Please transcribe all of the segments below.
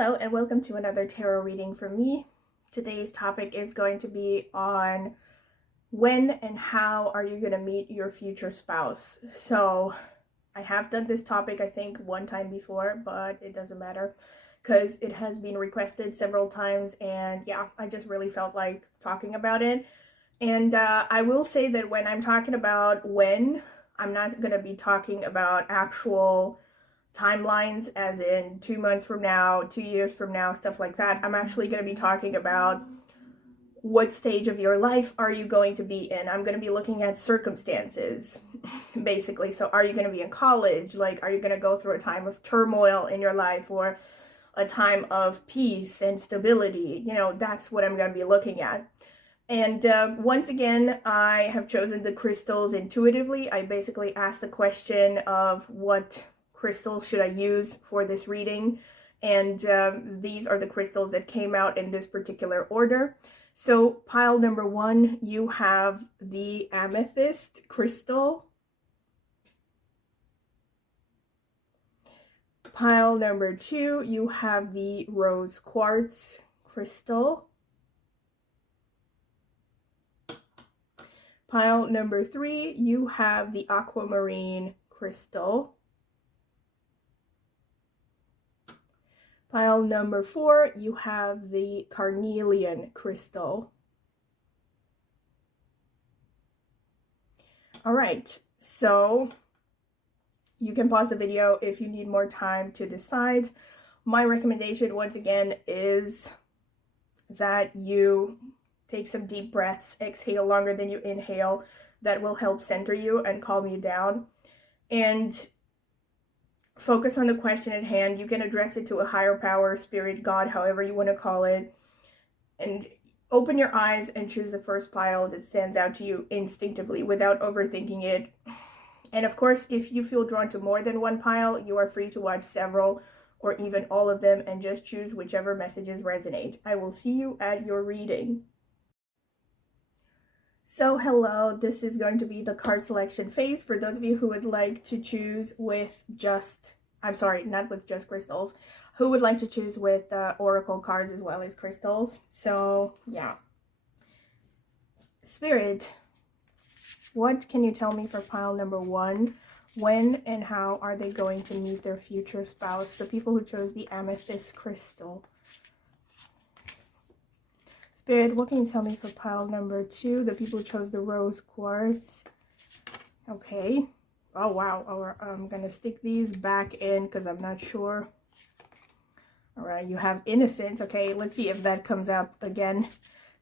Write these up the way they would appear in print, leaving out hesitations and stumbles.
Hello and welcome to another tarot reading from me. Today's topic is going to be on when and how are you going to meet your future spouse. So I have done this topic I think one time before, but it doesn't matter because it has been requested several times, and yeah, I just really felt like talking about it. And I will say that when I'm talking about when, I'm not going to be talking about actual timelines as in 2 months from now, 2 years from now, stuff like that. I'm actually going to be talking about what stage of your life are you going to be in. I'm going to be looking at circumstances, basically. So are you going to be in college? Like, are you going to go through a time of turmoil in your life or a time of peace and stability? You know, that's what I'm going to be looking at. And once again, I have chosen the crystals intuitively. I basically asked the question of what crystals should I use for this reading, and these are the crystals that came out in this particular order. So pile number 1, you have the amethyst crystal. Pile number 2, you have the rose quartz crystal. Pile number 3, you have the aquamarine crystal. Pile number 4, you have the carnelian crystal. All right, so you can pause the video if you need more time to decide. My recommendation, once again, is that you take some deep breaths, exhale longer than you inhale. That will help center you and calm you down. And focus on the question at hand. You can address it to a higher power, spirit, God, however you want to call it. And open your eyes and choose the first pile that stands out to you instinctively without overthinking it. And of course, if you feel drawn to more than one pile, you are free to watch several or even all of them and just choose whichever messages resonate. I will see you at your reading. So hello, this is going to be the card selection phase for those of you who would like to choose with just, not with just crystals, who would like to choose with oracle cards as well as crystals. So yeah. Spirit, what can you tell me for pile number 1? When and how are they going to meet their future spouse? The people who chose the amethyst crystal. Spirit, what can you tell me for pile number 2? The people who chose the rose quartz. Okay. Oh, wow. I'm going to stick these back in because I'm not sure. All right. You have innocence. Okay. Let's see if that comes up again.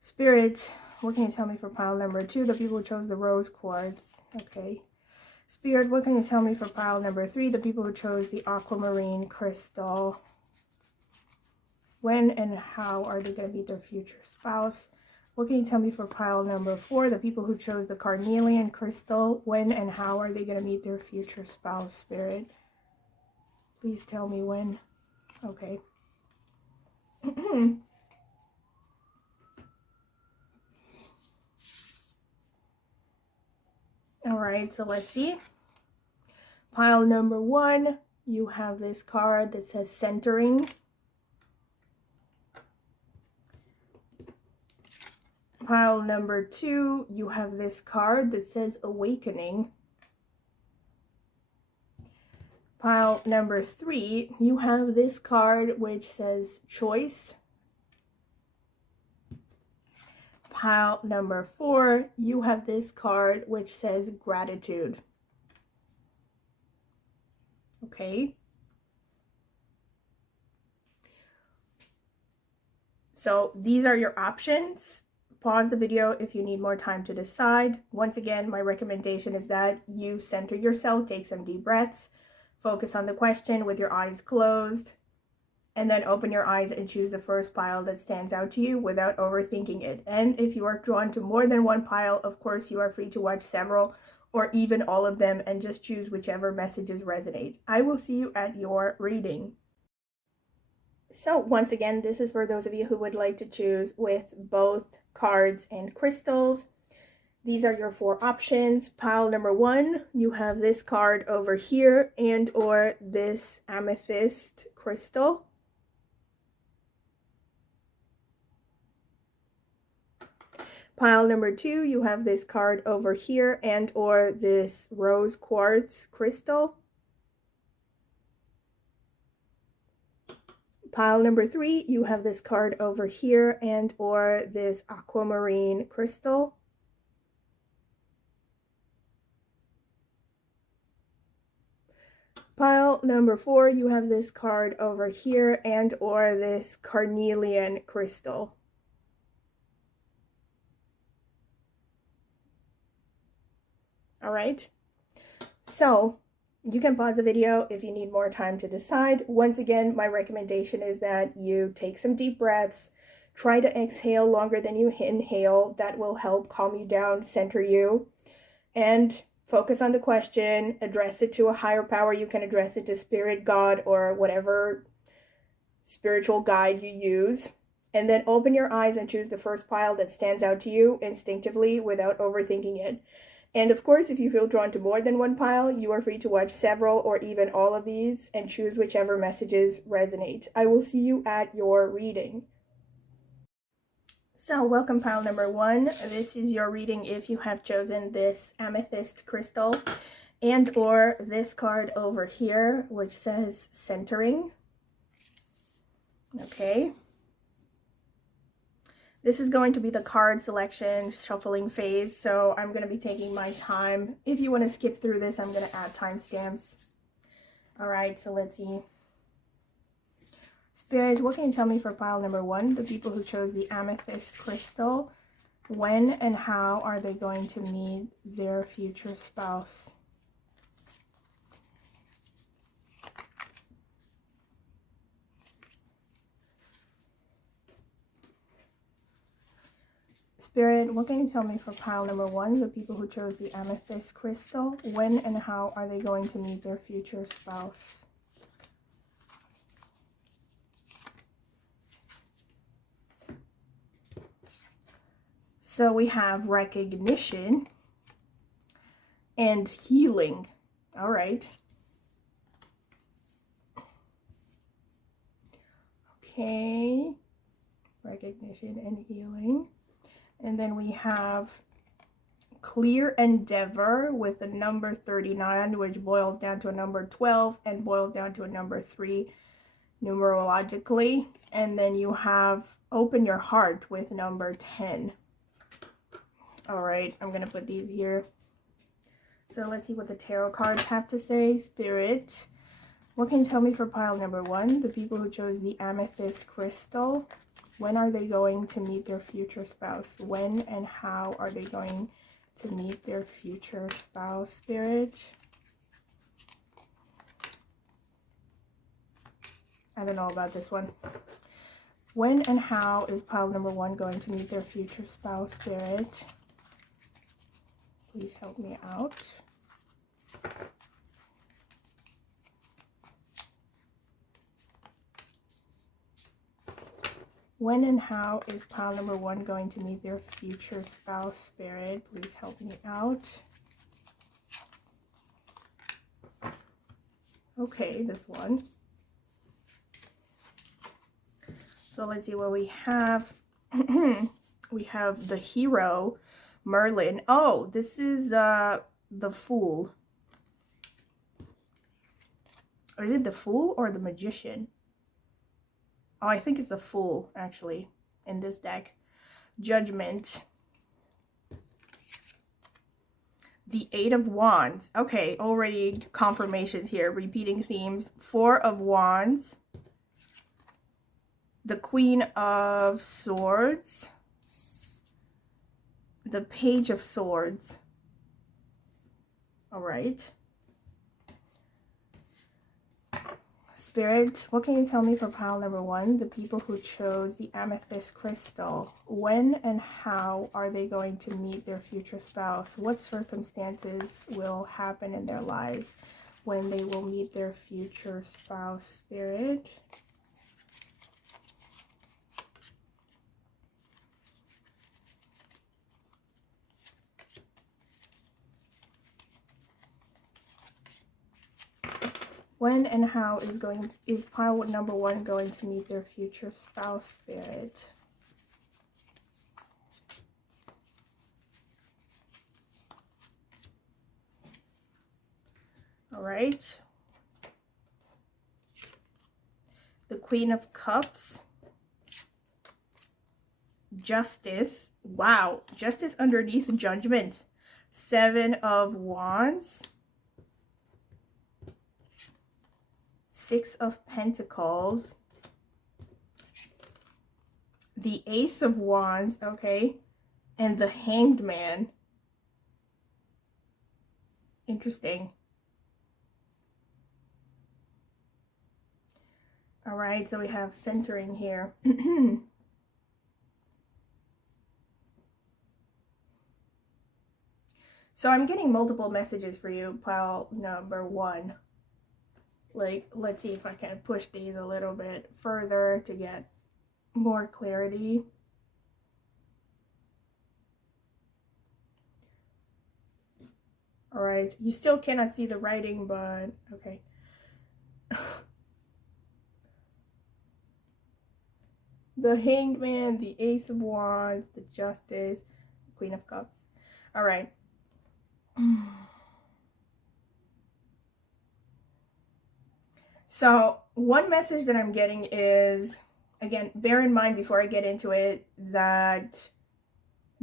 Spirit, what can you tell me for pile number 2? The people who chose the rose quartz. Okay. Spirit, what can you tell me for pile number 3? The people who chose the aquamarine crystal. When and how are they going to meet their future spouse? What can you tell me for pile number 4? The people who chose the carnelian crystal. When and how are they going to meet their future spouse, Spirit? Please tell me when. Okay. All right, so let's see. Pile number 1, you have this card that says centering. Pile number 2, you have this card that says awakening. Pile number 3, you have this card which says choice. Pile number 4, you have this card which says gratitude. Okay. So these are your options. Pause the video if you need more time to decide. Once again, my recommendation is that you center yourself, take some deep breaths, focus on the question with your eyes closed, and then open your eyes and choose the first pile that stands out to you without overthinking it. And if you are drawn to more than one pile, of course, you are free to watch several or even all of them and just choose whichever messages resonate. I will see you at your reading. So once again, this is for those of you who would like to choose with both cards and crystals. These are your 4 options. Pile number 1, you have this card over here and or this amethyst crystal. Pile number 2, you have this card over here and or this rose quartz crystal. Pile number 3, you have this card over here and or this aquamarine crystal. Pile number 4, you have this card over here and or this carnelian crystal. All right, so you can pause the video if you need more time to decide. Once again, my recommendation is that you take some deep breaths, try to exhale longer than you inhale. That will help calm you down, center you, and focus on the question, address it to a higher power. You can address it to spirit, God, or whatever spiritual guide you use. And then open your eyes and choose the first pile that stands out to you instinctively without overthinking it. And of course, if you feel drawn to more than one pile, you are free to watch several or even all of these and choose whichever messages resonate. I will see you at your reading. So welcome pile number 1. This is your reading if you have chosen this amethyst crystal and or this card over here, which says centering. Okay. This is going to be the card selection shuffling phase, so I'm going to be taking my time. If you want to skip through this, I'm going to add timestamps. All right, so let's see. Spirit, what can you tell me for pile number 1? The people who chose the amethyst crystal. When and how are they going to meet their future spouse? Spirit, what can you tell me for pile number 1? The people who chose the amethyst crystal. When and how are they going to meet their future spouse? So we have recognition and healing. All right. Okay. Recognition and healing. And then we have clear endeavor with the number 39, which boils down to a number 12 and boils down to a number 3 numerologically. And then you have open your heart with number 10. All right, I'm going to put these here. So let's see what the tarot cards have to say. Spirit, what can you tell me for pile number 1? The people who chose the amethyst crystal. When are they going to meet their future spouse? When and how are they going to meet their future spouse, Spirit? I don't know about this one. When and how is pile number 1 going to meet their future spouse, Spirit? Please help me out. When and how is pile number 1 going to meet their future spouse, Spirit? Please help me out. Okay, this one. So let's see what we have. We have the hero, Merlin. Oh, this is the Fool. Or is it the Fool or the Magician? Oh, I think it's the Fool, actually, in this deck. Judgment. The 8 of Wands. Okay, already confirmations here. Repeating themes. 4 of Wands. The Queen of Swords. The Page of Swords. All right. Spirit, what can you tell me for pile number 1? The people who chose the amethyst crystal. When and how are they going to meet their future spouse? What circumstances will happen in their lives when they will meet their future spouse, Spirit? When and how is pile number 1 going to meet their future spouse, Spirit? All right. The Queen of Cups. Justice. Wow. Justice underneath Judgment. 7 of Wands. 6 of Pentacles. The Ace of Wands. Okay. And the Hanged Man. Interesting. All right, so we have centering here. So I'm getting multiple messages for you, pile number 1. Like, let's see if I can push these a little bit further to get more clarity. All right, you still cannot see the writing, but okay. The Hanged Man, the Ace of Wands, the Justice, the Queen of Cups. All right. So one message that I'm getting is, again, bear in mind before I get into it that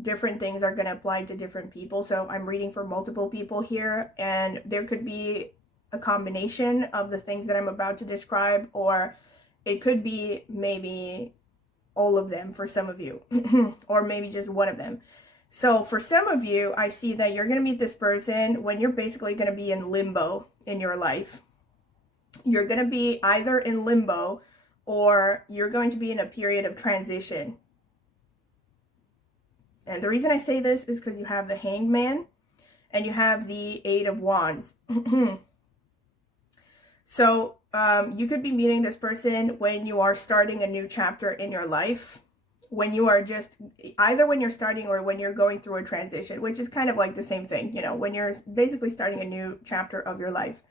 different things are going to apply to different people. So I'm reading for multiple people here, and there could be a combination of the things that I'm about to describe, or it could be maybe all of them for some of you, or maybe just one of them. So for some of you, I see that you're going to meet this person when you're basically going to be in limbo in your life. You're going to be either in limbo or you're going to be in a period of transition. And the reason I say this is because you have the Hanged Man and you have the Eight of Wands. So you could be meeting this person when you are starting a new chapter in your life, when you are just, either when you're starting or when you're going through a transition, which is kind of like the same thing, you know, when you're basically starting a new chapter of your life.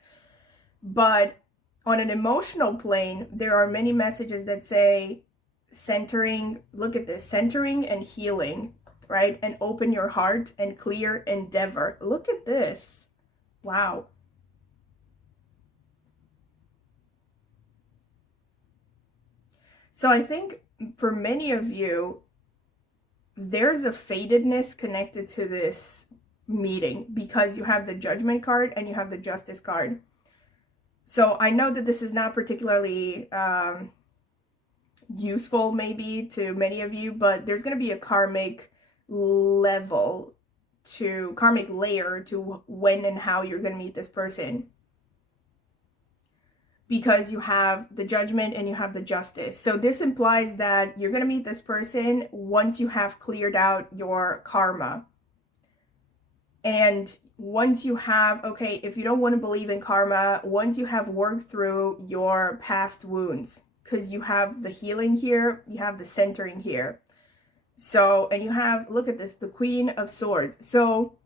But on an emotional plane, there are many messages that say centering, look at this, centering and healing, right? And open your heart and clear endeavor. Look at this. Wow. So I think for many of you, there's a fatedness connected to this meeting because you have the Judgment card and you have the Justice card. So I know that this is not particularly useful maybe to many of you, but there's going to be a karmic level to, karmic layer to when and how you're going to meet this person. Because you have the Judgment and you have the Justice. So this implies that you're going to meet this person once you have cleared out your karma. And once you have, okay, if you don't want to believe in karma, once you have worked through your past wounds, because you have the healing here, you have the centering here. So, and you have, look at this, the Queen of Swords. So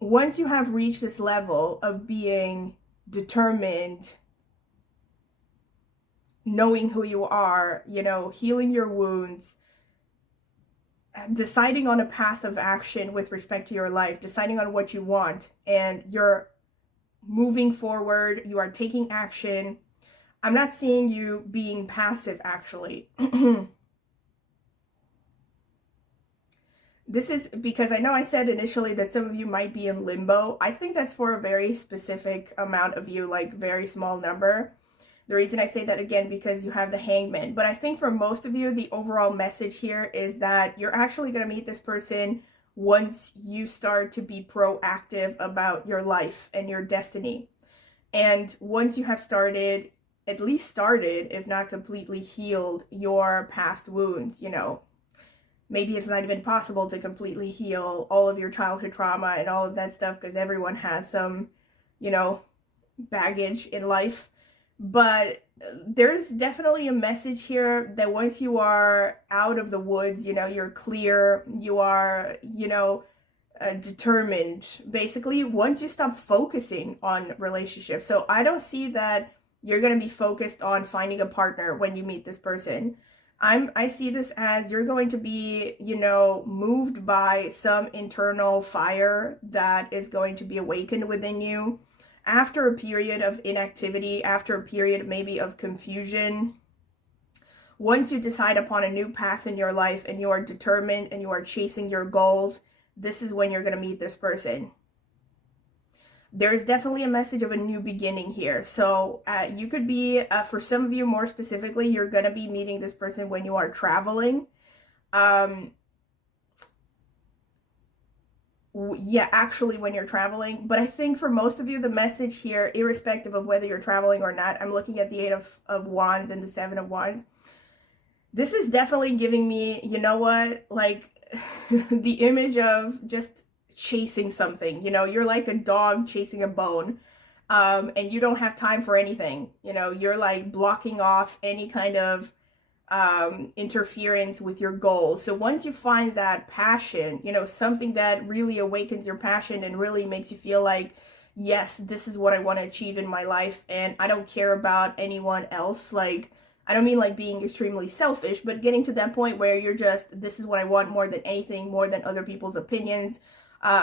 once you have reached this level of being determined, knowing who you are, you know, healing your wounds, deciding on a path of action with respect to your life, deciding on what you want, and you're moving forward, you are taking action. I'm not seeing you being passive, actually. This is because I know I said initially that some of you might be in limbo. I think that's for a very specific amount of you, like very small number. The reason I say that again, because you have the Hangman. But I think for most of you, the overall message here is that you're actually going to meet this person once you start to be proactive about your life and your destiny. And once you have started, at least started, if not completely healed your past wounds, you know. Maybe it's not even possible to completely heal all of your childhood trauma and all of that stuff because everyone has some, you know, baggage in life. But there's definitely a message here that once you are out of the woods, you know, you're clear, you are, you know, determined. Basically, once you stop focusing on relationships. So I don't see that you're going to be focused on finding a partner when you meet this person. I see this as you're going to be, you know, moved by some internal fire that is going to be awakened within you. after a period of inactivity, after a period maybe of confusion, once you decide upon a new path in your life and you are determined and you are chasing your goals, this is when you're going to meet this person. There's definitely a message of a new beginning here. So you could be, for some of you more specifically, you're going to be meeting this person when you are traveling. Yeah, actually when you're traveling. But I think for most of you, the message here, irrespective of whether you're traveling or not, I'm looking at the 8 of Wands and the 7 of Wands. This is definitely giving me, you know what, like the image of just chasing something. You know, you're like a dog chasing a bone, and you don't have time for anything. You know, you're like blocking off any kind of interference with your goals. So once you find that passion, you know, something that really awakens your passion and really makes you feel like, yes, this is what I want to achieve in my life, and I don't care about anyone else. Like, I don't mean like being extremely selfish, but getting to that point where you're just, this is what I want more than anything, more than other people's opinions,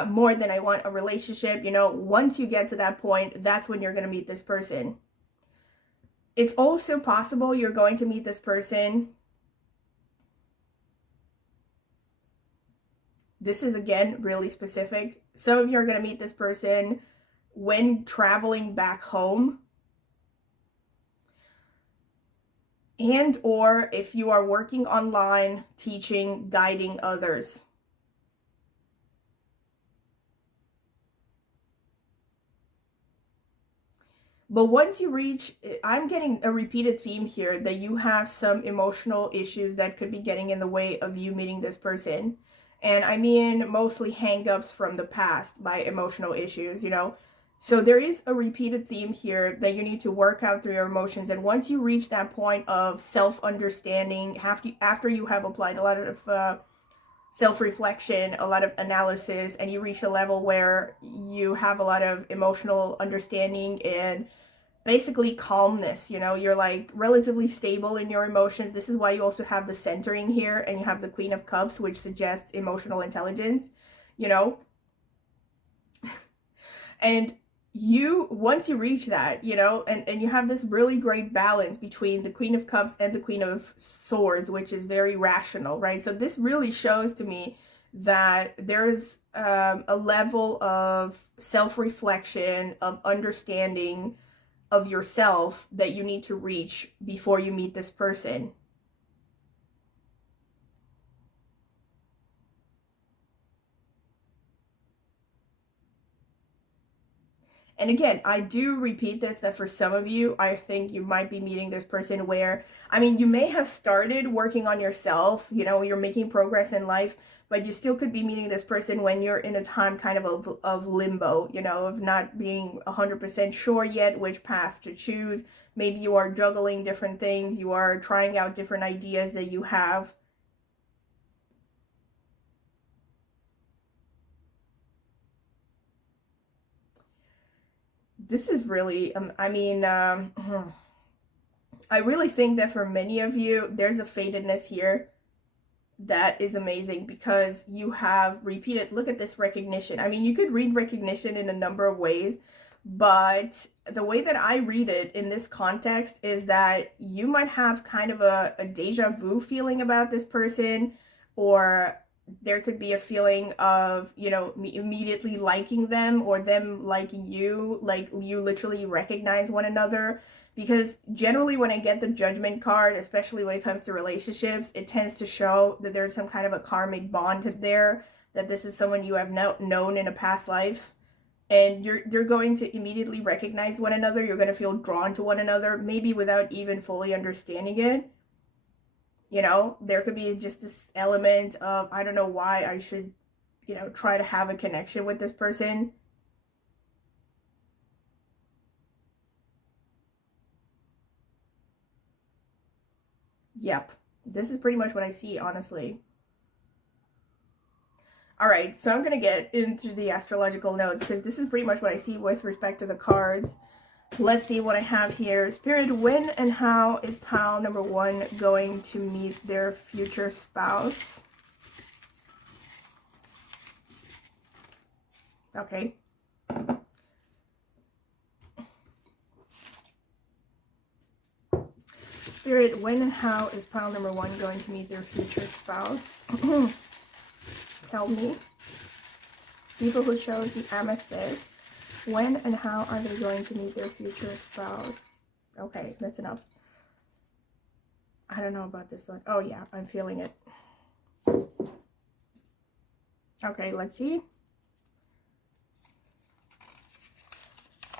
more than I want a relationship. You know, once you get to that point, that's when you're going to meet this person. It's also possible you're going to meet this person. This is, again, really specific. Some of you are going to meet this person when traveling back home. And or if you are working online, teaching, guiding others. But once you reach, I'm getting a repeated theme here that you have some emotional issues that could be getting in the way of you meeting this person. And I mean mostly hang-ups from the past by emotional issues, you know. So there is a repeated theme here that you need to work out through your emotions. And once you reach that point of self-understanding, after you have applied a lot of self-reflection, a lot of analysis, and you reach a level where you have a lot of emotional understanding and basically calmness, you know, you're like relatively stable in your emotions. This is why you also have the centering here, and you have the Queen of Cups, which suggests emotional intelligence, you know. And once you reach that, you know, and you have this really great balance between the Queen of Cups and the Queen of Swords, which is very rational, right? So this really shows to me that there's a level of self-reflection, of understanding of yourself that you need to reach before you meet this person. And again, I do repeat this, that for some of you, I think you might be meeting this person where, I mean, you may have started working on yourself, you know, you're making progress in life, but you still could be meeting this person when you're in a time kind of limbo, you know, of not being 100% sure yet which path to choose. Maybe you are juggling different things, you are trying out different ideas that you have. This is really, I mean, I really think that for many of you, there's a fatedness here that is amazing, because you have repeated, look at this recognition. I mean, you could read recognition in a number of ways, but the way that I read it in this context is that you might have kind of a deja vu feeling about this person, or there could be a feeling of, you know, immediately liking them, or them liking you, like you literally recognize one another. Because generally when I get the Judgment card, especially when it comes to relationships, it tends to show that there's some kind of a karmic bond there, that this is someone you have known in a past life, and you're going to immediately recognize one another. You're going to feel drawn to one another, maybe without even fully understanding it. You know, there could be just this element of, I don't know why I should, you know, try to have a connection with this person. Yep, this is pretty much what I see, honestly. All right, so I'm going to get into the astrological notes, because this is pretty much what I see with respect to the cards. Let's see what I have here. Spirit, when and how is pile number 1 going to meet their future spouse? Okay. Spirit, when and how is pile number 1 going to meet their future spouse? Tell me. People who chose the amethyst, when and how are they going to meet their future spouse? Okay, that's enough. I don't know about this one. Oh yeah, I'm feeling it. Okay, let's see.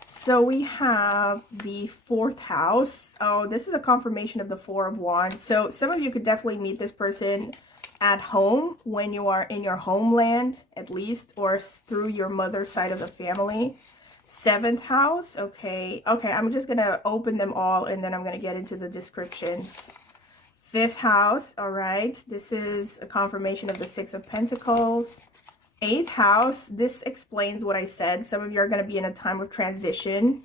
So we have the 4th house. Oh, this is a confirmation of the 4 of Wands. So some of you could definitely meet this person at home, when you are in your homeland, at least, or through your mother's side of the family. 7th house. Okay, I'm just gonna open them all and then I'm gonna get into the descriptions. 5th house. All right, this is a confirmation of the 6 of Pentacles. 8th house, this explains what I said. Some of you are going to be in a time of transition.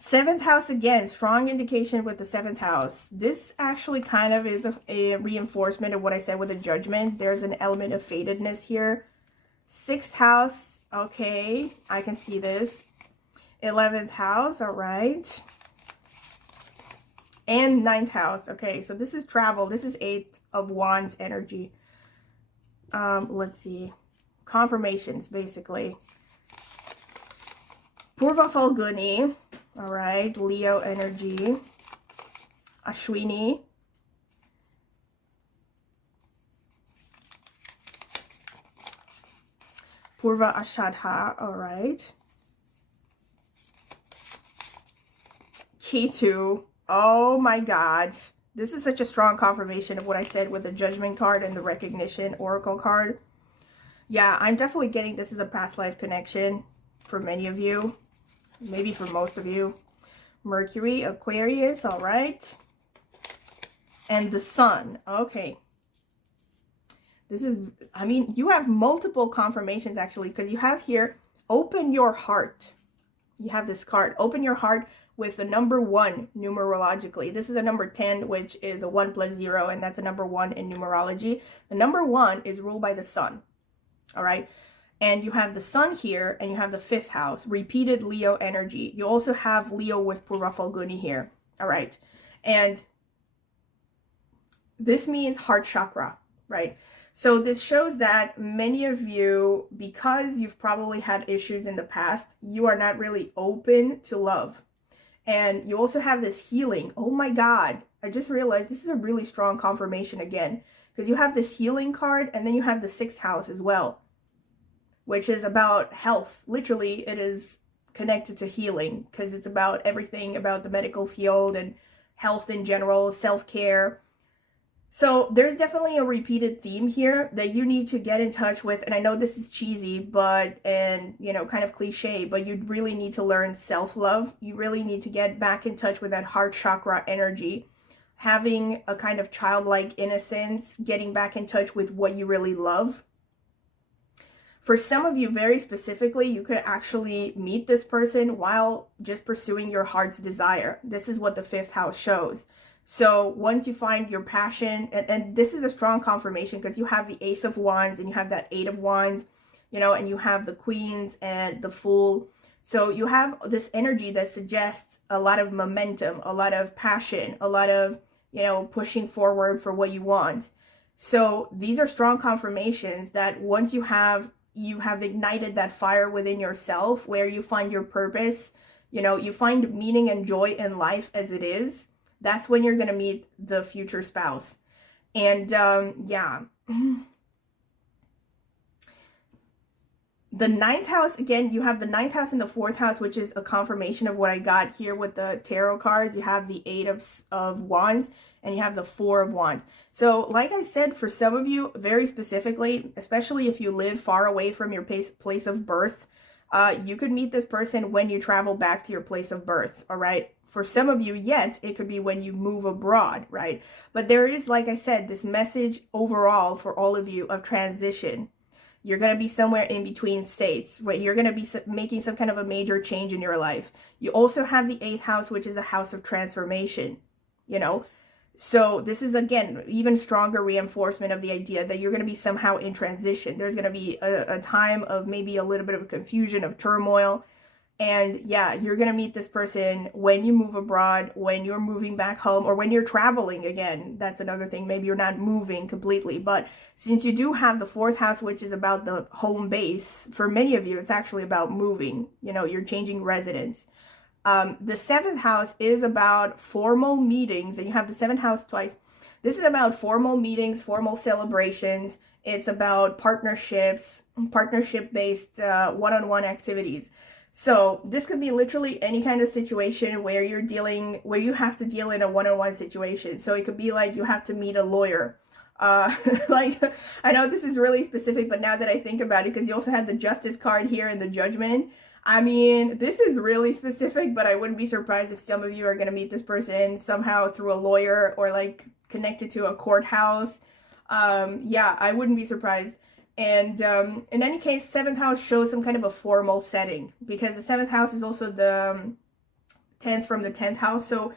7th house, again, strong indication with the 7th house. This actually kind of is a reinforcement of what I said with the Judgment. There's an element of fatedness here. 6th house, okay, I can see this. 11th house, all right. And 9th house, okay, so this is travel. This is 8 of Wands energy. Let's see. Confirmations, basically. Purva Falguni. All right. Leo energy. Ashwini. Purva Ashadha. All right. Ketu. Oh my God. This is such a strong confirmation of what I said with the Judgment card and the Recognition Oracle card. Yeah, I'm definitely getting this as a past life connection for many of you. Maybe for most of you. Mercury, Aquarius, all right. And the Sun, okay. This is, I mean, you have multiple confirmations actually, because you have here, open your heart. You have this card, open your heart, with the number 1 numerologically. This is a number 10, which is a 1 plus 0, and that's a number 1 in numerology. The number 1 is ruled by the Sun, all right? And you have the Sun here, and you have the 5th house, repeated Leo energy. You also have Leo with Purva Falguni here, all right? And this means heart chakra, right? So this shows that many of you, because you've probably had issues in the past, you are not really open to love. And you also have this healing. Oh my God. I just realized this is a really strong confirmation again. Because you have this healing card and then you have the 6th house as well. Which is about health. Literally, it is connected to healing. Because it's about everything about the medical field and health in general, self-care. So there's definitely a repeated theme here that you need to get in touch with. And I know this is cheesy, and you know, kind of cliche, but you really need to learn self-love. You really need to get back in touch with that heart chakra energy, having a kind of childlike innocence, getting back in touch with what you really love. For some of you, very specifically, you could actually meet this person while just pursuing your heart's desire. This is what the 5th house shows. So once you find your passion, and this is a strong confirmation because you have the Ace of Wands and you have that 8 of Wands, you know, and you have the Queens and the Fool. So you have this energy that suggests a lot of momentum, a lot of passion, a lot of, you know, pushing forward for what you want. So these are strong confirmations that once you have ignited that fire within yourself where you find your purpose, you know, you find meaning and joy in life as it is. That's when you're going to meet the future spouse. And yeah. The 9th house, again, you have the 9th house and the 4th house, which is a confirmation of what I got here with the tarot cards. You have the 8 of Wands and you have the 4 of Wands. So like I said, for some of you, very specifically, especially if you live far away from your place of birth, you could meet this person when you travel back to your place of birth, all right? For some of you, yet, it could be when you move abroad, right? But there is, like I said, this message overall for all of you of transition. You're going to be somewhere in between states, where you're going to be making some kind of a major change in your life. You also have the 8th house, which is the house of transformation, you know? So this is, again, even stronger reinforcement of the idea that you're going to be somehow in transition. There's going to be a time of maybe a little bit of confusion, of turmoil. And yeah, you're going to meet this person when you move abroad, when you're moving back home, or when you're traveling again. That's another thing. Maybe you're not moving completely, but since you do have the 4th house, which is about the home base, for many of you, it's actually about moving. You know, you're changing residence. The 7th house is about formal meetings, and you have the 7th house twice. This is about formal meetings, formal celebrations. It's about partnerships, partnership-based one-on-one activities. So this could be literally any kind of situation where where you have to deal in a one-on-one situation. So it could be like you have to meet a lawyer. Like, I know this is really specific, but now that I think about it, because you also had the Justice card here and the Judgment. I mean, this is really specific, but I wouldn't be surprised if some of you are going to meet this person somehow through a lawyer or like connected to a courthouse. Yeah, I wouldn't be surprised. And in any case, 7th house shows some kind of a formal setting, because the 7th house is also the 10th from the 10th house. So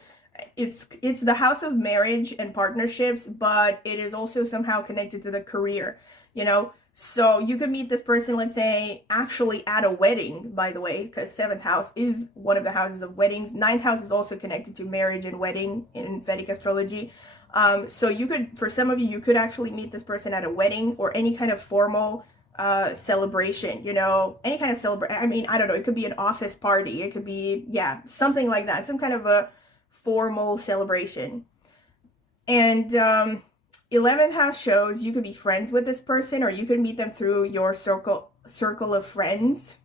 it's the house of marriage and partnerships, but it is also somehow connected to the career, you know. So you could meet this person, let's say, actually at a wedding, by the way, because 7th house is one of the houses of weddings. 9th house is also connected to marriage and wedding in Vedic astrology. So you could, for some of you, you could actually meet this person at a wedding or any kind of formal celebration, you know, any kind of celebration. I mean, I don't know, it could be an office party. It could be, yeah, something like that, some kind of a formal celebration. And 11th house shows you could be friends with this person, or you could meet them through your circle of friends.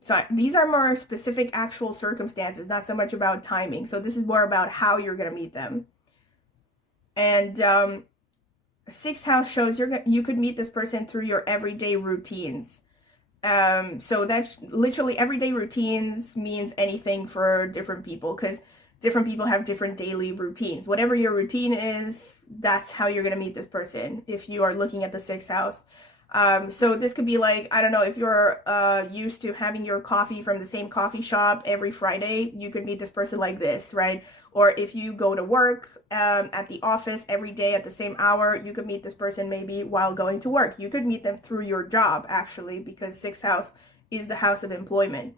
So these are more specific actual circumstances, not so much about timing. So this is more about how you're going to meet them. And 6th house shows you could meet this person through your everyday routines. So that's literally everyday routines means anything for different people, because different people have different daily routines. Whatever your routine is, that's how you're going to meet this person if you are looking at the 6th house. So this could be like, I don't know, if you're used to having your coffee from the same coffee shop every Friday, you could meet this person like this, right? Or if you go to work at the office every day at the same hour, you could meet this person maybe while going to work. You could meet them through your job, actually, because 6th house is the house of employment.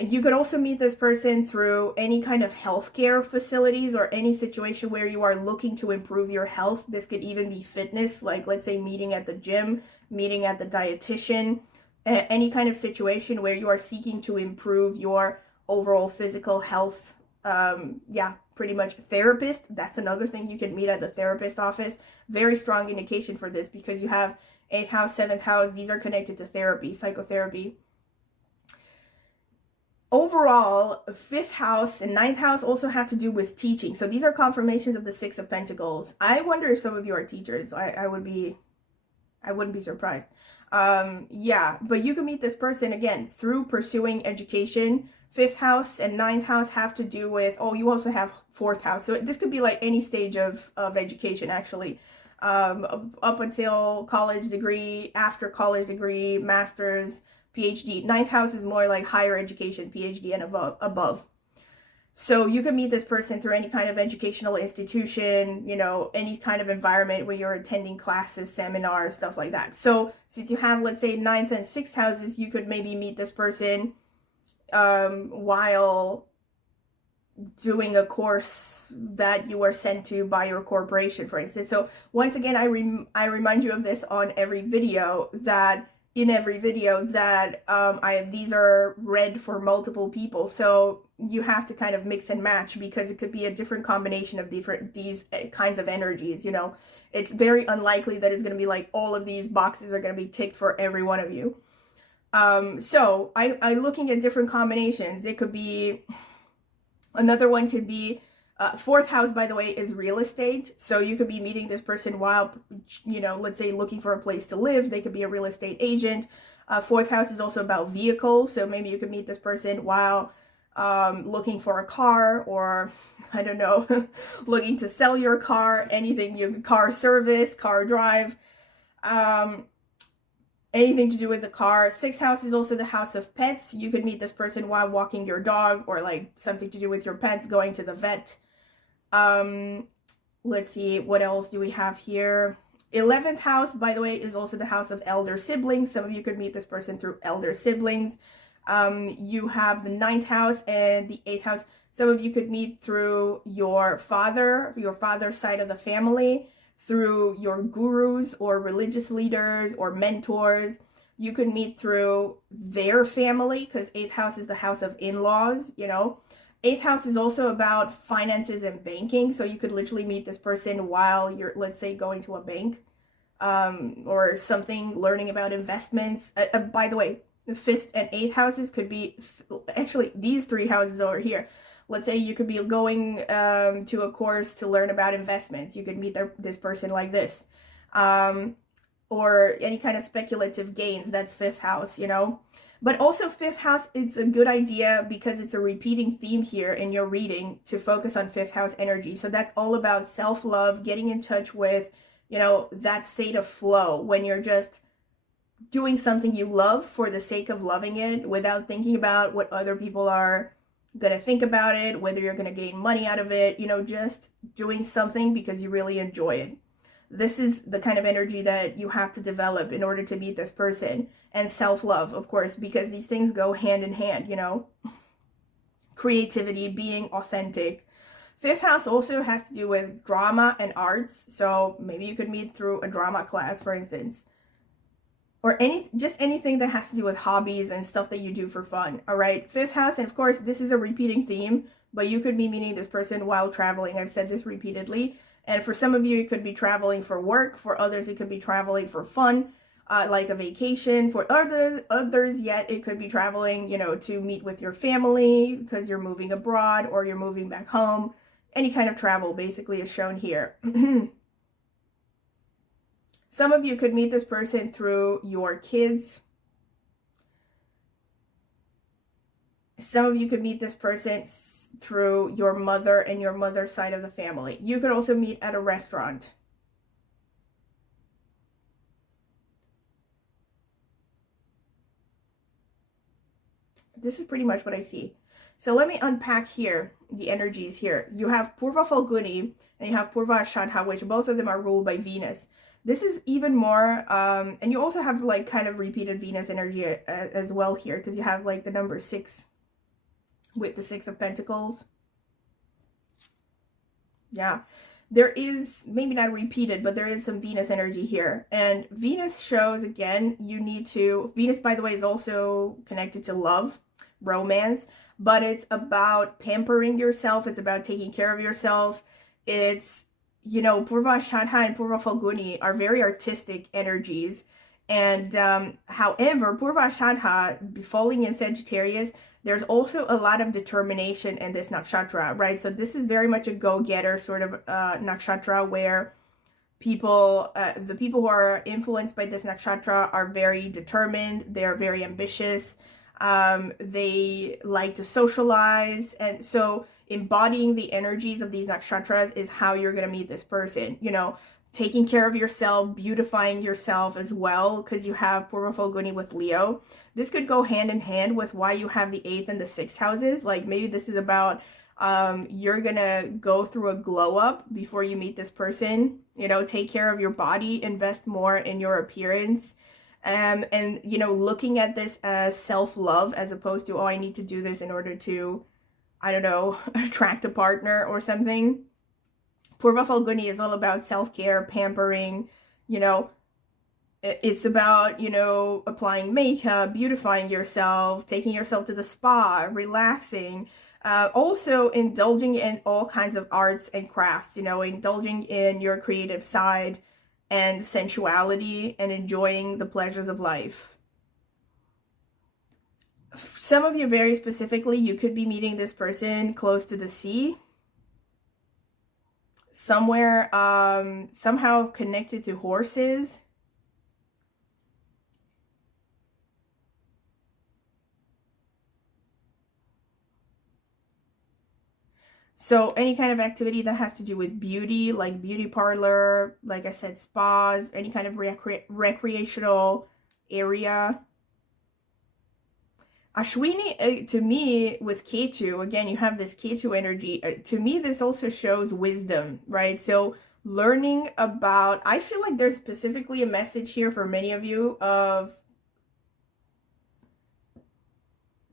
You could also meet this person through any kind of healthcare facilities or any situation where you are looking to improve your health. This could even be fitness, like let's say meeting at the gym, meeting at the dietitian, any kind of situation where you are seeking to improve your overall physical health. Yeah, pretty much. Therapist, that's another thing. You can meet at the therapist office. Very strong indication for this, because you have 8th house, 7th house. These are connected to therapy, psychotherapy. Overall, 5th house and 9th house also have to do with teaching. So these are confirmations of the 6 of Pentacles. I wonder if some of you are teachers. I wouldn't be surprised. Yeah, but you can meet this person again through pursuing education. 5th house and 9th house have to do with, oh, you also have 4th house. So this could be like any stage of education, actually. Up until college degree, after college degree, master's, PhD. 9th house is more like higher education, PhD and above. So you can meet this person through any kind of educational institution, you know, any kind of environment where you're attending classes, seminars, stuff like that. So since you have, let's say, 9th and 6th houses, you could maybe meet this person while doing a course that you were sent to by your corporation, for instance. So once again, I remind you of this on every video, that these are read for multiple people, so you have to kind of mix and match, because it could be a different combination of these kinds of energies, you know. It's very unlikely that it's going to be like all of these boxes are going to be ticked for every one of you. So I'm looking at different combinations. It could be, another one could be, 4th house, by the way, is real estate. So you could be meeting this person while, you know, let's say looking for a place to live. They could be a real estate agent. 4th house is also about vehicles. So maybe you could meet this person while looking for a car, or I don't know, looking to sell your car, anything, car service, car drive, anything to do with the car. 6th house is also the house of pets. You could meet this person while walking your dog, or like something to do with your pets, going to the vet. Let's see, what else do we have here? 11th house, by the way, is also the house of elder siblings. Some of you could meet this person through elder siblings. You have the 9th house and the 8th house. Some of you could meet through your father's side of the family, through your gurus or religious leaders or mentors. You could meet through their family, because 8th house is the house of in-laws, you know. 8th house is also about finances and banking. So you could literally meet this person while you're, let's say, going to a bank, or something, learning about investments. By the way, the 5th and 8th houses could be, actually, these 3 houses over here. Let's say you could be going to a course to learn about investments. You could meet this person like this. Or any kind of speculative gains. That's 5th house, you know. But also 5th house, it's a good idea because it's a repeating theme here in your reading to focus on 5th house energy. So that's all about self-love, getting in touch with, you know, that state of flow when you're just doing something you love for the sake of loving it without thinking about what other people are going to think about it, whether you're going to gain money out of it, you know, just doing something because you really enjoy it. This is the kind of energy that you have to develop in order to meet this person. And self-love, of course, because these things go hand in hand, you know. Creativity, being authentic. 5th house also has to do with drama and arts. So maybe you could meet through a drama class, for instance. Or just anything that has to do with hobbies and stuff that you do for fun. All right, 5th house, and of course, this is a repeating theme, but you could be meeting this person while traveling. I've said this repeatedly. And for some of you, it could be traveling for work. For others, it could be traveling for fun, like a vacation. For others, yet it could be traveling, you know, to meet with your family because you're moving abroad or you're moving back home. Any kind of travel basically is shown here. Some of you could meet this person through your kids. Some of you could meet this person through your mother and your mother's side of the family. You could also meet at a restaurant. This is pretty much what I see. So let me unpack here the energies here. You have Purva Falguni and you have Purva Ashadha, which both of them are ruled by Venus. This is even more, and you also have like kind of repeated Venus energy as well here, because you have like the number 6 with the 6 of Pentacles. Yeah, there is, maybe not repeated, but there is some Venus energy here. And Venus shows, again, you need to, Venus, by the way, is also connected to love, romance, but it's about pampering yourself. It's about taking care of yourself. It's, you know, Purva Ashadha and Purva Falguni are very artistic energies. And however, Purva Ashadha falling in Sagittarius, there's also a lot of determination in this nakshatra, right? So this is very much a go-getter sort of nakshatra where people, the people who are influenced by this nakshatra are very determined. They're very ambitious. They like to socialize. And so embodying the energies of these nakshatras is how you're going to meet this person, you know. Taking care of yourself, beautifying yourself as well, because you have Purva Falguni with Leo. This could go hand in hand with why you have the 8th and the 6th houses. Like maybe this is about you're gonna go through a glow up before you meet this person. You know, take care of your body, invest more in your appearance. And you know, looking at this as self-love as opposed to, oh, I need to do this in order to, I don't know, attract a partner or something. Purva Falguni is all about self-care, pampering, you know. It's about, you know, applying makeup, beautifying yourself, taking yourself to the spa, relaxing. Also indulging in all kinds of arts and crafts, you know, indulging in your creative side and sensuality and enjoying the pleasures of life. Some of you very specifically, you could be meeting this person close to the sea. Somewhere, somehow connected to horses. So any kind of activity that has to do with beauty, like beauty parlor, like I said, spas, any kind of recreational area. Ashwini, to me, with Ketu, again, you have this Ketu energy. To me, this also shows wisdom, right? So learning about, I feel like there's specifically a message here for many of you of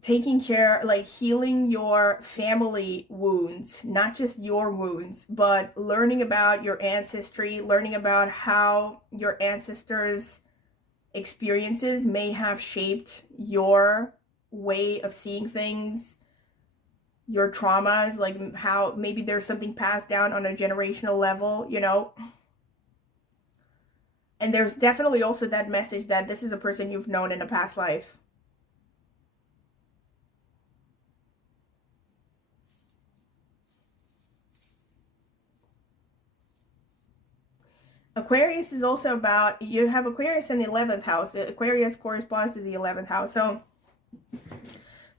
taking care, like healing your family wounds, not just your wounds, but learning about your ancestry, learning about how your ancestors' experiences may have shaped your way of seeing things, your traumas, like how maybe there's something passed down on a generational level, you know. And there's definitely also that message that this is a person you've known in a past life. Aquarius is also about, you have Aquarius in the 11th house. Aquarius corresponds to the 11th house. So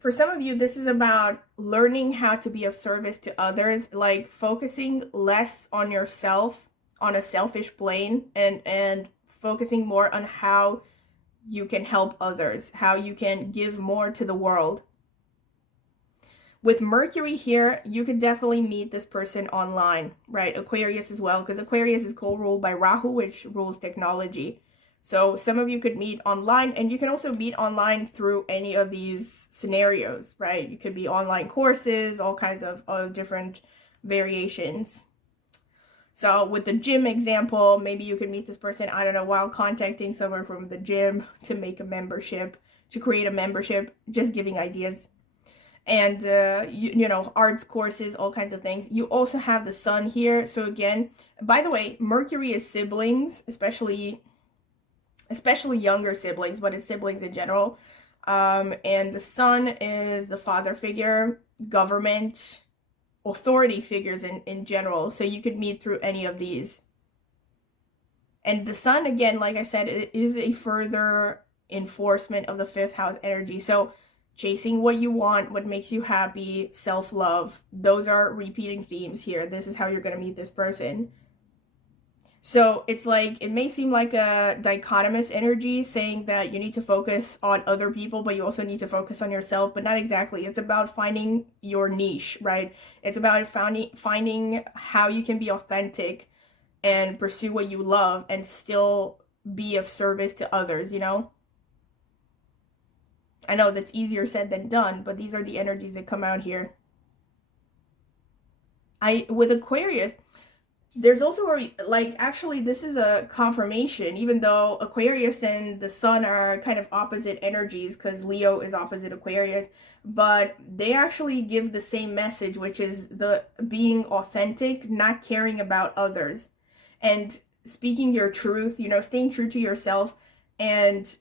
for some of you, this is about learning how to be of service to others, like focusing less on yourself, on a selfish plane, and focusing more on how you can help others, how you can give more to the world. With Mercury here, you could definitely meet this person online, right? Aquarius as well, because Aquarius is co-ruled by Rahu, which rules technology. So some of you could meet online, and you can also meet online through any of these scenarios, right? You could be online courses, all kinds of different variations. So with the gym example, maybe you could meet this person, I don't know, while contacting someone from the gym to make a membership, to create a membership, just giving ideas. And you know, arts courses, all kinds of things. You also have the sun here. So again, by the way, Mercury is siblings, especially younger siblings, but it's siblings in general. And the sun is the father figure, government, authority figures in general. So you could meet through any of these. And the sun, again, like I said, it is a further enforcement of the 5th house energy. So chasing what you want, what makes you happy, self-love, those are repeating themes here. This is how you're going to meet this person. So it's like, it may seem like a dichotomous energy, saying that you need to focus on other people, but you also need to focus on yourself, but not exactly. It's about finding your niche, right? It's about finding how you can be authentic and pursue what you love and still be of service to others, you know? I know that's easier said than done, but these are the energies that come out here. With Aquarius, there's also like, actually this is a confirmation, even though Aquarius and the sun are kind of opposite energies, because Leo is opposite Aquarius, but they actually give the same message, which is the being authentic, not caring about others, and speaking your truth, you know, staying true to yourself, and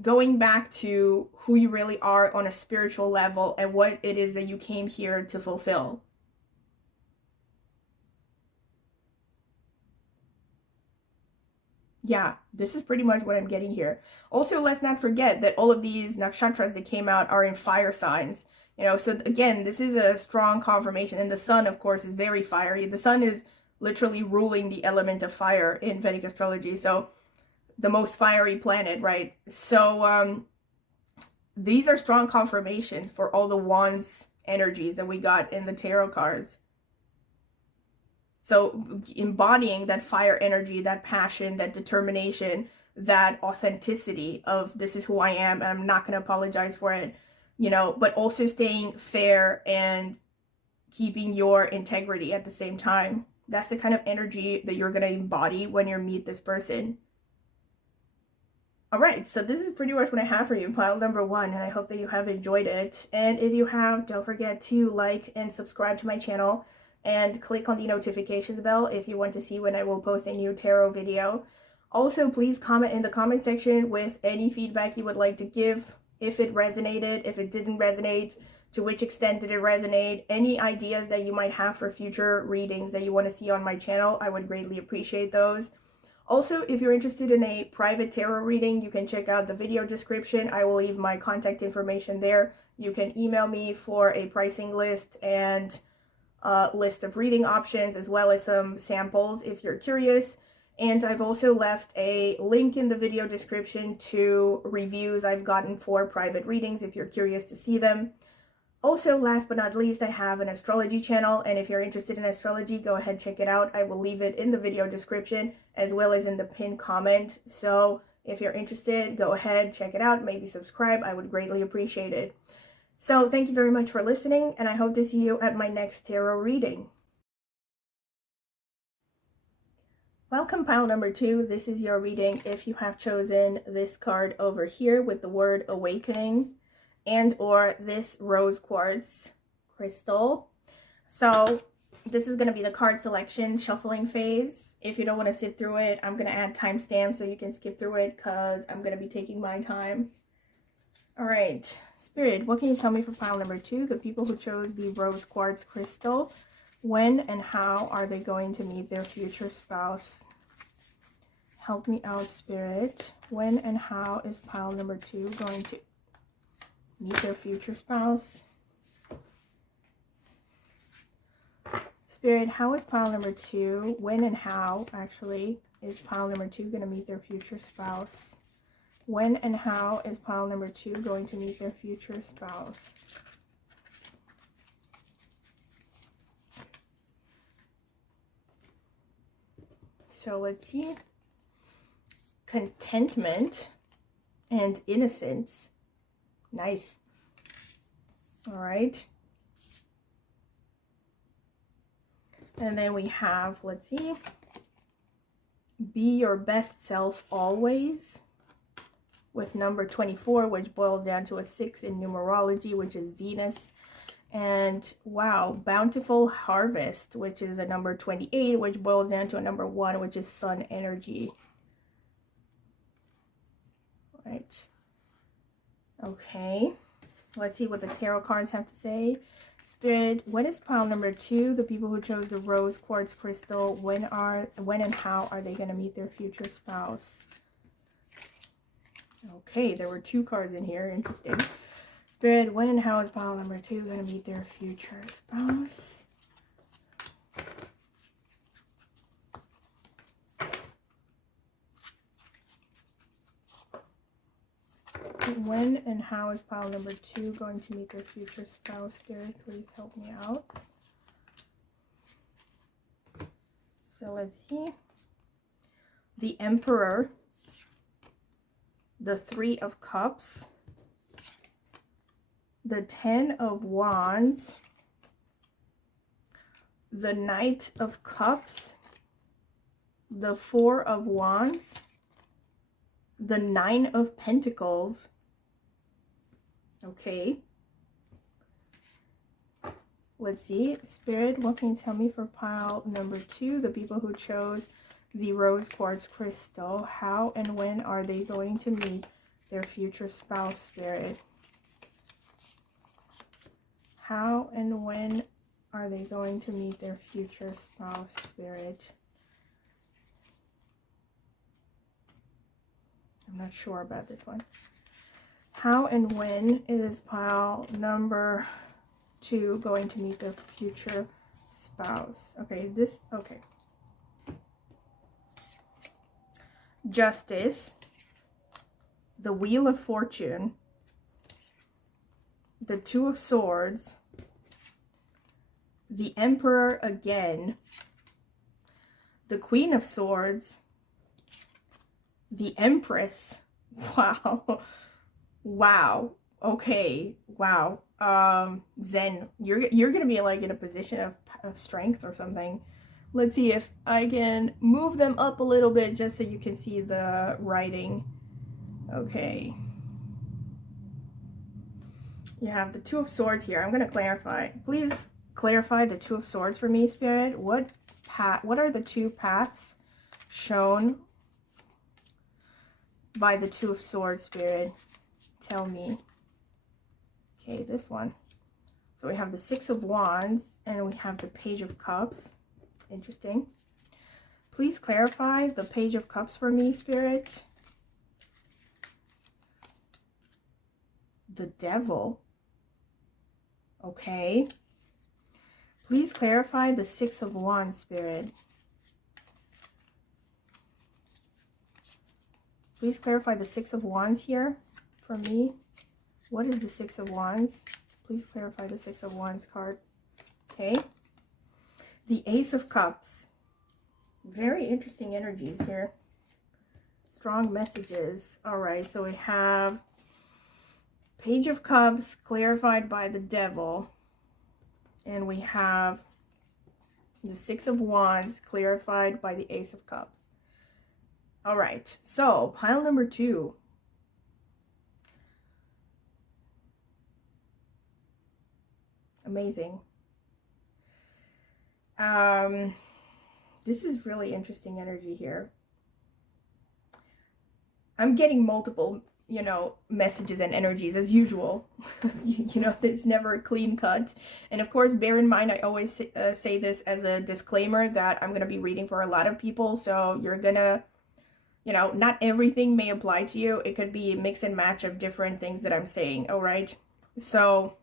going back to who you really are on a spiritual level and what it is that you came here to fulfill. Yeah, this is pretty much what I'm getting here. Also, let's not forget that all of these nakshatras that came out are in fire signs. You know, so again, this is a strong confirmation. And the sun, of course, is very fiery. The sun is literally ruling the element of fire in Vedic astrology. So the most fiery planet, right? So these are strong confirmations for all the wands energies that we got in the tarot cards. So embodying that fire energy, that passion, that determination, that authenticity of this is who I am, and I'm not going to apologize for it, you know, but also staying fair and keeping your integrity at the same time. That's the kind of energy that you're going to embody when you meet this person. All right, so this is pretty much what I have for you, pile number 1, and I hope that you have enjoyed it. And if you have, don't forget to like and subscribe to my channel, and click on the notifications bell if you want to see when I will post a new tarot video. Also, please comment in the comment section with any feedback you would like to give, if it resonated, if it didn't resonate, to which extent did it resonate, any ideas that you might have for future readings that you want to see on my channel. I would greatly appreciate those. Also, if you're interested in a private tarot reading, you can check out the video description. I will leave my contact information there. You can email me for a pricing list and a list of reading options, as well as some samples if you're curious. And I've also left a link in the video description to reviews I've gotten for private readings if you're curious to see them. Also, last but not least, I have an astrology channel, and if you're interested in astrology, go ahead, check it out. I will leave it in the video description as well as in the pinned comment. So if you're interested, go ahead, check it out, maybe subscribe. I would greatly appreciate it. So thank you very much for listening, and I hope to see you at my next tarot reading. Welcome, pile number 2. This is your reading if you have chosen this card over here with the word awakening and or this rose quartz crystal. So this is going to be the card selection shuffling phase. If you don't want to sit through it, I'm going to add timestamps so you can skip through it because I'm going to be taking my time. All right, Spirit, what can you tell me for pile number 2? The people who chose the rose quartz crystal, when and how are they going to meet their future spouse? Help me out, Spirit. When and how is pile number 2 going to meet their future spouse? Spirit, how is pile number 2? When and how, actually, is pile number 2 going to meet their future spouse? When and how is pile number 2 going to meet their future spouse? So let's see. Contentment and innocence. Nice. All right. And then we have, let's see. Be your best self always. With number 24, which boils down to a 6 in numerology, which is Venus. And wow, bountiful harvest, which is a number 28, which boils down to a number 1, which is sun energy. Right. Okay. Let's see what the tarot cards have to say. Spirit, what is pile number 2? The people who chose the rose quartz crystal, when and how are they going to meet their future spouse? Okay, there were 2 cards in here. Interesting. Spirit, when and how is pile number 2 going to meet their future spouse? When and how is pile number 2 going to meet their future spouse? Spirit, please help me out. So let's see. The Emperor. The 3 of Cups, the 10 of Wands, the Knight of Cups, the 4 of Wands, the 9 of Pentacles. Okay. Let's see. Spirit, what can you tell me for pile number 2? The people who chose the rose quartz crystal, how and when are they going to meet their future spouse? Spirit, how and when are they going to meet their future spouse? Spirit, I'm not sure about this one. How and when is pile number 2 going to meet their future spouse? Okay, is this okay? Justice, the Wheel of Fortune, the 2 of Swords, the Emperor again, the Queen of Swords, the Empress. Wow. Wow. Okay. Wow. Zen, you're gonna be like in a position of strength or something. Let's see if I can move them up a little bit just so you can see the writing. Okay. You have the 2 of Swords here. I'm going to clarify. Please clarify the 2 of Swords for me, Spirit. What are the 2 paths shown by the 2 of Swords, Spirit? Tell me. Okay, this one. So we have the 6 of Wands and we have the Page of Cups. Interesting. Please clarify the Page of Cups for me, Spirit. The Devil. Okay. Please clarify the 6 of Wands, Spirit. Please clarify the 6 of Wands here for me. What is the 6 of Wands? Please clarify the 6 of Wands card. Okay. The Ace of Cups. Very interesting energies here. Strong messages. All right, so we have Page of Cups clarified by the Devil. And we have the Six of Wands clarified by the Ace of Cups. All right, so pile number 2. Amazing. This is really interesting energy here. I'm getting multiple, messages and energies as usual. It's never a clean cut. And of course, bear in mind, I always say this as a disclaimer that I'm going to be reading for a lot of people. So you're going to, not everything may apply to you. It could be a mix and match of different things that I'm saying. All right. So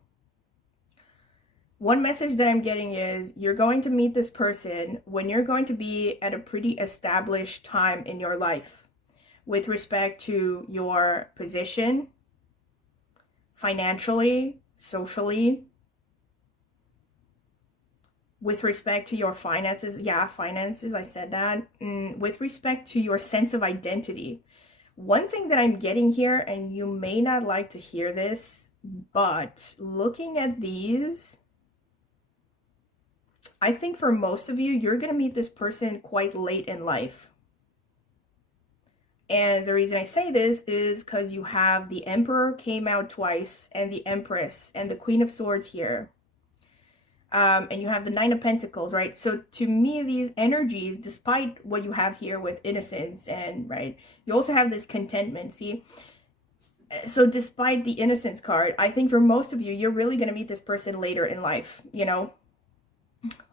one message that I'm getting is you're going to meet this person when you're going to be at a pretty established time in your life with respect to your position, financially, socially, with respect to your finances. Yeah, finances, I said that. With respect to your sense of identity. One thing that I'm getting here, and you may not like to hear this, but looking at these, I think for most of you, you're going to meet this person quite late in life. And the reason I say this is because you have the Emperor came out twice, and the Empress, and the Queen of Swords here. And you have the Nine of Pentacles, right? So to me, these energies, despite what you have here with innocence, and right, you also have this contentment, see? So despite the innocence card, I think for most of you, you're really going to meet this person later in life,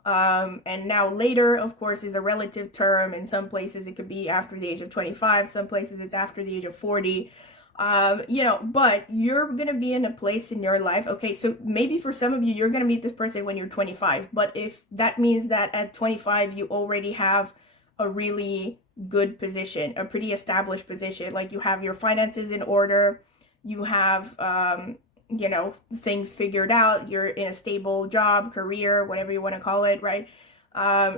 and now later, of course, is a relative term. In some places it could be after the age of 25, some places it's after the age of 40, but you're gonna be in a place in your life. Okay, so maybe for some of you, you're gonna meet this person when you're 25, but if that means that at 25 you already have a really good position, a pretty established position, like you have your finances in order, you have things figured out, you're in a stable job, career, whatever you want to call it, right?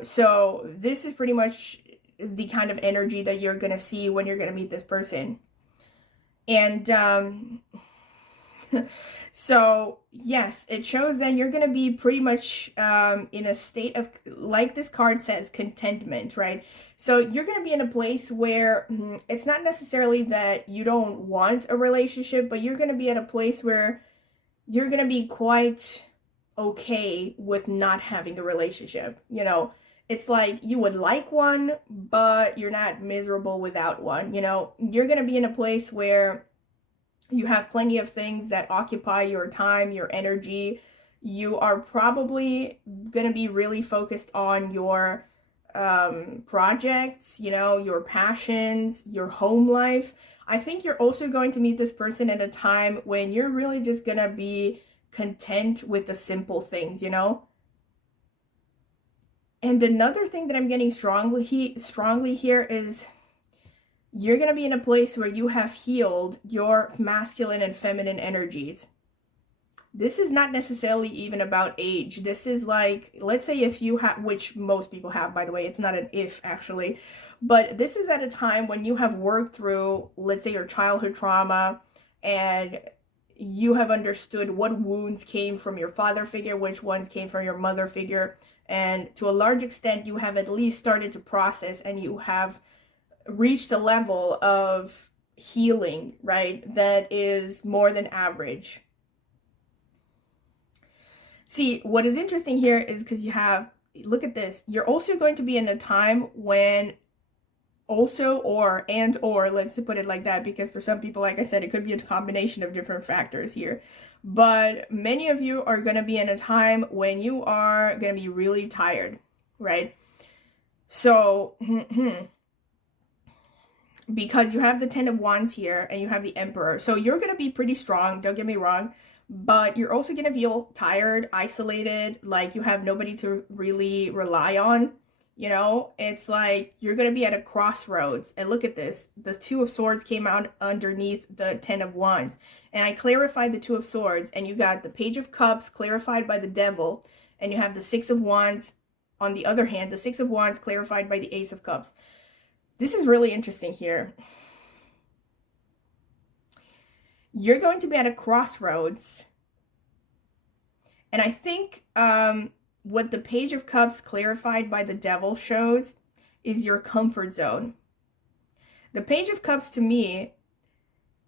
So this is pretty much the kind of energy that you're going to see when you're going to meet this person. And so yes, it shows that you're going to be pretty much in a state of, like this card says, contentment, right? So you're going to be in a place where it's not necessarily that you don't want a relationship, but you're going to be at a place where you're going to be quite okay with not having a relationship. It's like you would like one, but you're not miserable without one. You're going to be in a place where you have plenty of things that occupy your time, your energy. You are probably going to be really focused on your projects, your passions, your home life. I think you're also going to meet this person at a time when you're really just going to be content with the simple things, And another thing that I'm getting strongly here is you're going to be in a place where you have healed your masculine and feminine energies. This is not necessarily even about age. This is like, let's say if you have, which most people have, by the way, it's not an if actually, but this is at a time when you have worked through, let's say, your childhood trauma, and you have understood what wounds came from your father figure, which ones came from your mother figure, and to a large extent, you have at least started to process, and you have reached a level of healing, right, that is more than average. See, what is interesting here is because you have, look at this, you're also going to be in a time when also, or let's put it like that, because for some people, like I said, it could be a combination of different factors here. But many of you are going to be in a time when you are going to be really tired, right? So, because you have the Ten of Wands here and you have the Emperor. So you're going to be pretty strong, don't get me wrong, but you're also going to feel tired, isolated, like you have nobody to really rely on. It's like you're going to be at a crossroads. And look at this. The Two of Swords came out underneath the Ten of Wands. And I clarified the Two of Swords, and you got the Page of Cups clarified by the Devil, and you have the Six of Wands on the other hand, the Six of Wands clarified by the Ace of Cups. This is really interesting here. you're going to be at a crossroads. And I think what the Page of Cups clarified by the Devil shows is your comfort zone. The Page of Cups to me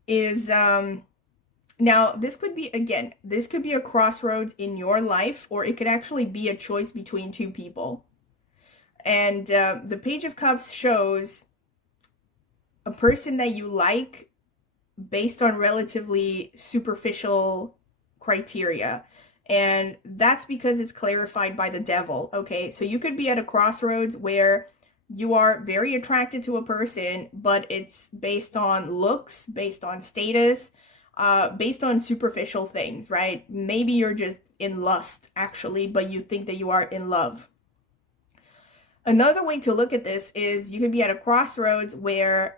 is, now this could be, again, this could be a crossroads in your life, or it could actually be a choice between two people. And the Page of Cups shows a person that you like based on relatively superficial criteria. And that's because it's clarified by the Devil, okay? So you could be at a crossroads where you are very attracted to a person, but it's based on looks, based on status, based on superficial things, right? Maybe you're just in lust, actually, but you think that you are in love. Another way to look at this is you could be at a crossroads where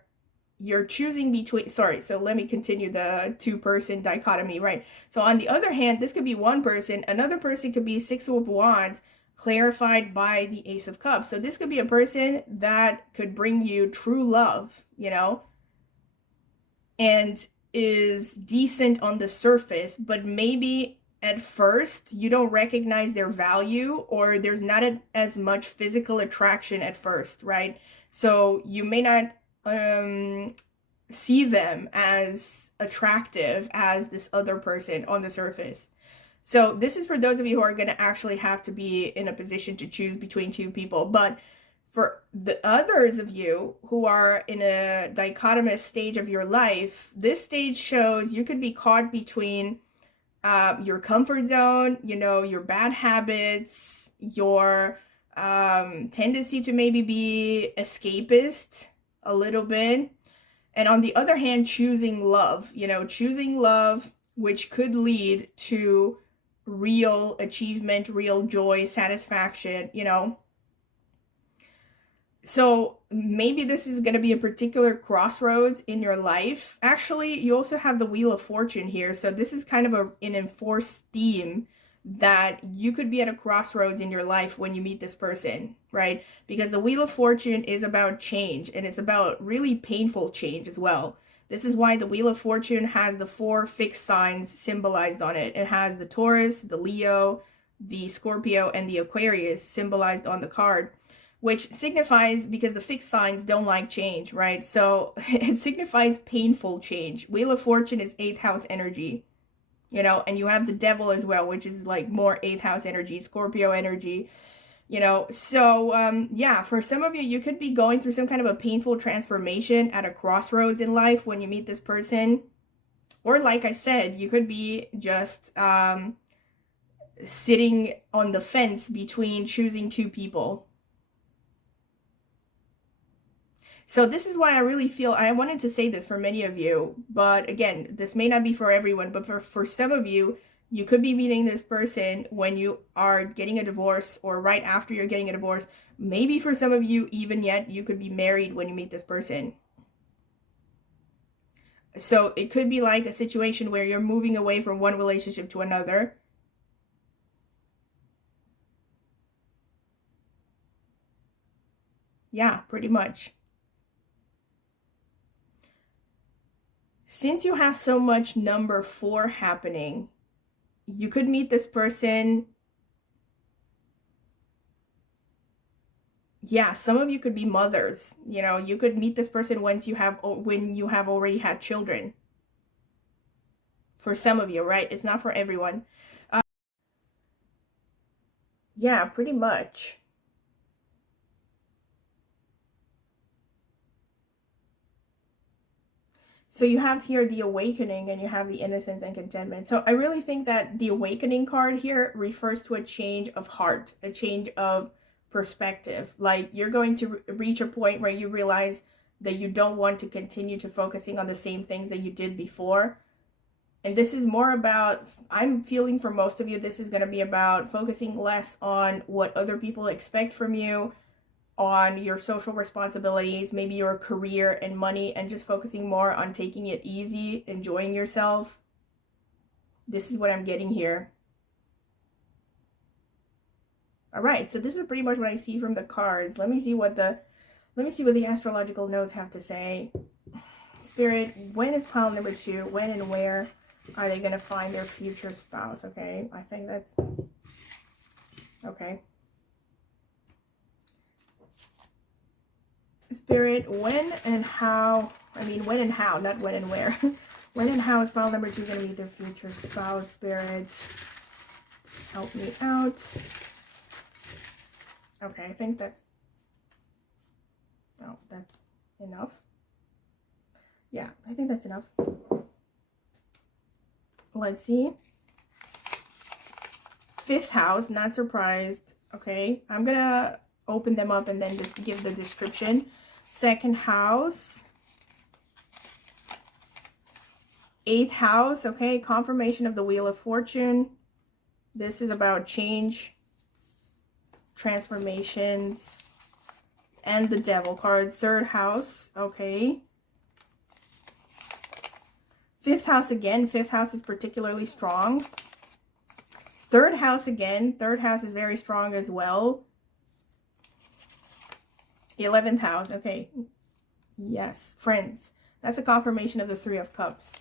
you're choosing between, sorry, so let me continue the two-person dichotomy, right? So on the other hand, this could be one person, another person could be Six of Wands, clarified by the Ace of Cups. So this could be a person that could bring you true love, you know, and is decent on the surface, but maybe at first you don't recognize their value, or there's not as much physical attraction at first, right? So you may not see them as attractive as this other person on the surface. So this is for those of you who are going to actually have to be in a position to choose between two people. But for the others of you who are in a dichotomous stage of your life, this stage shows you could be caught between your comfort zone, you know, your bad habits, your tendency to maybe be escapist a little bit, and on the other hand, choosing love, you know, choosing love, which could lead to real achievement, real joy, satisfaction, you know. So maybe this is going to be a particular crossroads in your life. Actually, you also have the Wheel of Fortune here. So this is kind of an enforced theme that you could be at a crossroads in your life when you meet this person, right? Because the Wheel of Fortune is about change, and it's about really painful change as well. This is why the Wheel of Fortune has the 4 fixed signs symbolized on it. It has the Taurus, the Leo, the Scorpio, and the Aquarius symbolized on the card, which signifies, because the fixed signs don't like change, right? So it signifies painful change. Wheel of Fortune is 8th house energy, you know, and you have the Devil as well, which is like more 8th house energy, Scorpio energy, you know. So yeah, for some of you, you could be going through some kind of a painful transformation at a crossroads in life when you meet this person. Or like I said, you could be just sitting on the fence between choosing two people. So this is why I really feel, I wanted to say this for many of you, but again, this may not be for everyone, but for some of you, you could be meeting this person when you are getting a divorce, or right after you're getting a divorce. Maybe for some of you, even yet, you could be married when you meet this person. So it could be like a situation where you're moving away from one relationship to another. Yeah, pretty much. Since you have so much number 4 happening, you could meet this person. Yeah, some of you could be mothers. You know, you could meet this person when you have already had children. For some of you, right? It's not for everyone. Yeah, pretty much. So you have here the awakening, and you have the innocence and contentment. So I really think that the awakening card here refers to a change of heart, a change of perspective. Like you're going to reach a point where you realize that you don't want to continue to focusing on the same things that you did before. And this is more about, I'm feeling for most of you, this is going to be about focusing less on what other people expect from you, on your social responsibilities, maybe your career and money, and just focusing more on taking it easy, enjoying yourself. This is what I'm getting here. All right, so this is pretty much what I see from the cards. Let me see what the astrological notes have to say. Spirit, when is pile number 2? When and where are they going to find their future spouse? Okay, I think that's... Okay. Spirit, when and how... I mean, when and how, not when and where. When and how is pile number 2 going to meet their future spouse? Spirit, help me out. Okay, I think that's... Oh, that's enough. Yeah, I think that's enough. Let's see. 5th house, not surprised. Okay, I'm gonna open them up and then just give the description. 2nd house. 8th house, okay, confirmation of the Wheel of Fortune. This is about change, transformations, and the Devil card. 3rd house, okay. 5th house again. 5th house is particularly strong. 3rd house again. 3rd house is very strong as well. 11th house, okay. Yes, friends. That's a confirmation of the 3 of Cups.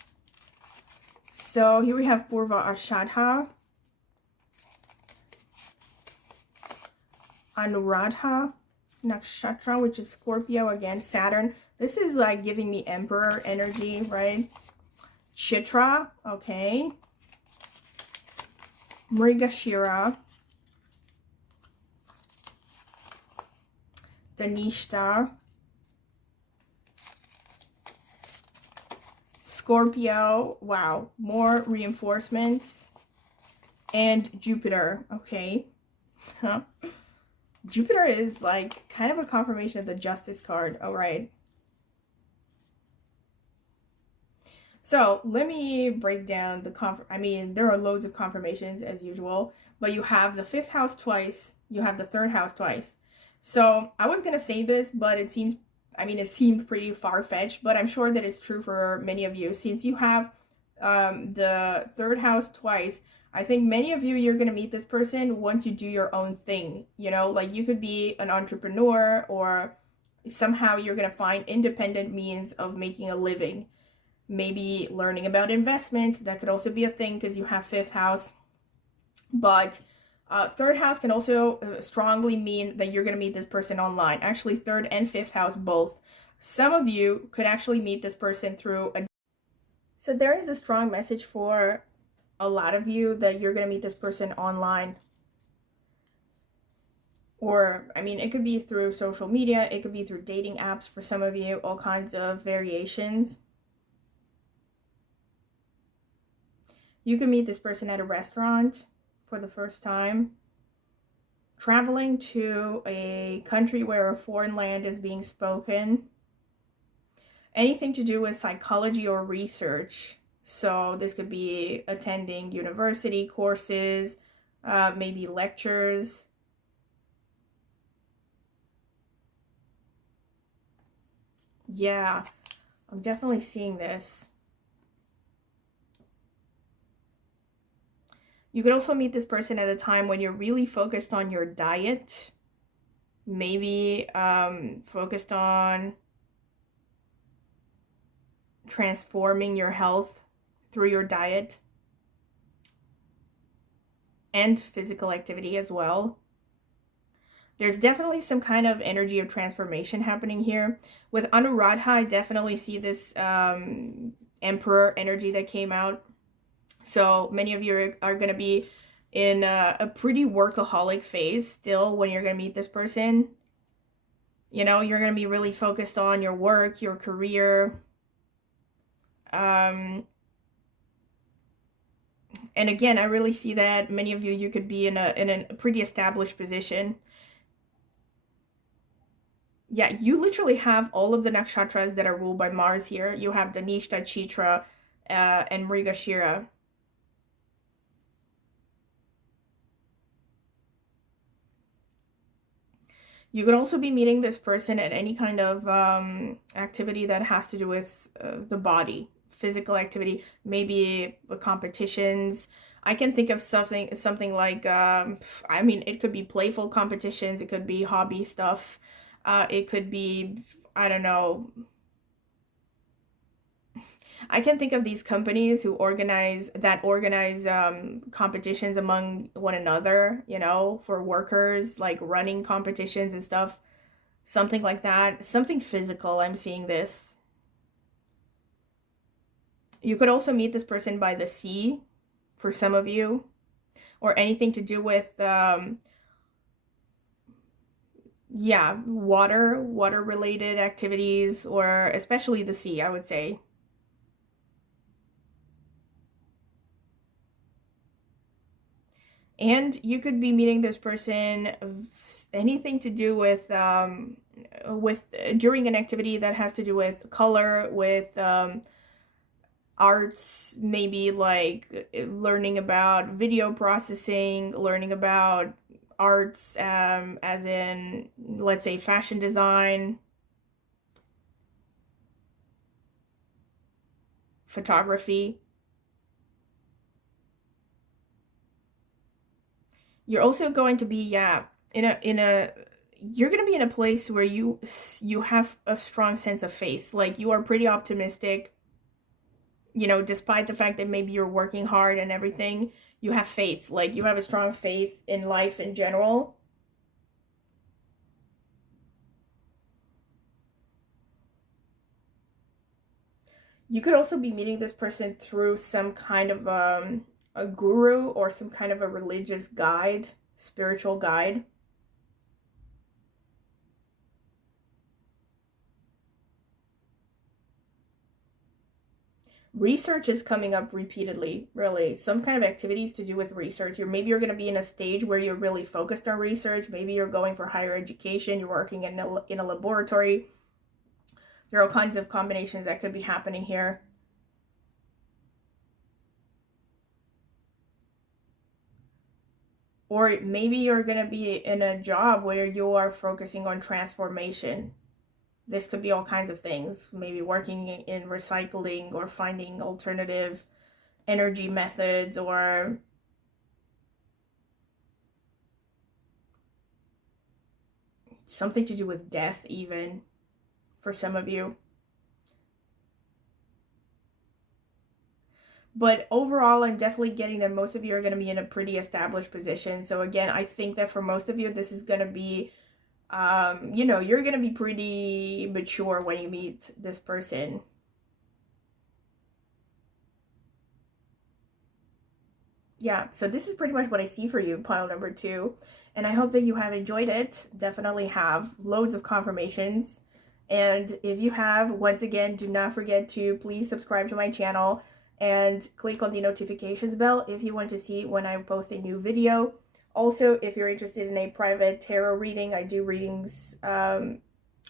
So here we have Purva Ashadha, Anuradha Nakshatra, which is Scorpio again, Saturn. This is like giving me Emperor energy, right? Chitra, okay. Mrigashira, Danishta, Scorpio, wow, more reinforcements, and Jupiter, okay. Jupiter is like kind of a confirmation of the Justice card, all right. So let me break down the I mean, there are loads of confirmations as usual, but you have the 5th house twice, you have the 3rd house twice. So I was gonna say this, but it seems, I mean, it seemed pretty far-fetched, but I'm sure that it's true for many of you. Since you have the 3rd house twice, I think many of you, you're gonna meet this person once you do your own thing. You know, like you could be an entrepreneur, or somehow you're gonna find independent means of making a living. Maybe learning about investment, that could also be a thing because you have 5th house. But 3rd house can also strongly mean that you're going to meet this person online. Actually, 3rd and 5th house both. Some of you could actually meet this person through a... So there is a strong message for a lot of you that you're going to meet this person online. Or, I mean, it could be through social media. It could be through dating apps for some of you. All kinds of variations. You can meet this person at a restaurant for the first time. Traveling to a country where a foreign land is being spoken. Anything to do with psychology or research. So this could be attending university courses, maybe lectures. Yeah, I'm definitely seeing this. You could also meet this person at a time when you're really focused on your diet. Maybe focused on transforming your health through your diet. And physical activity as well. There's definitely some kind of energy of transformation happening here. With Anuradha, I definitely see this Emperor energy that came out. So many of you are going to be in a pretty workaholic phase still when you're going to meet this person. You know, you're going to be really focused on your work, your career. And again, I really see that many of you could be in a pretty established position. Yeah, you literally have all of the nakshatras that are ruled by Mars here. You have Danishta, Chitra, and Mrigashira. You could also be meeting this person at any kind of activity that has to do with the body, physical activity, maybe competitions. I can think of something like, I mean, it could be playful competitions, it could be hobby stuff, it could be, I don't know, I can think of these companies who organize competitions among one another, you know, for workers, like running competitions and stuff. Something like that. Something physical, I'm seeing this. You could also meet this person by the sea, for some of you, or anything to do with, yeah, water related activities, or especially the sea, I would say. And you could be meeting this person, anything to do with during an activity that has to do with color, with arts, maybe like learning about video processing, learning about arts, as in, let's say, fashion design, photography. You're also going to be, yeah, you're going to be in a place where you have a strong sense of faith. Like, you are pretty optimistic, you know, despite the fact that maybe you're working hard and everything. You have faith. Like, you have a strong faith in life in general. You could also be meeting this person through some kind of a guru, or some kind of a religious guide, spiritual guide. Research is coming up repeatedly, really. Some kind of activities to do with research. Maybe you're going to be in a stage where you're really focused on research. Maybe you're going for higher education. You're working in a laboratory. There are all kinds of combinations that could be happening here. Or maybe you're going to be in a job where you are focusing on transformation. This could be all kinds of things. Maybe working in recycling, or finding alternative energy methods, or something to do with death, even, for some of you. But overall, I'm definitely getting that most of you are going to be in a pretty established position. So again, I think that for most of you, this is going to be, you know, you're going to be pretty mature when you meet this person. Yeah, so this is pretty much what I see for you, pile number 2. And I hope that you have enjoyed it. Definitely have loads of confirmations. And if you have, once again, do not forget to please subscribe to my channel and click on the notifications bell if you want to see when I post a new video. Also, if you're interested in a private tarot reading, I do readings on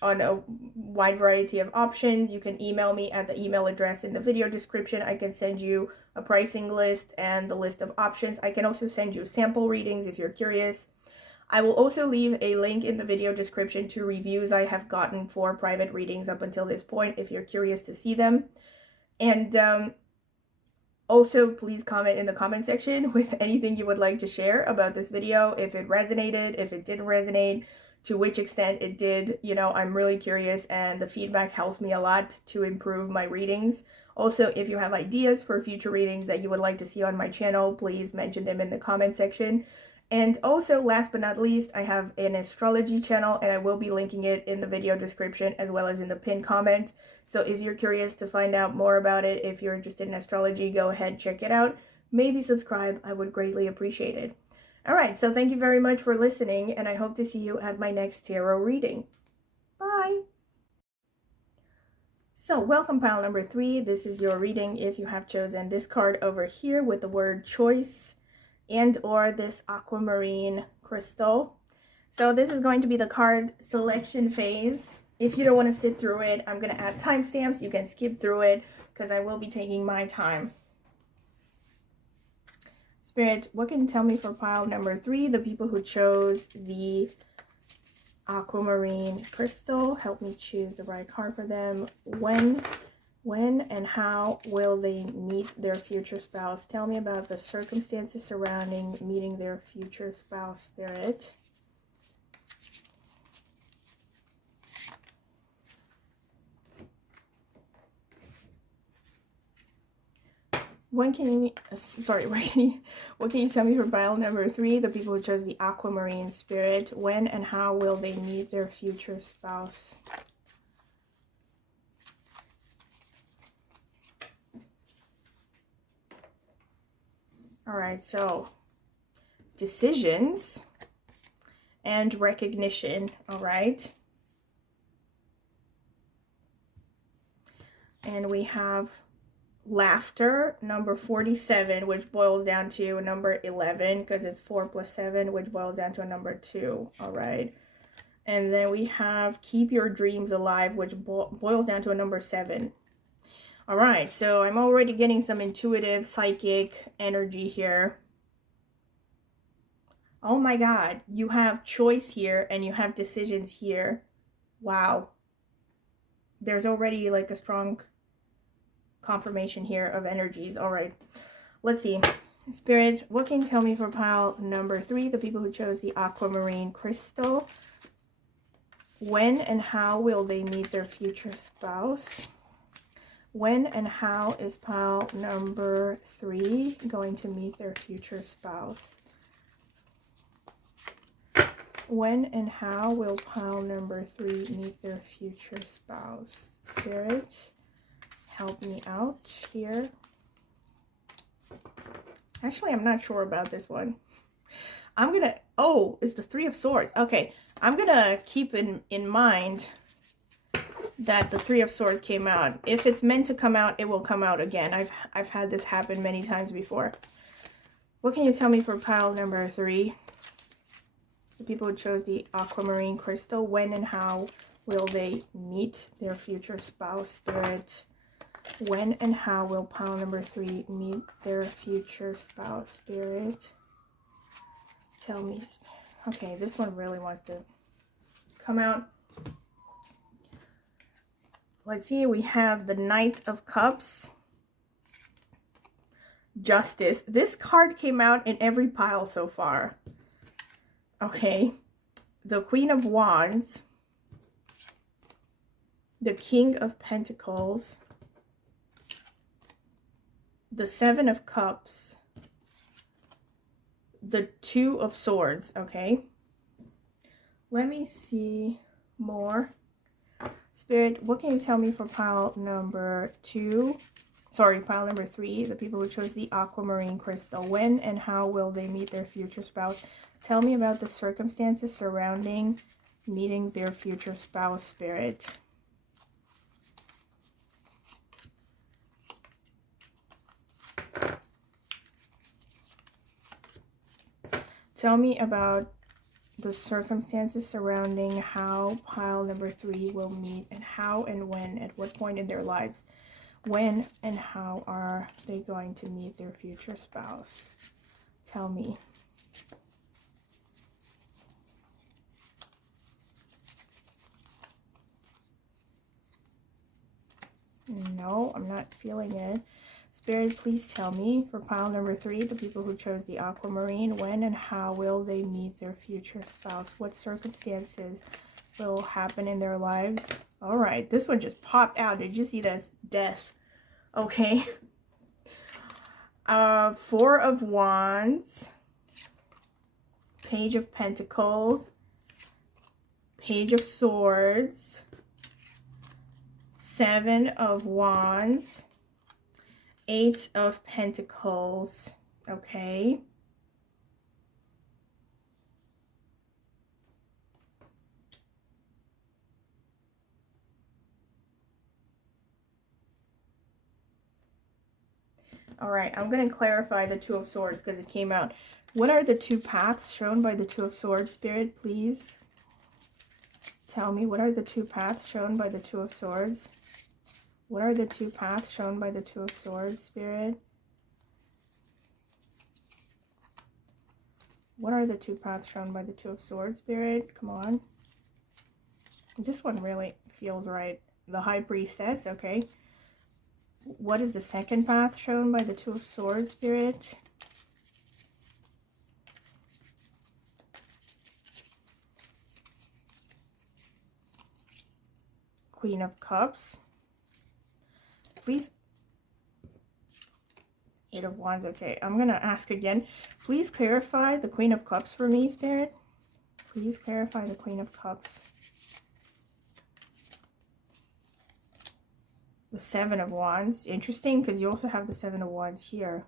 a wide variety of options. You can email me at the email address in the video description. I can send you a pricing list and the list of options. I can also send you sample readings if you're curious. I will also leave a link in the video description to reviews I have gotten for private readings up until this point if you're curious to see them. And also, please comment in the comment section with anything you would like to share about this video, if it resonated, if it didn't resonate, to which extent it did. You know, I'm really curious, and the feedback helps me a lot to improve my readings. Also, if you have ideas for future readings that you would like to see on my channel, please mention them in the comment section. And also, last but not least, I have an astrology channel, and I will be linking it in the video description as well as in the pinned comment. So if you're curious to find out more about it, if you're interested in astrology, go ahead, check it out. Maybe subscribe. I would greatly appreciate it. All right, so thank you very much for listening, and I hope to see you at my next tarot reading. Bye! So welcome, pile number 3. This is your reading if you have chosen this card over here with the word choice, and or this aquamarine crystal. So this is going to be the card selection phase. If you don't want to sit through it, I'm going to add timestamps. You can skip through it because I will be taking my time. Spirit, what can you tell me for pile number 3? The people who chose the aquamarine crystal. Help me choose the right card for them. When and how will they meet their future spouse? Tell me about the circumstances surrounding meeting their future spouse, Spirit. When can you, what can you tell me for pile number 3, the people who chose the aquamarine spirit? When and how will they meet their future spouse? All right, so decisions and recognition, all right? And we have laughter, number 47, which boils down to number 11 because it's 4 plus 7, which boils down to a number 2, all right? And then we have keep your dreams alive, which boils down to a number 7. All right, so I'm already getting some intuitive psychic energy here. Oh my God, you have choice here and you have decisions here. Wow. There's already like a strong confirmation here of energies. All right, let's see. Spirit, what can you tell me for pile number 3, the people who chose the aquamarine crystal? When and how will they meet their future spouse? When and how is pile number 3 going to meet their future spouse? When and how will pile number 3 meet their future spouse? Spirit, help me out here. Actually, I'm not sure about this one. I'm gonna, oh, it's the 3 of Swords. Okay, I'm gonna keep in mind that the 3 of Swords came out. If it's meant to come out, it will come out again. I've had this happen many times before. What can you tell me for pile number 3? The people who chose the aquamarine crystal, when and how will they meet their future spouse? Spirit, when and how will pile number 3 meet their future spouse? Spirit, tell me. Okay, this one really wants to come out. Let's see, we have the Knight of Cups. Justice. This card came out in every pile so far. Okay. The Queen of Wands. The King of Pentacles. The 7 of Cups. The 2 of Swords. Okay. Let me see more. Spirit, what can you tell me for pile number 2? Sorry, pile number 3, the people who chose the aquamarine crystal. When and how will they meet their future spouse? Tell me about the circumstances surrounding meeting their future spouse, Spirit. Tell me about the circumstances surrounding how pile number 3 will meet, and how and when, at what point in their lives. When and how are they going to meet their future spouse? Tell me. No, I'm not feeling it. Spirit, please tell me for pile number 3, the people who chose the aquamarine, when and how will they meet their future spouse? What circumstances will happen in their lives? All right, this one just popped out. Did you see this? Death. Okay. 4 of Wands. Page of Pentacles. Page of Swords. 7 of Wands. 8 of Pentacles. Okay. All right, I'm going to clarify the 2 of Swords because it came out. What are the 2 paths shown by the 2 of Swords, Spirit? Please tell me, what are the 2 paths shown by the 2 of Swords? What are the 2 paths shown by the 2 of Swords, Spirit? What are the 2 paths shown by the 2 of Swords, Spirit? Come on. This one really feels right. The High Priestess, okay. What is the second path shown by the 2 of Swords, Spirit? Queen of Cups. Please Eight of Wands. Okay, I'm gonna ask again. Please clarify the Queen of Cups for me, Spirit. Please clarify the Queen of Cups. The Seven of Wands. Interesting, because you also have the Seven of Wands here.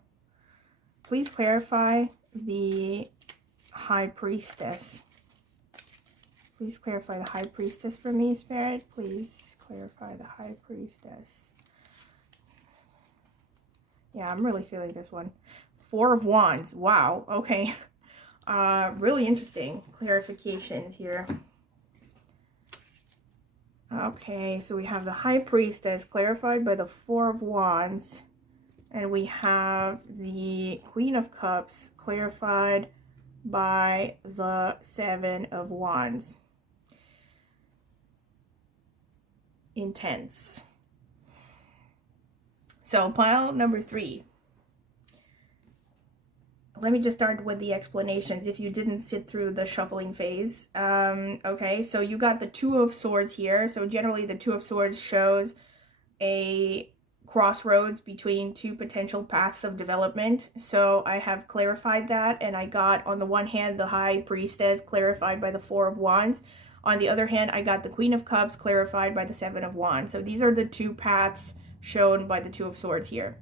Please clarify the High Priestess. Please clarify the High Priestess for me, Spirit. Please clarify the High Priestess. Yeah, I'm really feeling this one. Four of Wands. Wow. Okay. Really interesting clarifications here. Okay, so we have the High Priestess clarified by the Four of Wands. And we have the Queen of Cups clarified by the Seven of Wands. Intense. So pile number 3. Let me just start with the explanations if you didn't sit through the shuffling phase. Okay, so you got the Two of Swords here. So generally the Two of Swords shows a crossroads between two potential paths of development. So I have clarified that, and I got, on the one hand, the High Priestess clarified by the Four of Wands. On the other hand, I got the Queen of Cups clarified by the Seven of Wands. So these are the two paths shown by the Two of Swords here.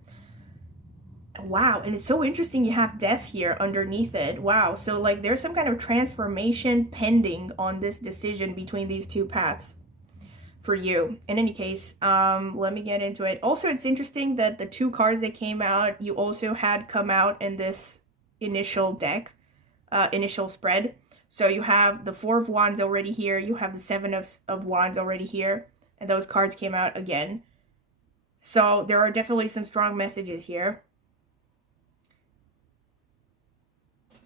Wow, and it's so interesting you have death here underneath it. Wow, so like there's some kind of transformation pending on this decision between these two paths for you. In any case, let me get into it. Also, it's interesting that the two cards that came out, you also had come out in this initial deck, initial spread. So you have the Four of Wands already here, you have the Seven of Wands already here, and those cards came out again. So there are definitely some strong messages here.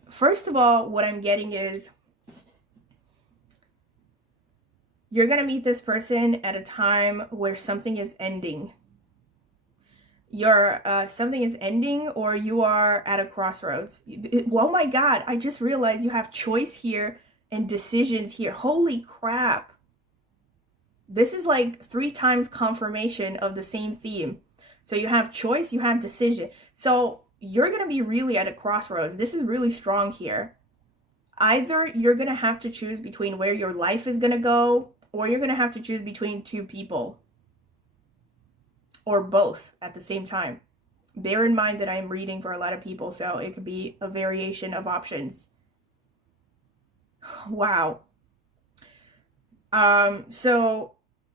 First of all, what I'm getting is you're going to meet this person at a time where something is ending. Something is ending, or you are at a crossroads. Oh my God, I just realized you have choice here and decisions here. Holy crap. This is like 3 times confirmation of the same theme. So you have choice, you have decision. So you're going to be really at a crossroads. This is really strong here. Either you're going to have to choose between where your life is going to go, or you're going to have to choose between two people, or both at the same time. Bear in mind that I'm reading for a lot of people, so it could be a variation of options. Wow. So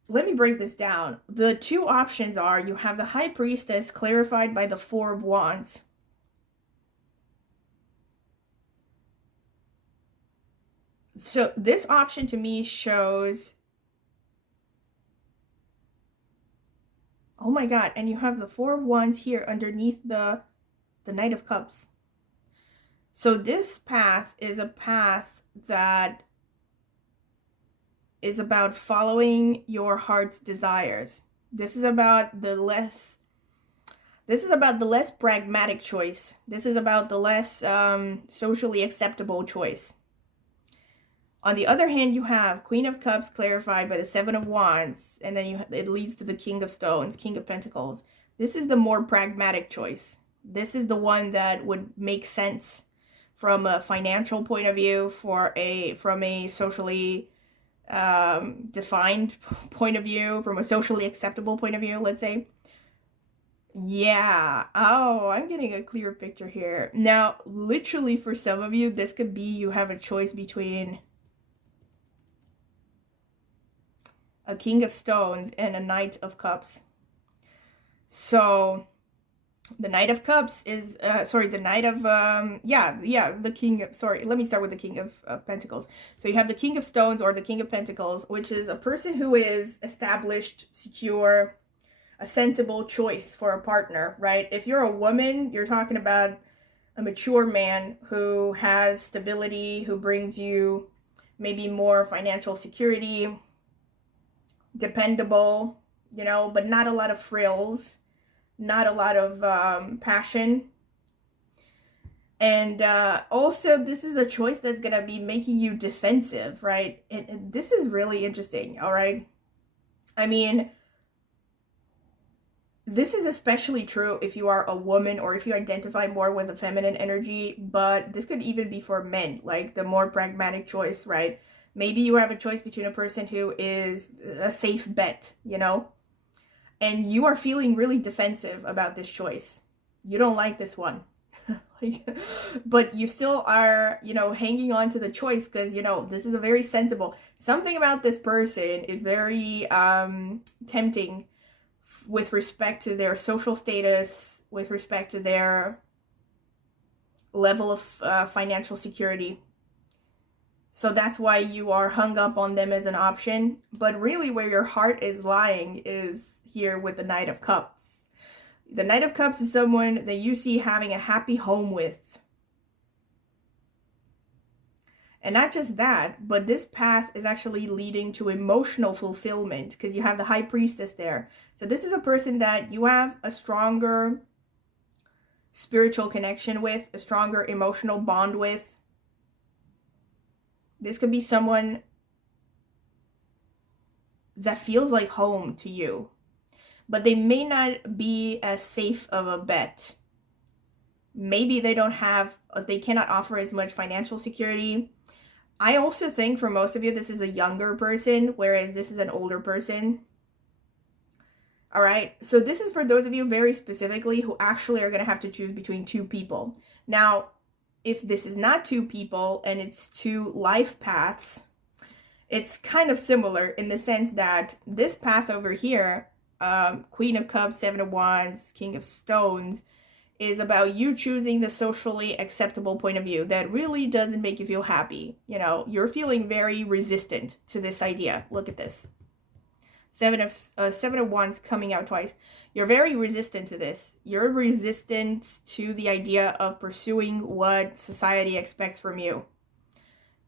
let me break this down. The two options are, you have the High Priestess clarified by the Four of Wands. So this option to me shows, oh my God, and you have the Four of Wands here underneath the Knight of Cups. So this path is a path that is about following your heart's desires. This is about the less pragmatic choice. This is about the less socially acceptable choice. On the other hand, you have Queen of Cups clarified by the Seven of Wands, and then it leads to the King of Stones, King of Pentacles. This is the more pragmatic choice. This is the one that would make sense from a financial point of view, from a socially defined point of view, from a socially acceptable point of view, let's say. Yeah. Oh, I'm getting a clear picture here. Now, literally for some of you, this could be you have a choice between a King of Stones and a Knight of Cups. So the Knight of Cups is, the Knight of, the King, let me start with the King of Pentacles. So you have the King of Stones or the King of Pentacles, which is a person who is established, secure, a sensible choice for a partner, right? If you're a woman, you're talking about a mature man who has stability, who brings you maybe more financial security, dependable, but not a lot of frills, not a lot of passion. And also, this is a choice that's going to be making you defensive, right? And this is really interesting, all right? I mean, This is especially true if you are a woman or if you identify more with the feminine energy, but this could even be for men, like the more pragmatic choice, right? Maybe you have a choice between a person who is a safe bet, you know, and you are feeling really defensive about this choice. You don't like this one. But you still are, you know, hanging on to the choice because, you know, this is a very sensible, something about this person is very tempting with respect to their social status, with respect to their level of financial security. So that's why you are hung up on them as an option. But really where your heart is lying is here with the Knight of Cups. The Knight of Cups is someone that you see having a happy home with. And not just that, but this path is actually leading to emotional fulfillment because you have the High Priestess there. So this is a person that you have a stronger spiritual connection with, a stronger emotional bond with. This could be someone that feels like home to you, but they may not be as safe of a bet. Maybe they cannot offer as much financial security. I also think for most of you, this is a younger person, whereas this is an older person. All right, so this is for those of you very specifically who actually are going to have to choose between two people. Now, if this is not two people and it's two life paths, it's kind of similar in the sense that this path over here, Queen of Cups, Seven of Wands, King of Stones, is about you choosing the socially acceptable point of view that really doesn't make you feel happy. You know, you're feeling very resistant to this idea. Look at this. Seven of Wands coming out twice. You're very resistant to this. You're resistant to the idea of pursuing what society expects from you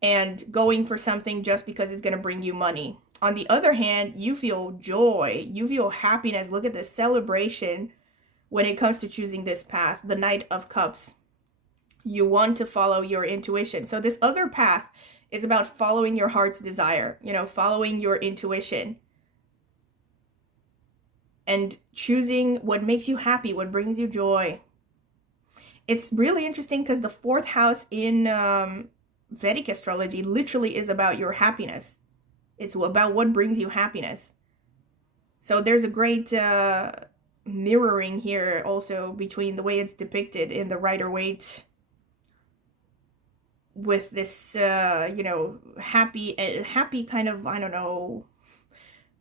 and going for something just because it's going to bring you money. On the other hand, you feel joy. You feel happiness. Look at this celebration when it comes to choosing this path, the Knight of Cups. You want to follow your intuition. So this other path is about following your heart's desire, you know, following your intuition and choosing what makes you happy, what brings you joy. It's really interesting because the fourth house in Vedic astrology literally is about your happiness. It's about what brings you happiness. So there's a great mirroring here also between the way it's depicted in the Rider-Waite with this you know, happy kind of, I don't know,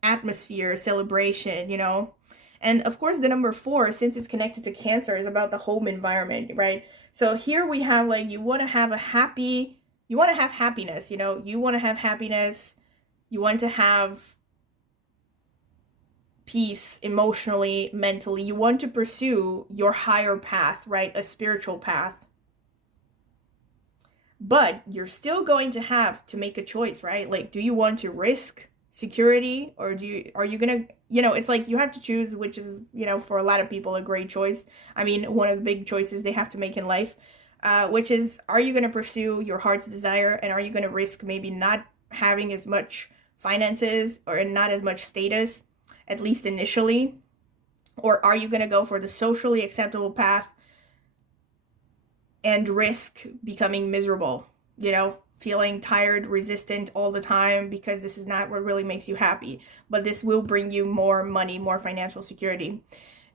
atmosphere, celebration, you know. And of course the number 4, since it's connected to Cancer, is about the home environment, right? So here we have like, you want to have happiness, you know, you want to have happiness, you want to have peace emotionally, mentally. You want to pursue your higher path, right? A spiritual path. But you're still going to have to make a choice, right? Like, do you want to risk security, or are you gonna, you know, it's like you have to choose, which is, you know, for a lot of people a great choice. I mean, one of the big choices they have to make in life, which is, are you going to pursue your heart's desire, and are you going to risk maybe not having as much finances or not as much status, at least initially? Or are you going to go for the socially acceptable path and risk becoming miserable, you know, feeling tired, resistant all the time because this is not what really makes you happy, but this will bring you more money, more financial security.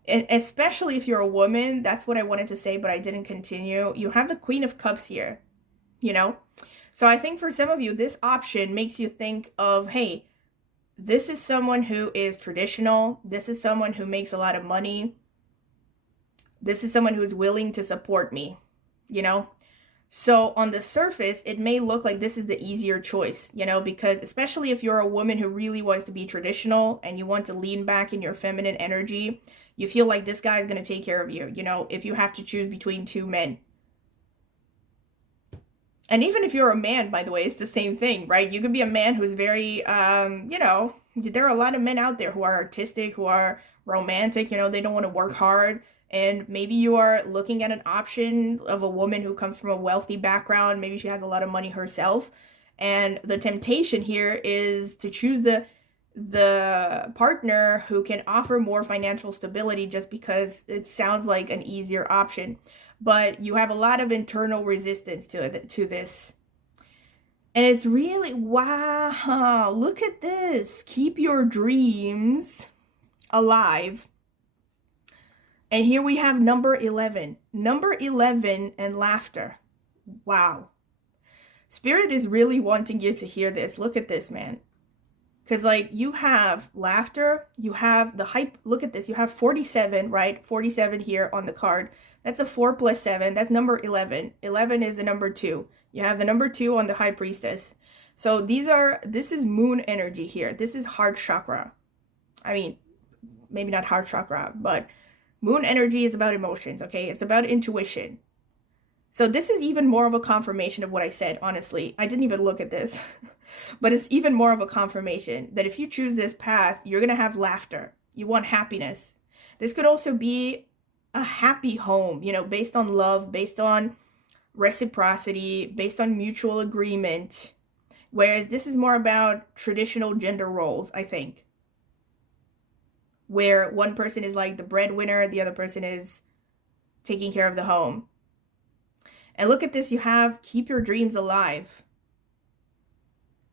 And especially if you're a woman, that's what I wanted to say, but I didn't continue. You have the Queen of Cups here, you know? So I think for some of you, this option makes you think of, hey, this is someone who is traditional. This is someone who makes a lot of money. This is someone who's willing to support me, you know? So on the surface, it may look like this is the easier choice, you know, because especially if you're a woman who really wants to be traditional and you want to lean back in your feminine energy, you feel like this guy is going to take care of you, you know, if you have to choose between two men. And even if you're a man, by the way, it's the same thing, right? You could be a man who's very, you know, there are a lot of men out there who are artistic, who are romantic, you know, they don't want to work hard. And maybe you are looking at an option of a woman who comes from a wealthy background. Maybe she has a lot of money herself. And the temptation here is to choose the partner who can offer more financial stability just because it sounds like an easier option. But you have a lot of internal resistance to this. And it's really, wow, look at this. Keep your dreams alive. And here we have number 11. Number 11 and laughter. Wow. Spirit is really wanting you to hear this. Look at this, man. Because, like, you have laughter, you have the hype. Look at this. You have 47, right? 47 here on the card. That's a 4 plus 7. That's number 11. 11 is the number 2. You have the number 2 on the High Priestess. So this is moon energy here. This is heart chakra. I mean, maybe not heart chakra, but moon energy is about emotions, okay? It's about intuition. So this is even more of a confirmation of what I said, honestly. I didn't even look at this. But it's even more of a confirmation that if you choose this path, you're going to have laughter. You want happiness. This could also be a happy home, you know, based on love, based on reciprocity, based on mutual agreement. Whereas this is more about traditional gender roles, I think. Where one person is like the breadwinner, the other person is taking care of the home. And look at this, you have keep your dreams alive.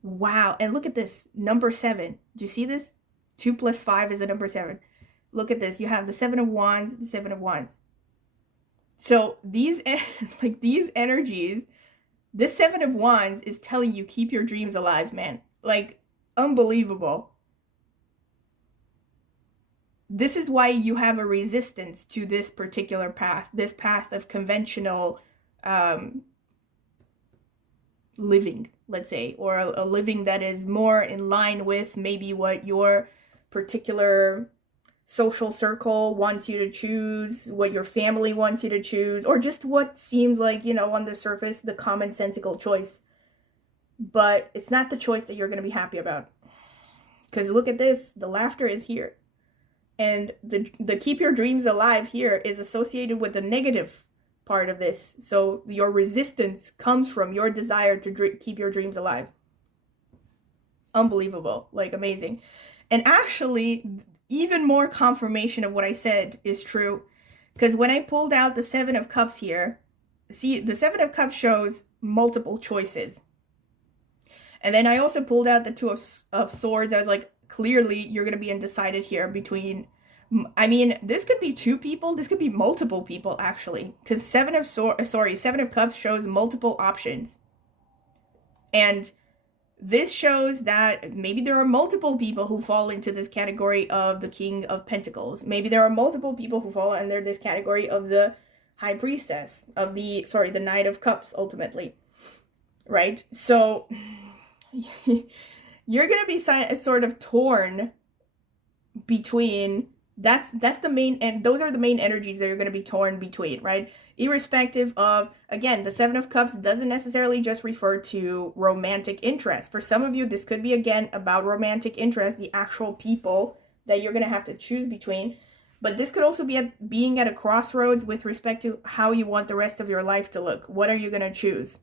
Wow, and look at this, number 7. Do you see this? 2 plus 5 is the number 7. Look at this, you have the 7 of Wands, the 7 of Wands. So these energies, this 7 of Wands is telling you keep your dreams alive, man. Like, unbelievable. This is why you have a resistance to this particular path, this path of conventional living, let's say, or a living that is more in line with maybe what your particular social circle wants you to choose, what your family wants you to choose, or just what seems like, you know, on the surface, the commonsensical choice. But it's not the choice that you're going to be happy about. Because look at this, the laughter is here. And the keep your dreams alive here is associated with the negative part of this. So your resistance comes from your desire to keep your dreams alive. Unbelievable, like amazing. And actually, even more confirmation of what I said is true. Because when I pulled out the 7 of Cups here, see, the 7 of Cups shows multiple choices. And then I also pulled out the 2 of Swords. I was like, clearly, you're going to be undecided here between... I mean, this could be 2 people. This could be multiple people, actually. Because 7 of Cups shows multiple options. And this shows that maybe there are multiple people who fall into this category of the King of Pentacles. Maybe there are multiple people who fall under this category of the High Priestess, of the Knight of Cups, ultimately. Right? So, you're going to be sort of torn between... That's the main, and those are the main energies that you're going to be torn between, right? Irrespective of, again, the 7 of Cups doesn't necessarily just refer to romantic interest. For some of you, this could be, again, about romantic interest, the actual people that you're going to have to choose between. But this could also be being at a crossroads with respect to how you want the rest of your life to look. What are you going to choose?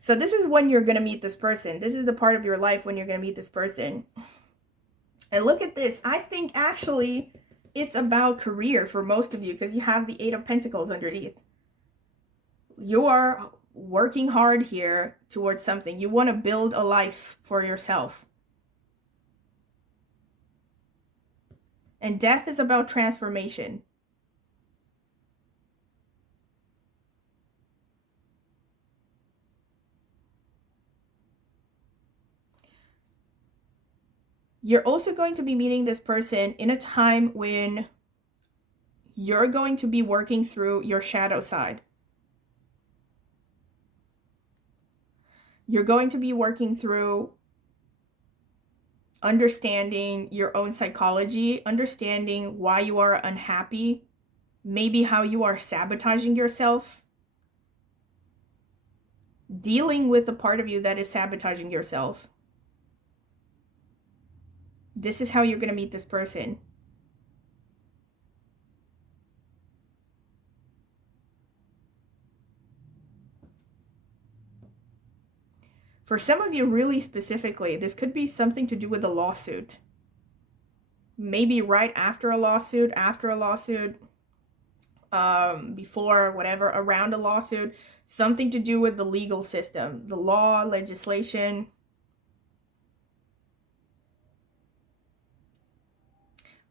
So this is when you're going to meet this person. This is the part of your life when you're going to meet this person. And look at this. I think, actually... it's about career for most of you because you have the 8 of Pentacles underneath. You are working hard here towards something. You want to build a life for yourself. And Death is about transformation. You're also going to be meeting this person in a time when you're going to be working through your shadow side. You're going to be working through understanding your own psychology, understanding why you are unhappy, maybe how you are sabotaging yourself, dealing with the part of you that is sabotaging yourself. This is how you're going to meet this person. For some of you, really specifically, this could be something to do with a lawsuit. maybe right after a lawsuit, before, whatever, around a lawsuit, something to do with the legal system, the law, legislation.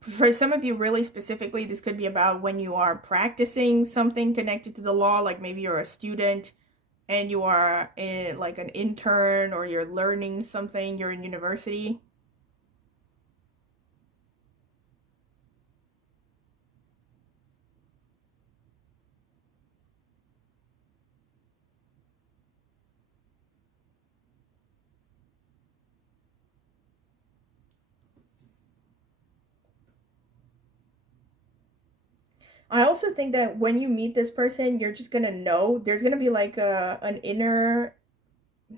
For some of you, really specifically, this could be about when you are practicing something connected to the law, like maybe you're a student and you are like an intern, or you're learning something, you're in university. I also think that when you meet this person, you're just gonna know, there's gonna be like an inner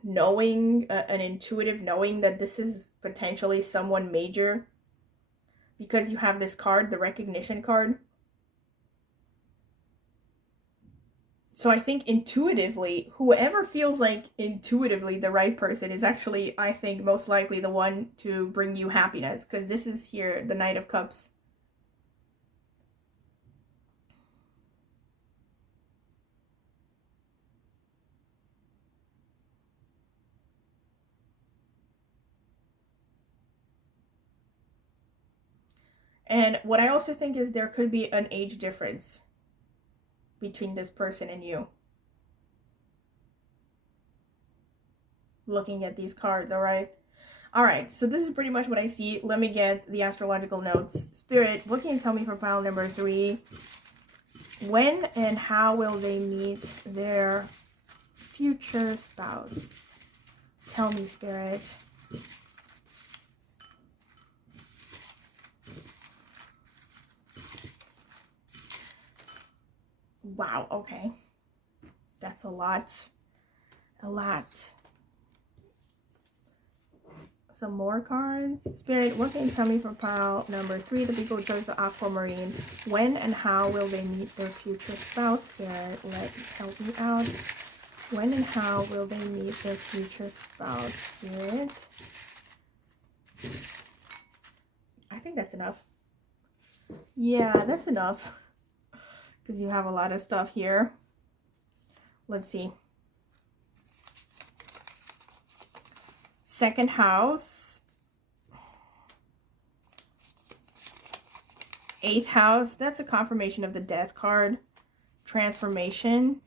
knowing, an intuitive knowing that this is potentially someone major, because you have this card, the recognition card. So I think intuitively, whoever feels like intuitively the right person is actually, I think, most likely the one to bring you happiness, because this is here, the Knight of Cups. And what I also think is there could be an age difference between this person and you. Looking at these cards, all right? All right, so this is pretty much what I see. Let me get the astrological notes. Spirit, what can you tell me for pile number 3? When and how will they meet their future spouse? Tell me, Spirit. Wow, okay. That's a lot. A lot. Some more cards. Spirit, what can you tell me for pile number 3? The people who chose the aquamarine. When and how will they meet their future spouse? Spirit, help me out. When and how will they meet their future spouse? Spirit. I think that's enough. Yeah, that's enough. Because you have a lot of stuff here. Let's see. Second house. 8th house. That's a confirmation of the death card. Transformation.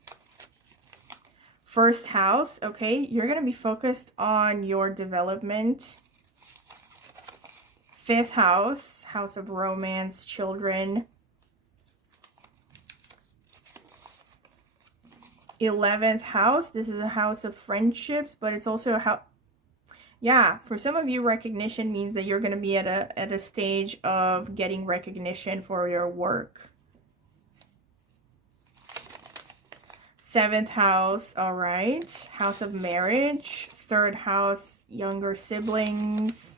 First house. Okay, you're going to be focused on your development. 5th house. House of romance, children. 11th house. This is a house of friendships, but it's also a house. Yeah, for some of you, recognition means that you're going to be at a stage of getting recognition for your work. 7th house, all right. House of marriage. 3rd house, younger siblings.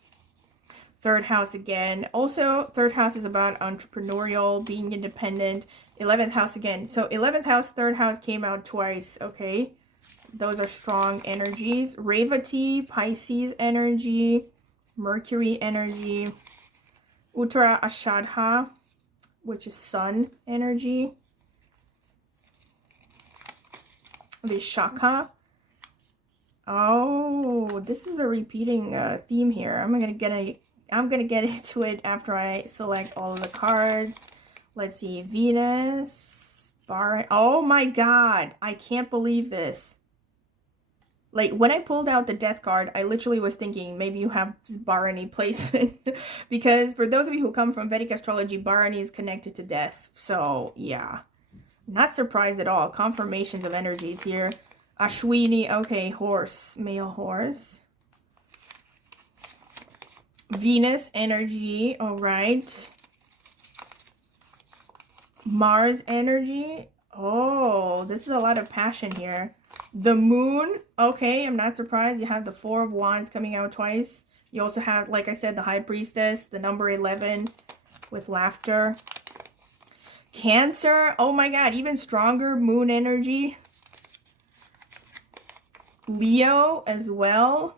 3rd house again. Also, 3rd house is about entrepreneurial, being independent. 11th house again. So 11th house, 3rd house came out twice, okay? Those are strong energies. Revati, Pisces energy, Mercury energy, Uttara Ashadha, which is Sun energy, Vishakha. Oh, this is a repeating theme here. I'm gonna get into it after I select all of the cards. Let's see, Venus, oh my God, I can't believe this. Like, when I pulled out the death card, I literally was thinking maybe you have Bharani placement. Because for those of you who come from Vedic astrology, Bharani is connected to death. So, yeah. Not surprised at all. Confirmations of energies here. Ashwini, okay, horse. Male horse. Venus energy, all right. Mars energy. Oh, this is a lot of passion here. The moon, okay, I'm not surprised. You have the 4 of Wands coming out twice. You also have, like I said, the High Priestess, the number 11 with laughter. Cancer, oh my God, even stronger moon energy. Leo as well.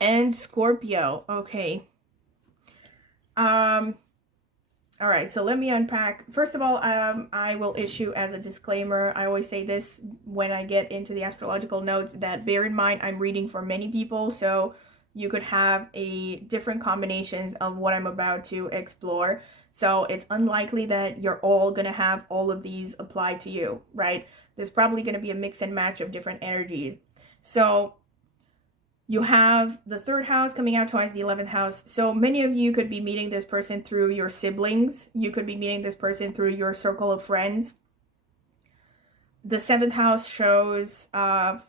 And Scorpio, okay. All right, so let me unpack. First of all, I will issue as a disclaimer, I always say this when I get into the astrological notes, that bear in mind I'm reading for many people, so you could have a different combinations of what I'm about to explore. So it's unlikely that you're all going to have all of these apply to you, right? There's probably going to be a mix and match of different energies. So you have the third house coming out twice, the 11th house. So many of you could be meeting this person through your siblings. You could be meeting this person through your circle of friends. The 7th house shows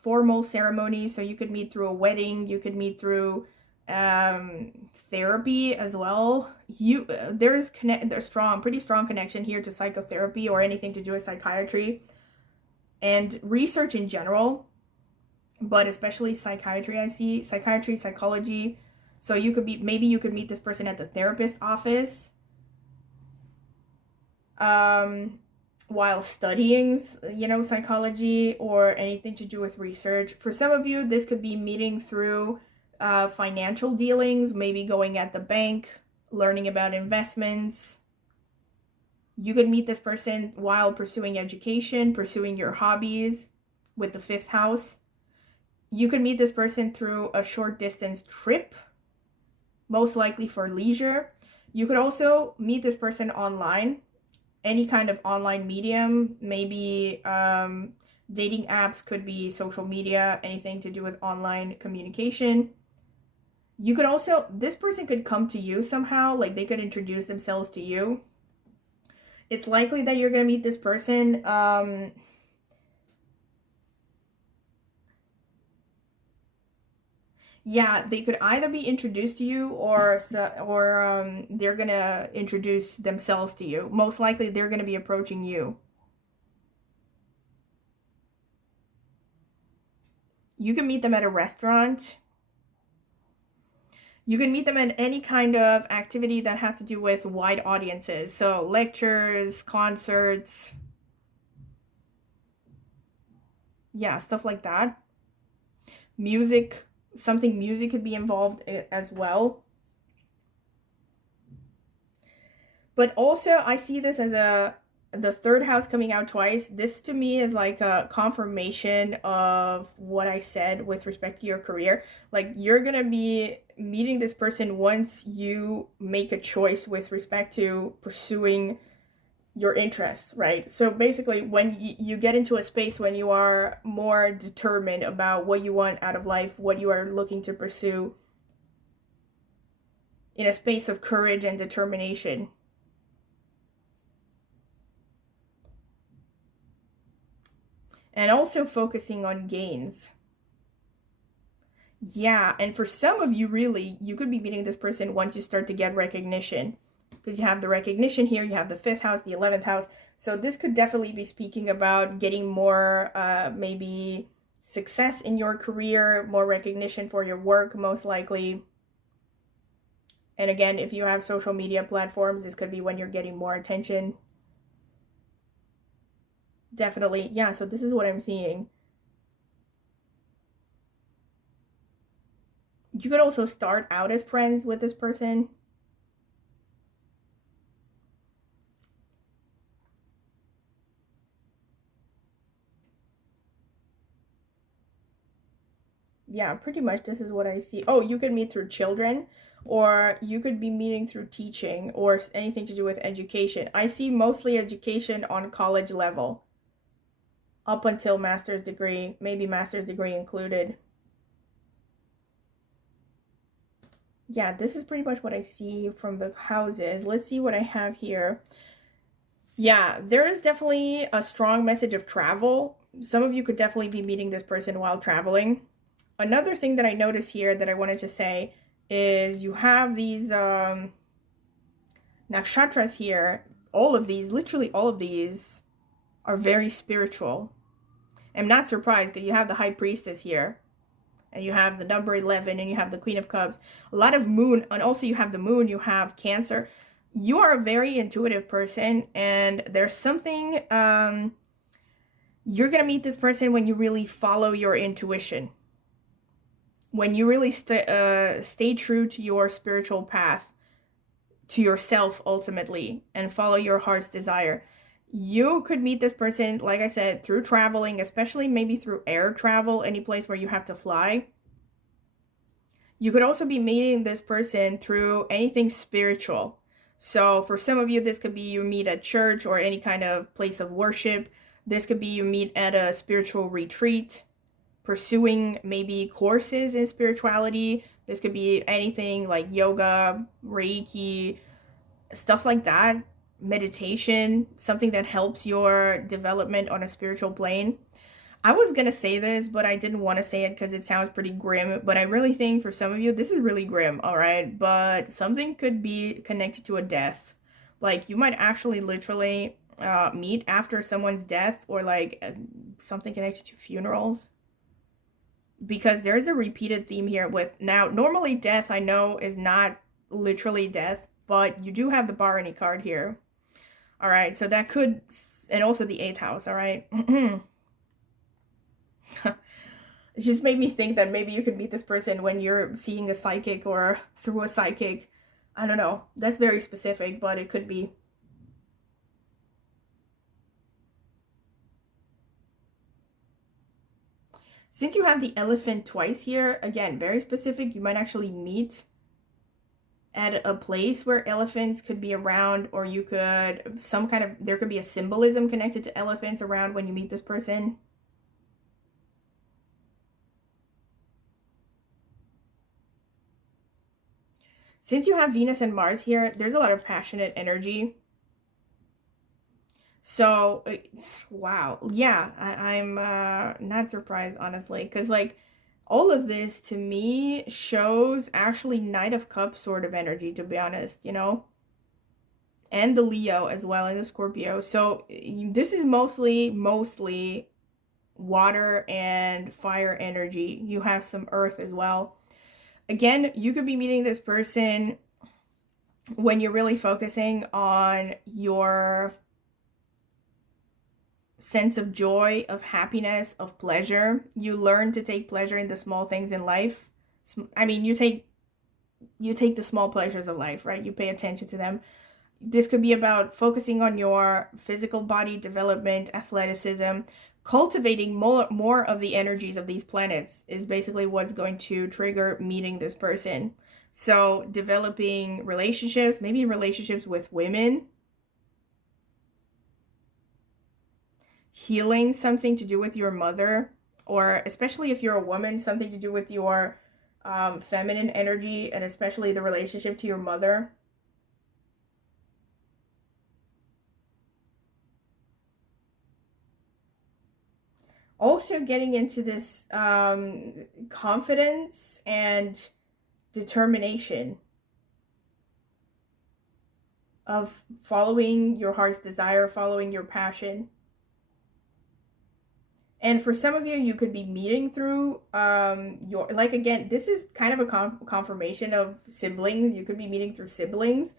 formal ceremonies. So you could meet through a wedding. You could meet through therapy as well. There's pretty strong connection here to psychotherapy or anything to do with psychiatry and research in general. But especially psychiatry, I see psychiatry, psychology. So you could maybe you could meet this person at the therapist office while studying, psychology or anything to do with research. For some of you, this could be meeting through financial dealings, maybe going at the bank, learning about investments. You could meet this person while pursuing education, pursuing your hobbies with the 5th house. You could meet this person through a short distance trip, most likely for leisure. You could also meet this person online, any kind of online medium, maybe dating apps, could be social media, anything to do with online communication. You could also, this person could come to you somehow, like they could introduce themselves to you. It's likely that you're going to meet this person yeah, they could either be introduced to you or they're going to introduce themselves to you. Most likely they're going to be approaching you. You can meet them at a restaurant. You can meet them at any kind of activity that has to do with wide audiences. So lectures, concerts. Yeah, stuff like that. Music. Music could be involved as well. But also, I see this as the 3rd house coming out twice. This to me is like a confirmation of what I said with respect to your career. Like you're going to be meeting this person once you make a choice with respect to pursuing your interests, right? So basically when you get into a space when you are more determined about what you want out of life, what you are looking to pursue, in a space of courage and determination. And also focusing on gains. Yeah, and for some of you, really, you could be meeting this person once you start to get recognition. Because you have the recognition here, you have the 5th house, the 11th house. So this could definitely be speaking about getting more, maybe, success in your career, more recognition for your work, most likely. And again, if you have social media platforms, this could be when you're getting more attention. Definitely, yeah, so this is what I'm seeing. You could also start out as friends with this person. Yeah, pretty much this is what I see. Oh, you could meet through children, or you could be meeting through teaching or anything to do with education. I see mostly education on college level, up until master's degree, maybe master's degree included. Yeah, this is pretty much what I see from the houses. Let's see what I have here. Yeah, there is definitely a strong message of travel. Some of you could definitely be meeting this person while traveling. Another thing that I notice here that I wanted to say is you have these nakshatras here. All of these, literally all of these, are very spiritual. I'm not surprised because you have the High Priestess here. And you have the number 11 and you have the Queen of Cups. A lot of moon, and also you have the moon, you have Cancer. You are a very intuitive person, and there's something, you're going to meet this person when you really follow your intuition. When you really stay true to your spiritual path. to yourself ultimately and follow your heart's desire. You could meet this person, like I said, through traveling, especially maybe through air travel, any place where you have to fly. You could also be meeting this person through anything spiritual. So for some of you, this could be you meet at church or any kind of place of worship. This could be you meet at a spiritual retreat, pursuing maybe courses in spirituality. This could be anything like yoga, Reiki, stuff like that, meditation, something that helps your development on a spiritual plane. I was gonna say this, but I didn't want to say it because it sounds pretty grim. But I really think for some of you, this is really grim, all right? But something could be connected to a death. Like you might actually literally meet after someone's death, or like something connected to funerals. Because there's a repeated theme here with, now, normally death, I know, is not literally death, but you do have the Barony card here. All right, so that could, and also the 8th house, all right? It just made me think that maybe you could meet this person when you're seeing a psychic or through a psychic. I don't know. That's very specific, but it could be. Since you have the elephant twice here, again, very specific, you might actually meet at a place where elephants could be around, or you could, there could be a symbolism connected to elephants around when you meet this person. Since you have Venus and Mars here, there's a lot of passionate energy. So, wow. Yeah, I'm not surprised, honestly, because, like, all of this to me shows actually Knight of Cups sort of energy, to be honest, you know? And the Leo as well, and the Scorpio. So, this is mostly water and fire energy. You have some earth as well. Again, you could be meeting this person when you're really focusing on your sense of joy, of happiness, of pleasure. You learn to take pleasure in the small things in life. I mean, you take the small pleasures of life, right? You pay attention to them. This could be about focusing on your physical body development, athleticism. Cultivating more of the energies of these planets is basically what's going to trigger meeting this person. So developing relationships, maybe relationships with women, healing something to do with your mother, or especially if you're a woman, something to do with your feminine energy, and especially the relationship to your mother. Also getting into this confidence and determination of following your heart's desire, following your passion. And for some of you, you could be meeting through your, like, again, this is kind of a confirmation of siblings. You could be meeting through siblings,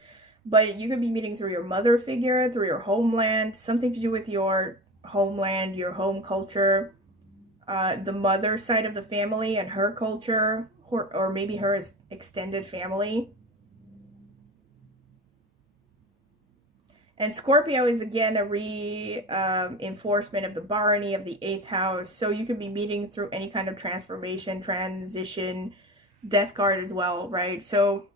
but you could be meeting through your mother figure, through your homeland, something to do with your homeland, your home culture, the mother side of the family and her culture, or maybe her extended family. And Scorpio is, again, a reinforcement of the Barony, of the 8th house. So you could be meeting through any kind of transformation, transition, death card as well, right? So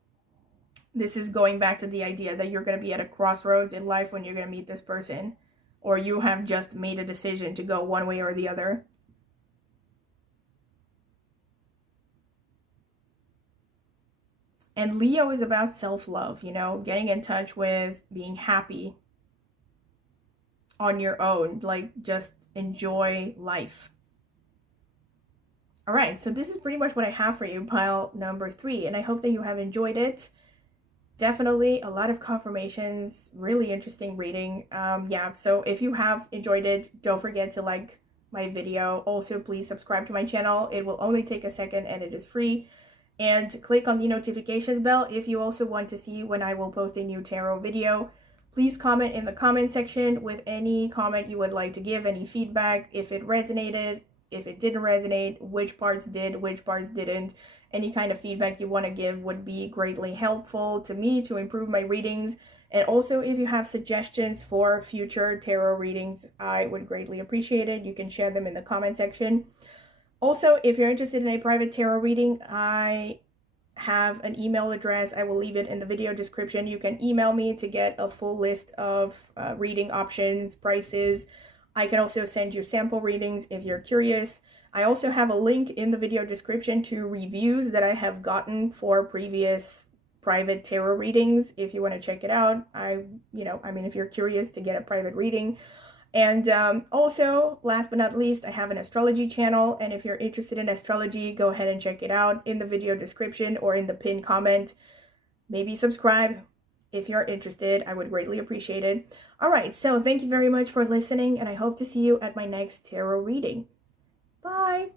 this is going back to the idea that you're going to be at a crossroads in life when you're going to meet this person. Or you have just made a decision to go one way or the other. And Leo is about self-love, you know, getting in touch with being happy on your own, like just enjoy life. All right, so this is pretty much what I have for you, pile number 3, and I hope that you have enjoyed it. Definitely a lot of confirmations, really interesting reading. Yeah, so if you have enjoyed it, don't forget to like my video. Also, please subscribe to my channel. It will only take a second and it is free. And click on the notifications bell if you also want to see when I will post a new tarot video. Please comment in the comment section with any comment you would like to give, any feedback, if it resonated, if it didn't resonate, which parts did, which parts didn't. Any kind of feedback you want to give would be greatly helpful to me to improve my readings. And also, if you have suggestions for future tarot readings, I would greatly appreciate it. You can share them in the comment section. Also, if you're interested in a private tarot reading, I have an email address. I will leave it in the video description. You can email me to get a full list of reading options, prices. I can also send you sample readings if you're curious. I also have a link in the video description to reviews that I have gotten for previous private tarot readings if you want to check it out. If you're curious to get a private reading. And also, last but not least, I have an astrology channel, and if you're interested in astrology, go ahead and check it out in the video description or in the pinned comment. Maybe subscribe if you're interested. I would greatly appreciate it. All right, so thank you very much for listening, and I hope to see you at my next tarot reading. Bye!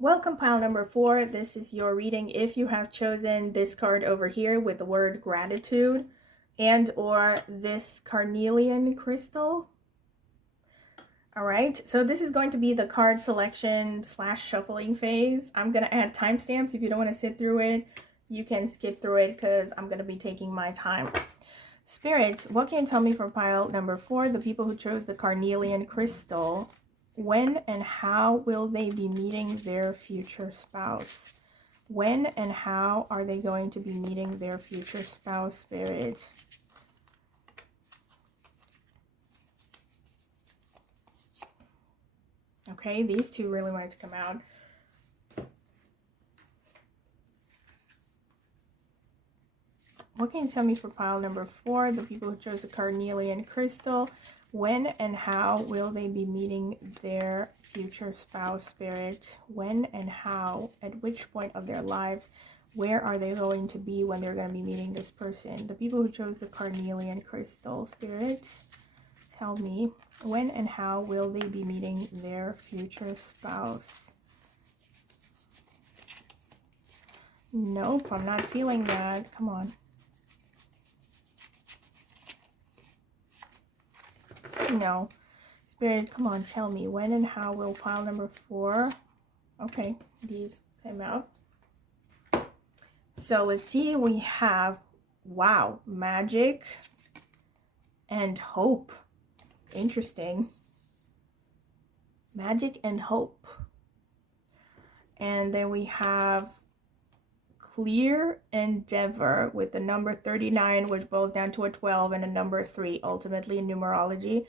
Welcome, pile number 4. This is your reading if you have chosen this card over here with the word gratitude and or this carnelian crystal. All right, so this is going to be the card selection / shuffling phase. I'm going to add timestamps. If you don't want to sit through it, you can skip through it because I'm going to be taking my time. Spirit, what can you tell me for pile number 4, the people who chose the carnelian crystal? When and how will they be meeting their future spouse? When and how are they going to be meeting their future spouse, Spirit? Okay, these two really wanted to come out. What can you tell me for pile number 4, the people who chose the carnelian crystal? When and how will they be meeting their future spouse, Spirit? When and how, at which point of their lives, where are they going to be when they're going to be meeting this person? The people who chose the carnelian crystal, Spirit, tell me, when and how will they be meeting their future spouse? Nope, I'm not feeling that. Come on. No. Spirit, come on, tell me, when and how will pile number 4? Okay, these came out. So let's see, we have, wow, magic and hope. Interesting. Magic and hope. And then we have clear endeavor with the number 39, which boils down to a 12, and a number 3, ultimately in numerology.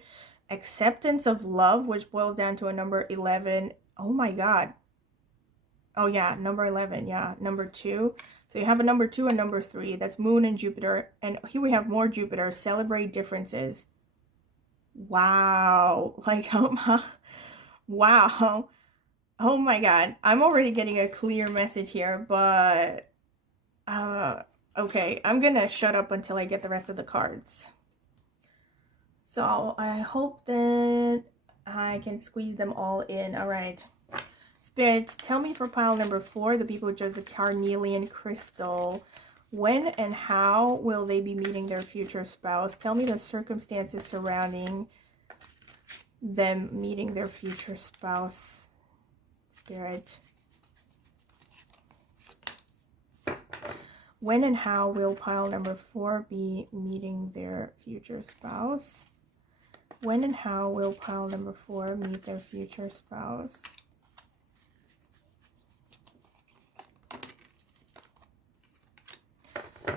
Acceptance of love, which boils down to a number 11. Oh my God. Oh yeah, number 11, yeah, number 2. So you have a number 2 and number 3. That's Moon and Jupiter. And here we have more Jupiter. Celebrate differences. Wow. Like, wow. Oh my God. I'm already getting a clear message here, but okay, I'm gonna shut up until I get the rest of the cards. So I hope that I can squeeze them all in. All right. Spirit, tell me for pile number 4, the people who chose the carnelian crystal. When and how will they be meeting their future spouse? Tell me the circumstances surrounding them meeting their future spouse, Spirit. When and how will pile number 4 be meeting their future spouse? When and how will pile number 4 meet their future spouse?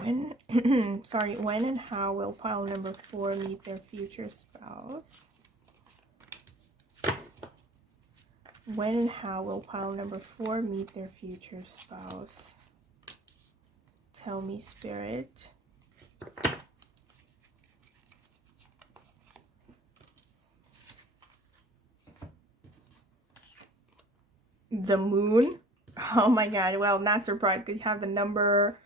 When and how will pile number 4 meet their future spouse? When and how will pile number 4 meet their future spouse? Tell me, Spirit. The Moon? Oh my God. Well, not surprised because you have the number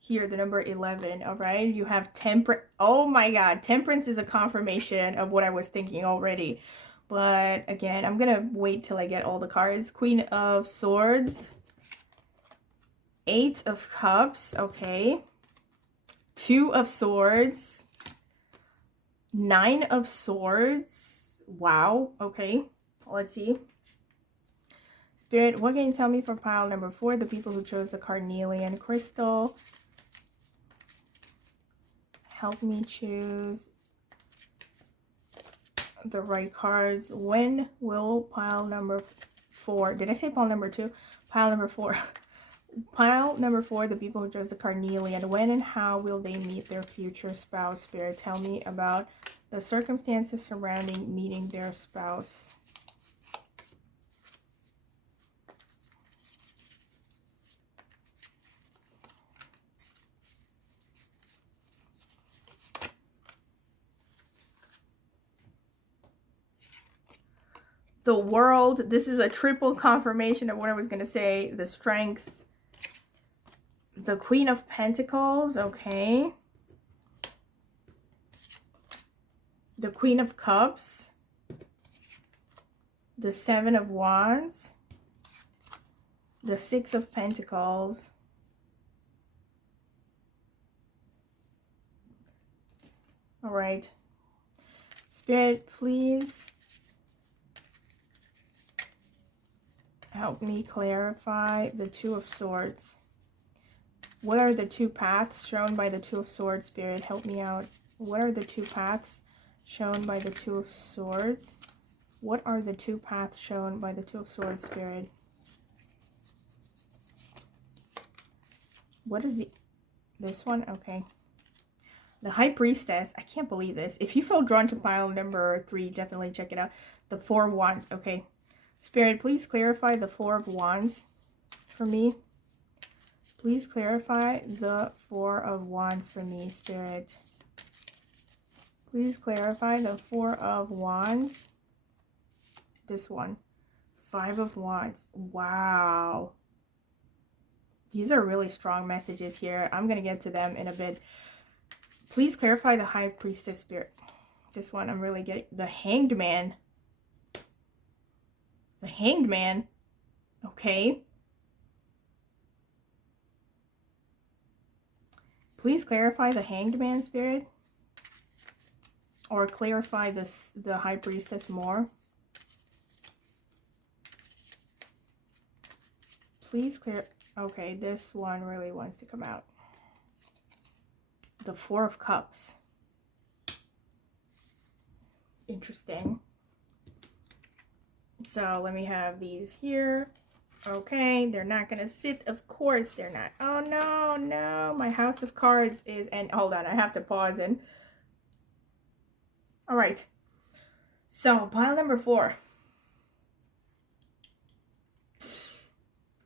here, the number 11. All right. You have Temperance. Oh my God. Temperance is a confirmation of what I was thinking already. But again, I'm going to wait till I get all the cards. Queen of Swords. 8 of Cups. Okay. 2 of Swords. 9 of Swords. Wow. Okay. Let's see. Spirit, what can you tell me for pile number 4? The people who chose the carnelian crystal. Help me choose the right cards. When will pile number 4, did I say pile number 2? Pile number 4. Pile number 4, the people who chose the carnelian. When and how will they meet their future spouse? Spirit, tell me about the circumstances surrounding meeting their spouse. The World. This is a triple confirmation of what I was going to say. The Strength. The Queen of Pentacles. Okay. The Queen of Cups. The Seven of Wands. The Six of Pentacles. All right. Spirit, please help me clarify the Two of Swords. What are the two paths shown by the Two of Swords, Spirit? Help me out. What are the two paths shown by the Two of Swords? What are the two paths shown by the Two of Swords, Spirit? What is this one? Okay. The High Priestess. I can't believe this. If you feel drawn to pile number 3, definitely check it out. The Four of Wands. Okay. Spirit, please clarify the Four of Wands for me. Please clarify the Four of Wands for me, Spirit. Please clarify the Four of Wands. This one. Five of Wands. Wow. These are really strong messages here. I'm going to get to them in a bit. Please clarify the High Priestess, Spirit. This one I'm really getting. The Hanged Man. The Hanged Man. Okay. Please clarify the Hanged Man, Spirit. Or clarify this, the High Priestess more. Please clear. Okay, this one really wants to come out. The Four of Cups. Interesting. So let me have these here. Okay, they're not gonna sit. Of course they're not. Oh no, no. My House of Cards is, and hold on, I have to pause and. All right. So pile number 4.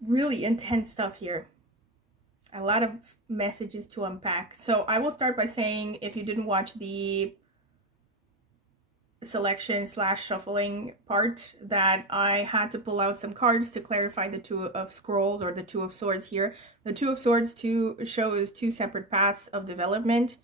Really intense stuff here. A lot of messages to unpack. So I will start by saying, if you didn't watch the selection / shuffling part, that I had to pull out some cards to clarify the Two of Scrolls, or the Two of Swords here. The Two of Swords shows 2 separate paths of development.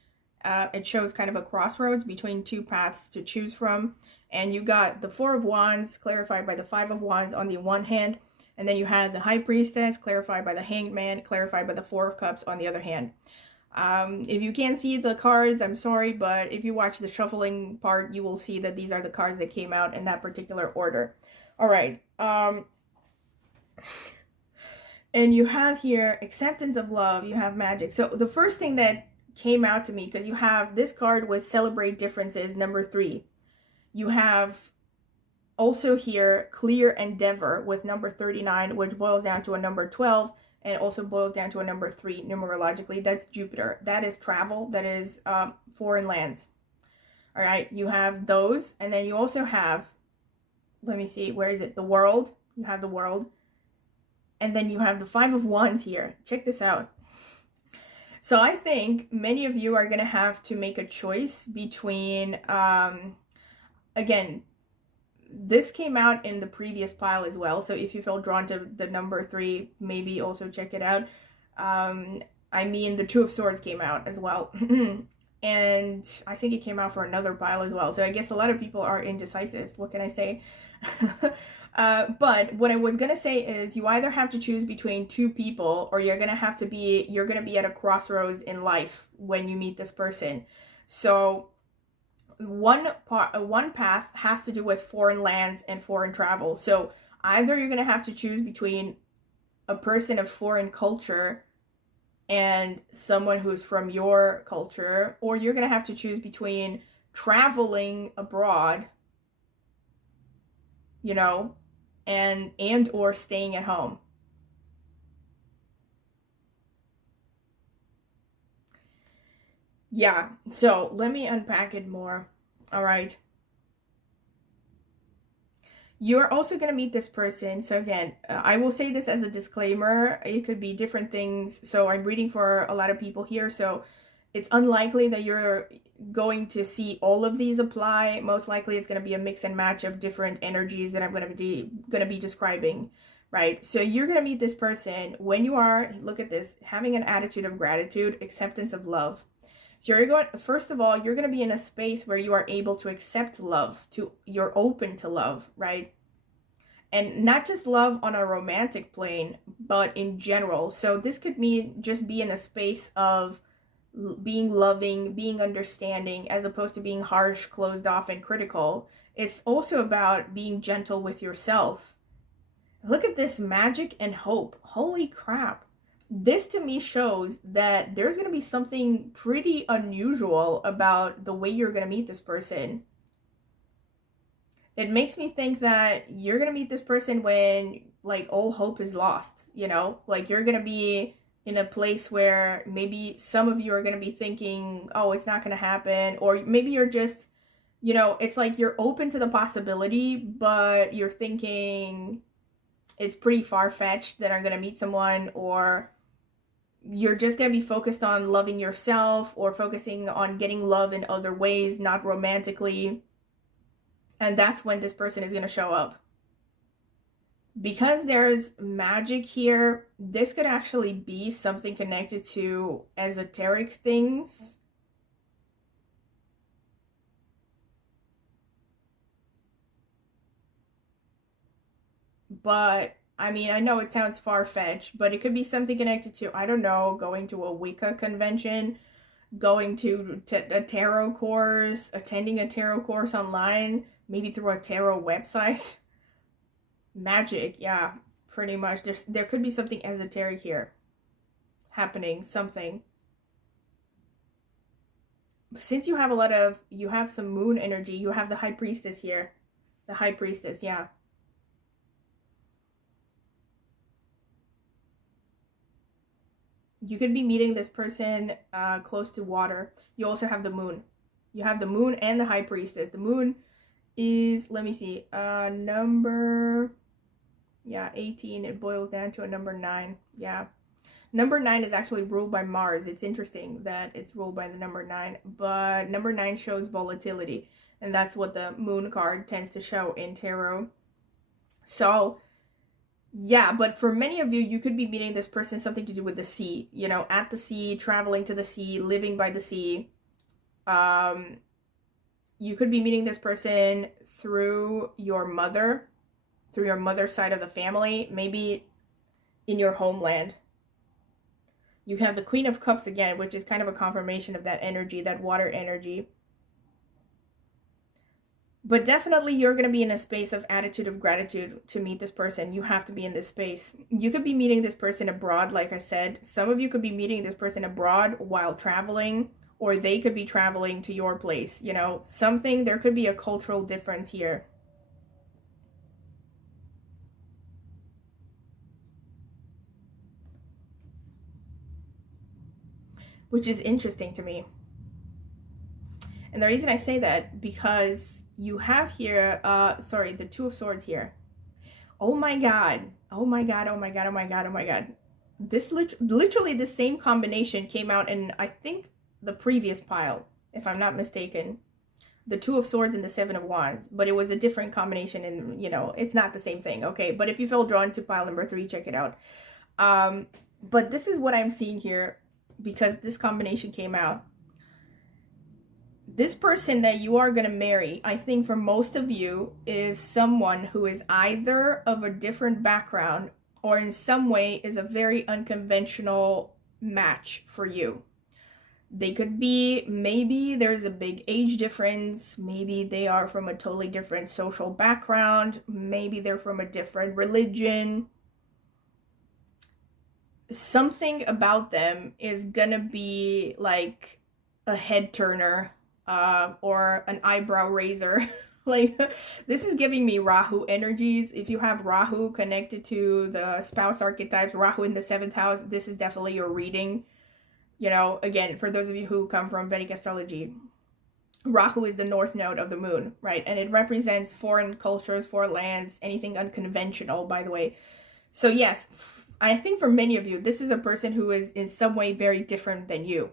It shows kind of a crossroads between 2 paths to choose from. And you got the Four of Wands clarified by the Five of Wands on the one hand. And then you had the High Priestess clarified by the Hanged Man, clarified by the Four of Cups on the other hand. If you can't see the cards, I'm sorry, but if you watch the shuffling part, you will see that these are the cards that came out in that particular order. All right. And you have here acceptance of love. You have magic. So the first thing that came out to me, because you have this card with celebrate differences, number 3. You have also here clear endeavor with number 39, which boils down to a number 12, and also boils down to a number 3 numerologically. That's Jupiter. That is travel. That is foreign lands. All right, you have those, and then you also have, let me see, where is it? The World. You have the World, and then you have the Five of Wands here. Check this out. So I think many of you are going to have to make a choice between, again, this came out in the previous pile as well. So if you feel drawn to the number 3, maybe also check it out. I mean, the Two of Swords came out as well. And I think it came out for another pile as well. So I guess a lot of people are indecisive. What can I say? But what I was going to say is you either have to choose between 2 people, or you're going to be at a crossroads in life when you meet this person. So one path has to do with foreign lands and foreign travel. So either you're going to have to choose between a person of foreign culture and someone who's from your culture, or you're going to have to choose between traveling abroad, you know, and or staying at home. Yeah, so let me unpack it more. All right. You're also going to meet this person. So again, I will say this as a disclaimer. It could be different things. So I'm reading for a lot of people here. So it's unlikely that you're going to see all of these apply. Most likely it's going to be a mix and match of different energies that I'm going to be describing, right? So you're going to meet this person when you are, look at this, having an attitude of gratitude, acceptance of love. So you're going, first of all, you're going to be in a space where you are able to accept love, you're open to love, right? And not just love on a romantic plane, but in general. So this could mean just be in a space of being loving, being understanding, as opposed to being harsh, closed off, and critical. It's also about being gentle with yourself. Look at this, magic and hope. Holy crap. This to me shows that there's going to be something pretty unusual about the way you're going to meet this person. It makes me think that you're going to meet this person when like all hope is lost, you know? Like you're going to be in a place where maybe some of you are going to be thinking, oh, it's not going to happen. Or maybe you're just, you know, it's like you're open to the possibility, but you're thinking it's pretty far-fetched that I'm going to meet someone, or you're just going to be focused on loving yourself or focusing on getting love in other ways, not romantically. And that's when this person is going to show up. Because there's magic here, this could actually be something connected to esoteric things. But I mean, I know it sounds far-fetched, but it could be something connected to, I don't know, going to a Wicca convention, going to a tarot course, attending a tarot course online, maybe through a tarot website. Magic, yeah, pretty much. There could be something esoteric here happening, something. Since you have some moon energy, you have the High Priestess here. The High Priestess, yeah. You could be meeting this person close to water. You also have the moon. You have the moon and the High Priestess. The moon is, let me see, number, yeah, 18. It boils down to a number 9. Yeah. Number 9 is actually ruled by Mars. It's interesting that it's ruled by the number 9. But number 9 shows volatility. And that's what the moon card tends to show in tarot. So yeah, but for many of you, you could be meeting this person something to do with the sea, you know, at the sea, traveling to the sea, living by the sea. You could be meeting this person through your mother's side of the family, maybe in your homeland. You have the Queen of Cups again, which is kind of a confirmation of that energy, that water energy. But definitely you're going to be in a space of attitude of gratitude to meet this person. You have to be in this space. You could be meeting this person abroad, like I said. Some of you could be meeting this person abroad while traveling, or they could be traveling to your place. You know, there could be a cultural difference here. Which is interesting to me. And the reason I say that, because you have here, the Two of Swords here. Oh my God. Oh my God, oh my God, oh my God, oh my God. This literally the same combination came out in, I think, the previous pile, if I'm not mistaken. The Two of Swords and the Seven of Wands. But it was a different combination, and, you know, it's not the same thing, okay? But if you feel drawn to pile number 3, check it out. But this is what I'm seeing here, because this combination came out. This person that you are going to marry, I think for most of you, is someone who is either of a different background or in some way is a very unconventional match for you. They could be, maybe there's a big age difference, maybe they are from a totally different social background, maybe they're from a different religion. Something about them is gonna be like a head turner, or an eyebrow raiser. Like, this is giving me Rahu energies. If you have Rahu connected to the spouse archetypes, Rahu in the 7th house, this is definitely your reading. You know, again, for those of you who come from Vedic astrology, Rahu is the north node of the moon, right? And it represents foreign cultures, foreign lands, anything unconventional, by the way. So yes, I think for many of you, this is a person who is in some way very different than you.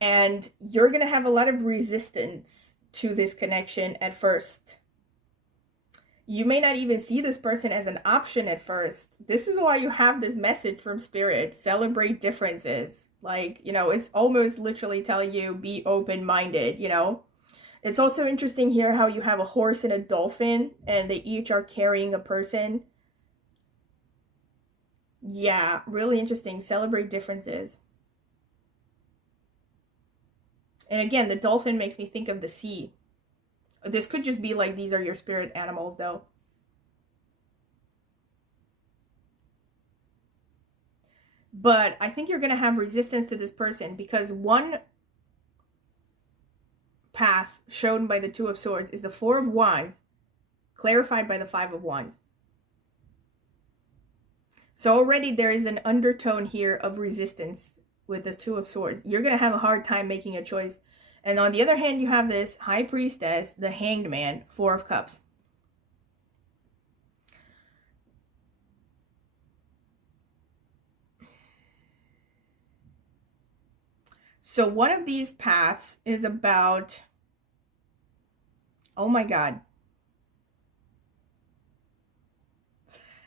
And you're going to have a lot of resistance to this connection at first. You may not even see this person as an option at first. This is why you have this message from Spirit: celebrate differences. Like, you know, it's almost literally telling you, be open-minded, you know. It's also interesting here how you have a horse and a dolphin, and they each are carrying a person. Yeah, really interesting. Celebrate differences. And again, the dolphin makes me think of the sea. This could just be like, these are your spirit animals, though. But I think you're going to have resistance to this person, because one path shown by the Two of Swords is the Four of Wands, clarified by the Five of Wands. So already there is an undertone here of resistance with the Two of Swords. You're going to have a hard time making a choice. And on the other hand, you have this High Priestess, the Hanged Man, Four of Cups. So one of these paths is about, oh my God,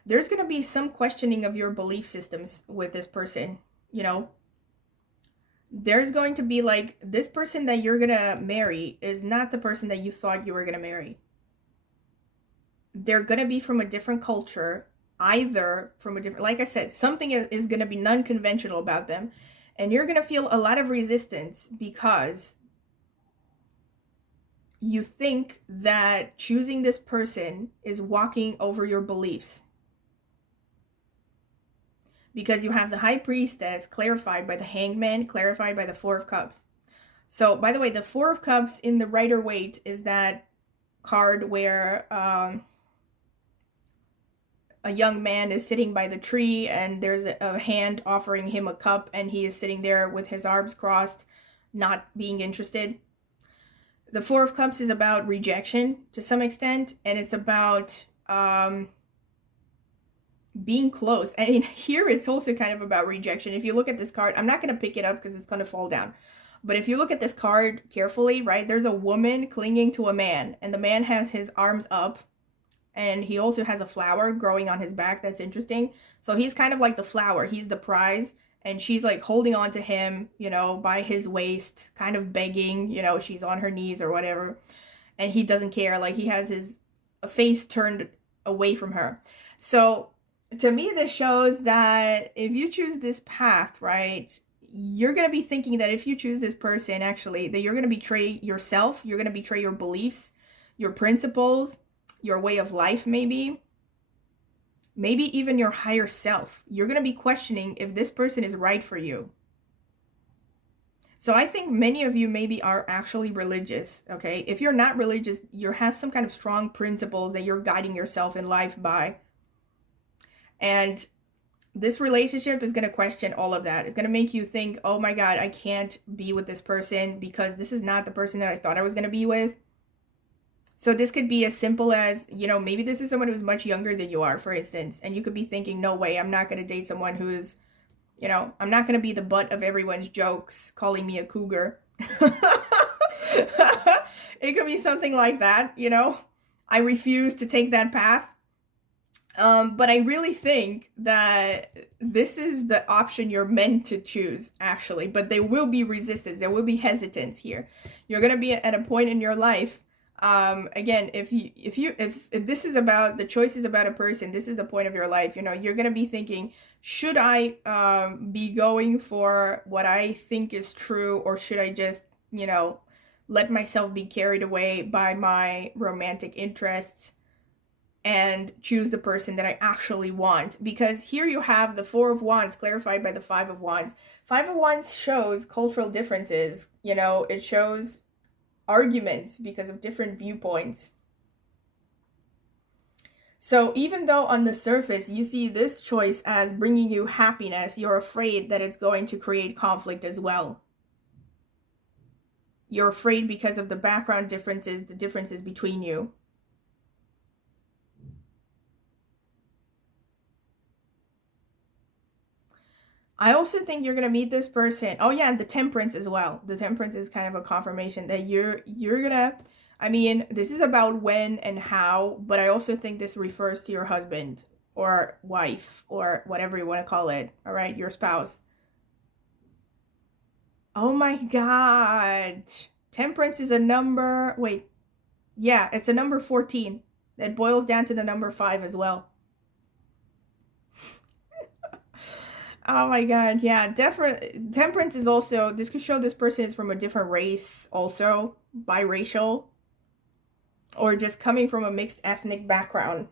there's going to be some questioning of your belief systems with this person, you know. There's going to be like, this person that you're going to marry is not the person that you thought you were going to marry. They're going to be from a different culture, either from a different, like I said, something is going to be non-conventional about them. And you're going to feel a lot of resistance because you think that choosing this person is walking over your beliefs. Because you have the High Priestess clarified by the Hanged Man, clarified by the Four of Cups. So, by the way, the Four of Cups in the Rider-Waite is that card where a young man is sitting by the tree and there's a hand offering him a cup, and he is sitting there with his arms crossed, not being interested. The Four of Cups is about rejection to some extent, and it's about being close. And here it's also kind of about rejection. If you look at this card, I'm not going to pick it up because it's going to fall down. But if you look at this card carefully, right, there's a woman clinging to a man, and the man has his arms up. And he also has a flower growing on his back. That's interesting. So he's kind of like the flower. He's the prize. And she's like holding on to him, you know, by his waist, kind of begging, you know, she's on her knees or whatever. And he doesn't care. Like, he has his face turned away from her. So to me, this shows that if you choose this path, right, you're going to be thinking that if you choose this person, actually, that you're going to betray yourself. You're going to betray your beliefs, your principles, your way of life, maybe even your higher self. You're going to be questioning if this person is right for you. So I think many of you maybe are actually religious, okay? If you're not religious, you have some kind of strong principles that you're guiding yourself in life by. And this relationship is going to question all of that. It's going to make you think, oh my God, I can't be with this person because this is not the person that I thought I was going to be with. So this could be as simple as, you know, maybe this is someone who's much younger than you are, for instance, and you could be thinking, no way, I'm not going to date someone who's, you know, I'm not going to be the butt of everyone's jokes calling me a cougar. It could be something like that, you know. I refuse to take that path. But I really think that this is the option you're meant to choose, actually. But there will be resistance. There will be hesitance here. You're going to be at a point in your life Again, if this is about, the choice is about a person, this is the point of your life, you know, you're gonna be thinking, should I be going for what I think is true, or should I just, you know, let myself be carried away by my romantic interests and choose the person that I actually want? Because here you have the Four of Wands clarified by the Five of Wands. Five of Wands shows cultural differences, you know, it shows arguments because of different viewpoints. So even though on the surface you see this choice as bringing you happiness, you're afraid that it's going to create conflict as well. You're afraid because of the background differences, the differences between you. I also think you're gonna meet this person. Oh yeah, and the Temperance as well. The Temperance is kind of a confirmation that you're gonna, I mean, this is about when and how, but I also think this refers to your husband or wife or whatever you want to call it. All right, your spouse. Oh my God. Temperance is a number. Wait. Yeah, it's a number 14. That boils down to the number 5 as well. Oh my God, yeah, different. Temperance is also, this could show this person is from a different race, also biracial, or just coming from a mixed ethnic background.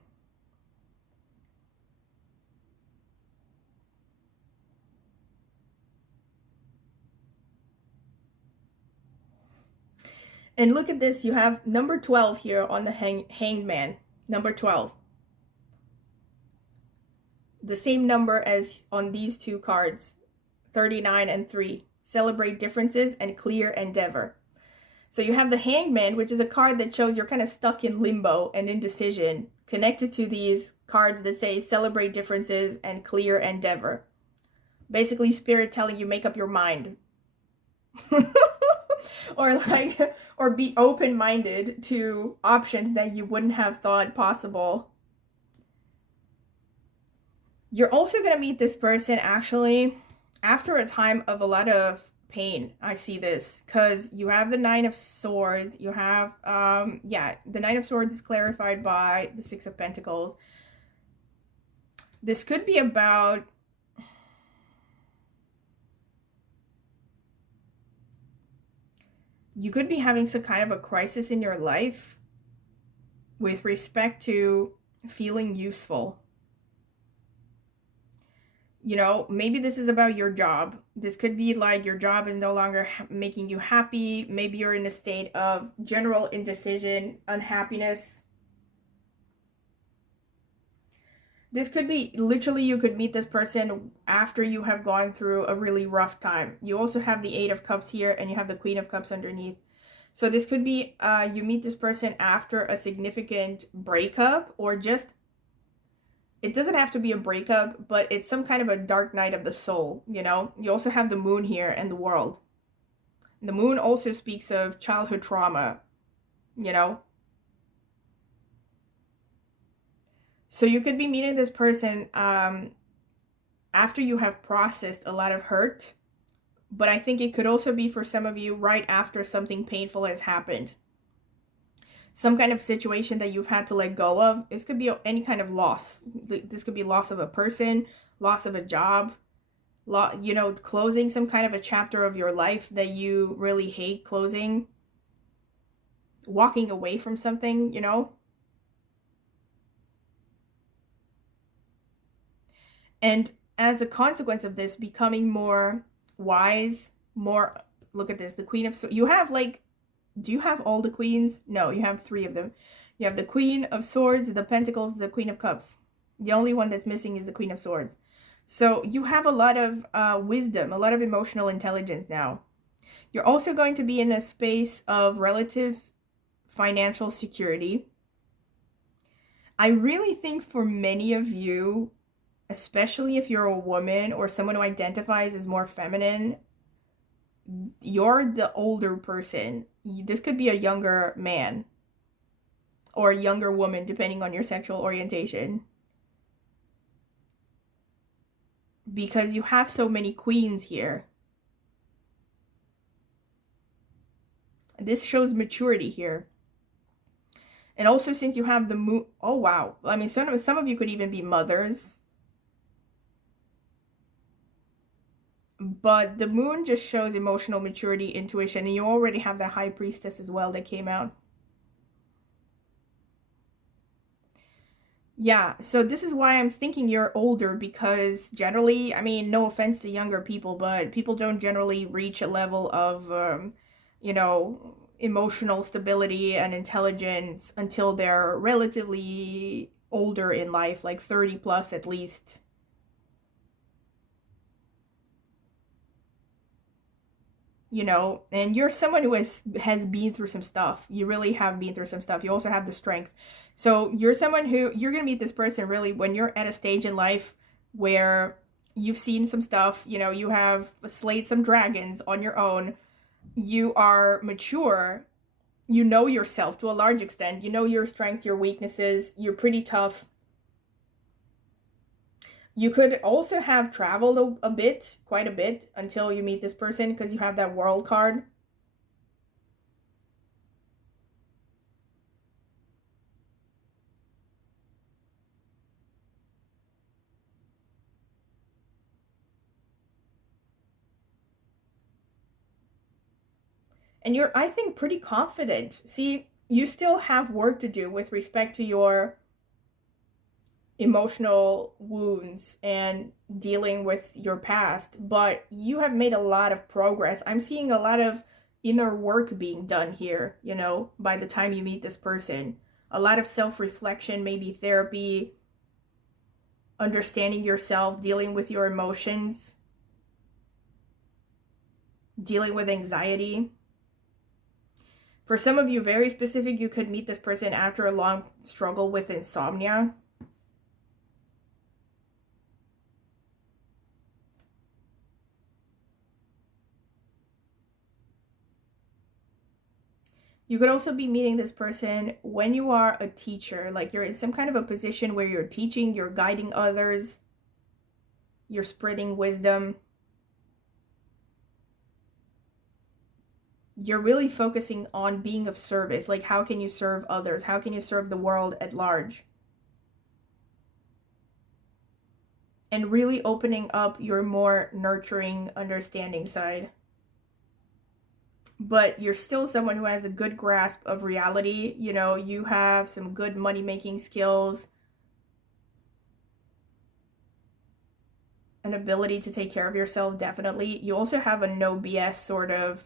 And look at this, you have number 12 here on the hanged man, number 12. The same number as on these two cards, 39 and 3. Celebrate differences and clear endeavor. So you have the Hangman, which is a card that shows you're kind of stuck in limbo and indecision, connected to these cards that say celebrate differences and clear endeavor. Basically, spirit telling you make up your mind. or be open-minded to options that you wouldn't have thought possible. You're also going to meet this person actually after a time of a lot of pain. I see this because you have the Nine of Swords. You have, yeah, the Nine of Swords is clarified by the Six of Pentacles. This could be about, you could be having some kind of a crisis in your life with respect to feeling useful. You know, maybe this is about your job. This could be like your job is no longer making you happy. Maybe you're in a state of general indecision, unhappiness. This could be literally, you could meet this person after you have gone through a really rough time. You also have the Eight of Cups here and you have the Queen of Cups underneath. So this could be you meet this person after a significant breakup, or just, it doesn't have to be a breakup, but it's some kind of a dark night of the soul, you know? You also have the Moon here and the World. The Moon also speaks of childhood trauma, you know? So you could be meeting this person after you have processed a lot of hurt, but I think it could also be for some of you right after something painful has happened. Some kind of situation that you've had to let go of. This could be any kind of loss. This could be loss of a person, loss of a job, you know, closing some kind of a chapter of your life that you really hate closing, walking away from something, you know. And as a consequence of this, becoming more wise, more, look at this, the Queen of Swords. You have like, do you have all the queens? No, you have 3 of them. You have the Queen of Swords, the Pentacles, the Queen of Cups. The only one that's missing is the Queen of Swords. So you have a lot of wisdom, a lot of emotional intelligence now. You're also going to be in a space of relative financial security. I really think for many of you, especially if you're a woman or someone who identifies as more feminine, you're the older person. This could be a younger man or a younger woman, depending on your sexual orientation. Because you have so many queens here. This shows maturity here. And also, since you have the moon, oh wow, I mean, some of you could even be mothers, but the moon just shows emotional maturity, intuition, and you already have that high priestess as well that came out. Yeah, so this is why I'm thinking you're older, because generally, I mean, no offense to younger people, but people don't generally reach a level of, you know, emotional stability and intelligence until they're relatively older in life, like 30 plus at least. You know, and you're someone who has been through some stuff. You really have been through some stuff. You also have the strength. So you're someone who, you're going to meet this person really when you're at a stage in life where you've seen some stuff, you know, you have slayed some dragons on your own, you are mature, you know yourself to a large extent, you know your strengths, your weaknesses, you're pretty tough. You could also have traveled a bit, quite a bit, until you meet this person, because you have that world card. And you're, I think, pretty confident. See, you still have work to do with respect to your emotional wounds and dealing with your past, but you have made a lot of progress. I'm seeing a lot of inner work being done here, you know, by the time you meet this person. A lot of self-reflection, maybe therapy, understanding yourself, dealing with your emotions, dealing with anxiety. For some of you, very specific, you could meet this person after a long struggle with insomnia. You could also be meeting this person when you are a teacher, like you're in some kind of a position where you're teaching, you're guiding others, you're spreading wisdom. You're really focusing on being of service, like how can you serve others? How can you serve the world at large? And really opening up your more nurturing, understanding side. But you're still someone who has a good grasp of reality. You know, you have some good money making skills, an ability to take care of yourself, definitely. You also have a no BS sort of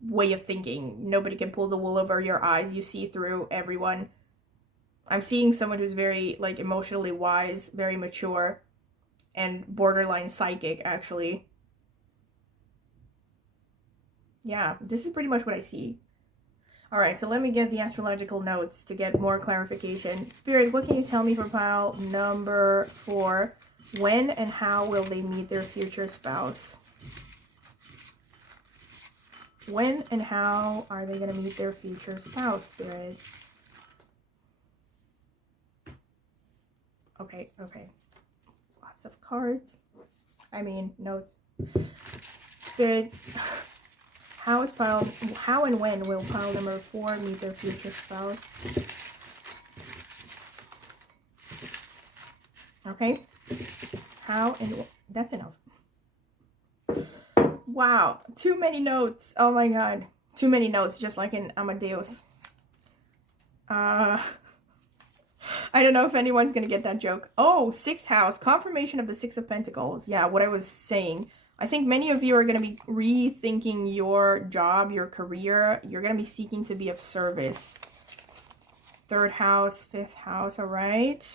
way of thinking. Nobody can pull the wool over your eyes. You see through everyone. I'm seeing someone who's very, like, emotionally wise, very mature, and borderline psychic, actually. Yeah, this is pretty much what I see. Alright, so let me get the astrological notes to get more clarification. Spirit, what can you tell me for pile number 4? When and how will they meet their future spouse? When and how are they going to meet their future spouse, Spirit? Okay, okay. Lots of cards. I mean, notes. Spirit, how and when will pile number 4 meet their future spouse? Okay. How and that's enough. Wow, too many notes. Oh my god. Too many notes, just like in Amadeus. I don't know if anyone's gonna get that joke. Oh, 6th house, confirmation of the 6 of Pentacles. Yeah, what I was saying. I think many of you are gonna be rethinking your job, your career. You're gonna be seeking to be of service. 3rd house, 5th house, all right.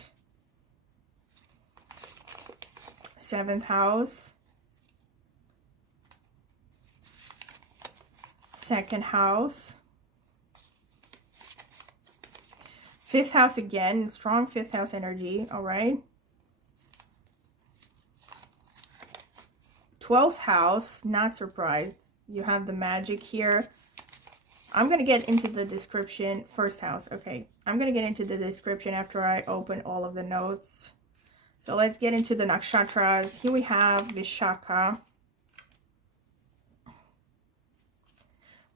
7th house. 2nd house. 5th house again, strong 5th house energy, all right. 12th house, not surprised. You have the magic here. I'm going to get into the description. 1st house, okay. I'm going to get into the description after I open all of the notes. So let's get into the nakshatras. Here we have Vishaka.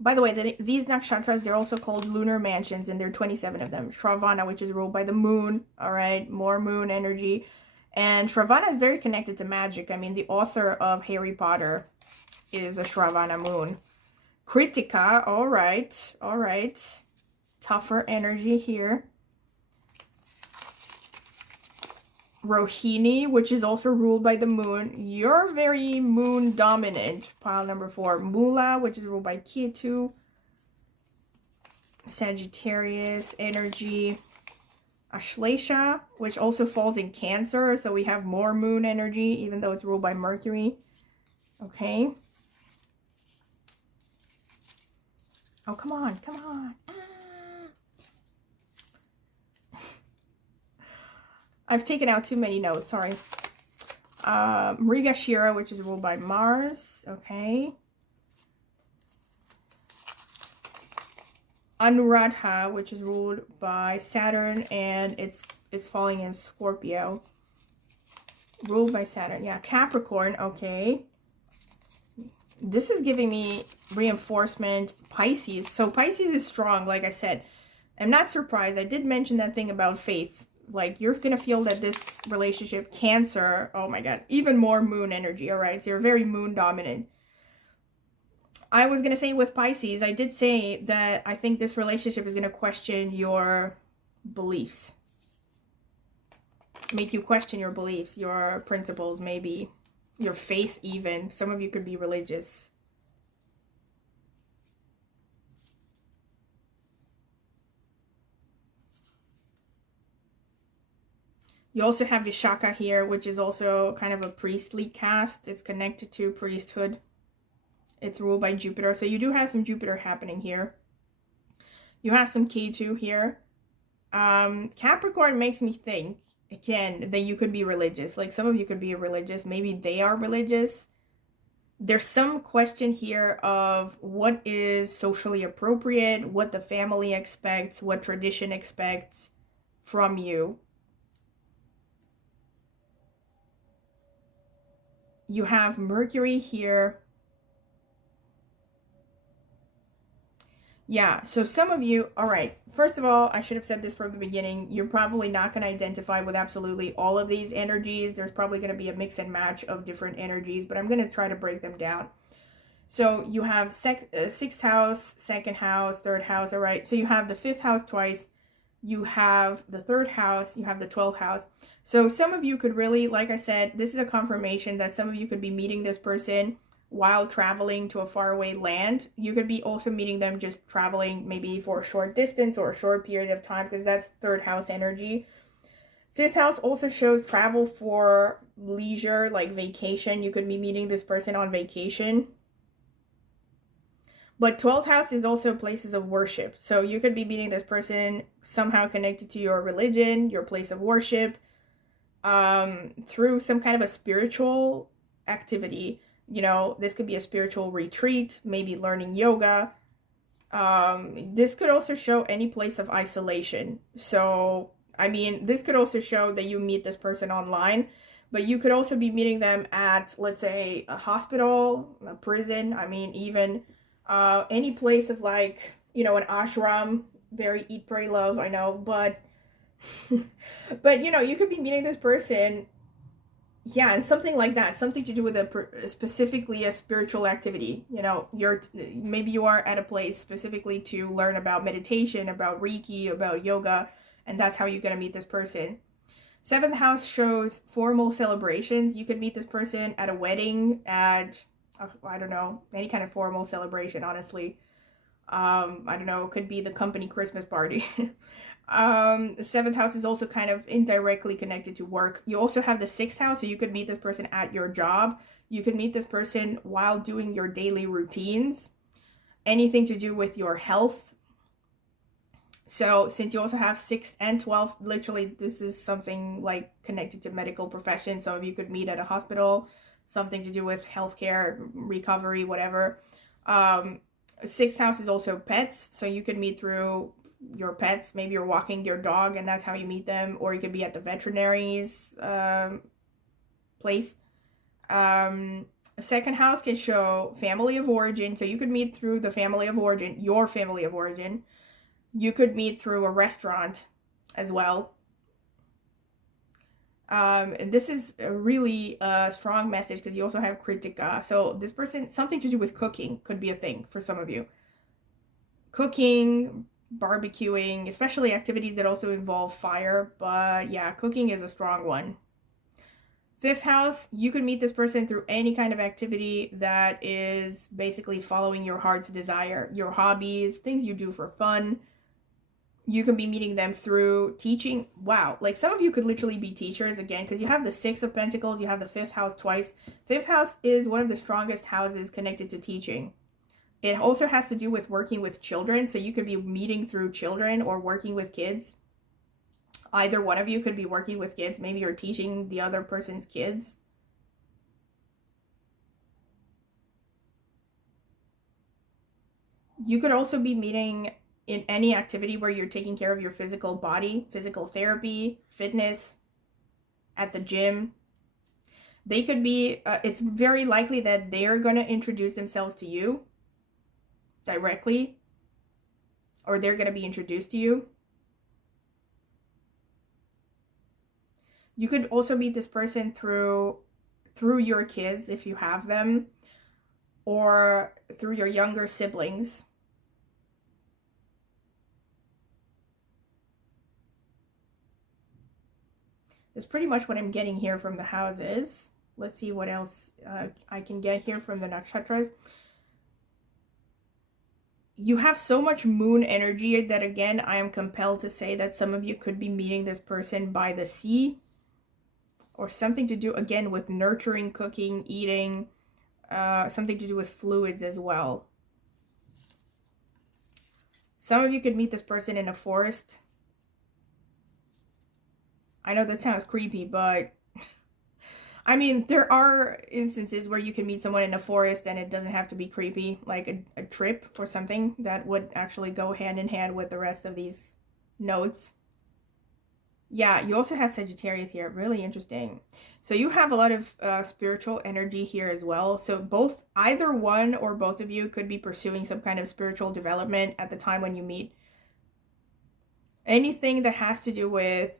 By the way, these nakshatras, they're also called lunar mansions, and there are 27 of them. Shravana, which is ruled by the moon, all right, more moon energy. And Shravana is very connected to magic. I mean, the author of Harry Potter is a Shravana moon. Kritika, all right, all right. Tougher energy here. Rohini, which is also ruled by the moon. You're very moon dominant. Pile number 4. Mula, which is ruled by Ketu. Sagittarius energy. Ashlesha, which also falls in Cancer. So we have more moon energy, even though it's ruled by Mercury. Okay. Oh, come on, come on. I've taken out too many notes, sorry. Mrigashira, which is ruled by Mars. Okay. Anuradha, which is ruled by Saturn, and it's falling in Scorpio. Ruled by Saturn. Yeah, Capricorn, okay. This is giving me reinforcement. Pisces. So Pisces is strong, like I said. I'm not surprised. I did mention that thing about faith. Like, you're going to feel that this relationship, Cancer, oh my God, even more moon energy, all right? So you're very moon dominant. I was going to say with Pisces, I did say that I think this relationship is going to question your beliefs. Make you question your beliefs, your principles, maybe your faith even. Some of you could be religious. You also have Vishaka here, which is also kind of a priestly cast. It's connected to priesthood. It's ruled by Jupiter. So you do have some Jupiter happening here. You have some Ketu here. Capricorn makes me think, again, that you could be religious. Like, some of you could be religious. Maybe they are religious. There's some question here of what is socially appropriate, what the family expects, what tradition expects from you. You have Mercury here. Yeah, so some of you, all right, first of all, I should have said this from the beginning. You're probably not going to identify with absolutely all of these energies. There's probably going to be a mix and match of different energies, but I'm going to try to break them down. So you have 6th house, 2nd house, 3rd house, all right? So you have the 5th house twice. You have the 3rd house, you have the 12th house. So some of you could really, like I said, this is a confirmation that some of you could be meeting this person while traveling to a faraway land. You could be also meeting them just traveling maybe for a short distance or a short period of time, because that's 3rd house energy. 5th house also shows travel for leisure, like vacation. You could be meeting this person on vacation. But 12th house is also places of worship. So you could be meeting this person somehow connected to your religion, your place of worship, through some kind of a spiritual activity. You know, this could be a spiritual retreat, maybe learning yoga. This could also show any place of isolation. So, I mean, this could also show that you meet this person online, but you could also be meeting them at, let's say, a hospital, a prison. I mean, even any place of, like, you know, an ashram. Very eat, pray, love, I know, but but you know, you could be meeting this person, yeah, and something like that, something to do with specifically a spiritual activity. You know, maybe you are at a place specifically to learn about meditation, about Reiki, about yoga, and that's how you're going to meet this person. 7th house shows formal celebrations. You could meet this person at a wedding, at I don't know, any kind of formal celebration, honestly. I don't know, it could be the company Christmas party. The 7th house is also kind of indirectly connected to work. You also have the 6th house, so you could meet this person at your job. You could meet this person while doing your daily routines. Anything to do with your health. So since you also have 6th and 12th, literally this is something like connected to medical profession. Some of you could meet at a hospital, something to do with healthcare, recovery, whatever. 6th house is also pets, so you could meet through your pets. Maybe you're walking your dog and that's how you meet them, or you could be at the veterinary's place. A second house can show family of origin. So you could meet through the family of origin, your family of origin. You could meet through a restaurant as well. And this is a really strong message because you also have critica. So this person, something to do with cooking could be a thing for some of you. Cooking, barbecuing, especially activities that also involve fire. But yeah, cooking is a strong one. Fifth house, you could meet this person through any kind of activity that is basically following your heart's desire, your hobbies, things you do for fun. You can be meeting them through teaching. Wow, like some of you could literally be teachers again, because you have the Six of Pentacles, you have the fifth house twice. Fifth house is one of the strongest houses connected to teaching. It also has to do with working with children, so you could be meeting through children or working with kids. Either one of you could be working with kids. Maybe you're teaching the other person's kids. You could also be meeting in any activity where you're taking care of your physical body, physical therapy, fitness, at the gym. They could be, it's very likely that they're going to introduce themselves to you directly, or they're going to be introduced to you. You could also meet this person through your kids if you have them, or through your younger siblings. That's pretty much what I'm getting here from the houses. Let's see what else I can get here from the nakshatras. You have so much moon energy that, again, I am compelled to say that some of you could be meeting this person by the sea, or something to do, again, with nurturing, cooking, eating, something to do with fluids as well. Some of you could meet this person in a forest. I know that sounds creepy, but I mean, there are instances where you can meet someone in a forest and it doesn't have to be creepy, like a trip or something that would actually go hand in hand with the rest of these notes. Yeah, you also have Sagittarius here. Really interesting. So you have a lot of spiritual energy here as well. So either one or both of you could be pursuing some kind of spiritual development at the time when you meet. Anything that has to do with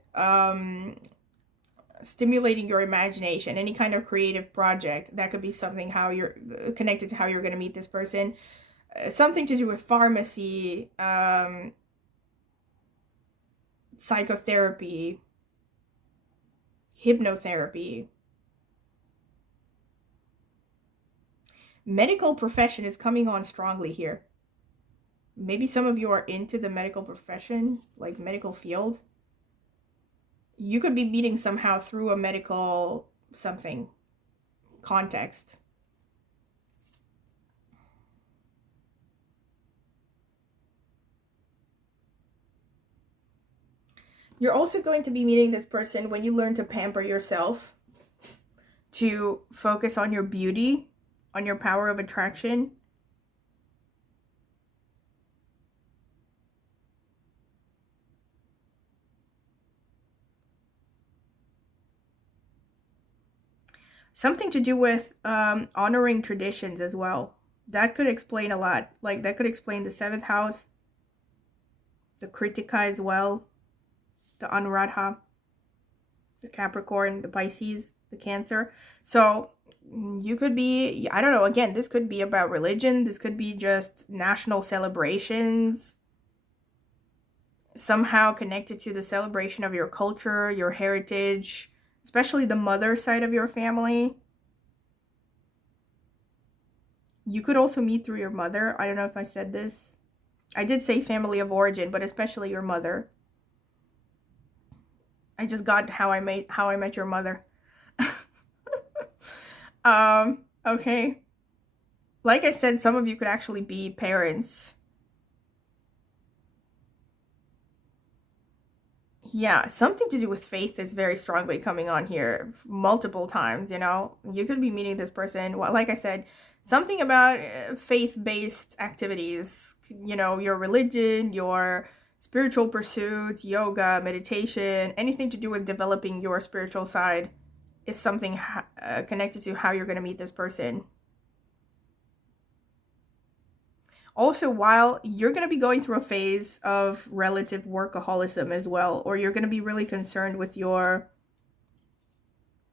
stimulating your imagination, any kind of creative project, that could be something how you're connected to how you're going to meet this person. Something to do with pharmacy, psychotherapy, hypnotherapy. Medical profession is coming on strongly here. Maybe some of you are into the medical profession, like medical field. You could be meeting somehow through a medical something context. You're also going to be meeting this person when you learn to pamper yourself, to focus on your beauty, on your power of attraction. Something to do with honoring traditions as well. That could explain a lot. Like, that could explain the 7th house, the Kritika as well, the Anuradha, the Capricorn, the Pisces, the Cancer. So you could be, I don't know, again, this could be about religion. This could be just national celebrations, somehow connected to the celebration of your culture, your heritage, especially the mother side of your family. You could also meet through your mother. I don't know if I said this. I did say family of origin, but especially your mother. I just got How I Met Your Mother. Okay. Like I said, some of you could actually be parents. Yeah, something to do with faith is very strongly coming on here multiple times, you know. You could be meeting this person, well, like I said, something about faith-based activities, you know, your religion, your spiritual pursuits, yoga, meditation, anything to do with developing your spiritual side. is something connected to how you're going to meet this person. Also, while you're going to be going through a phase of relative workaholism as well, or you're going to be really concerned with your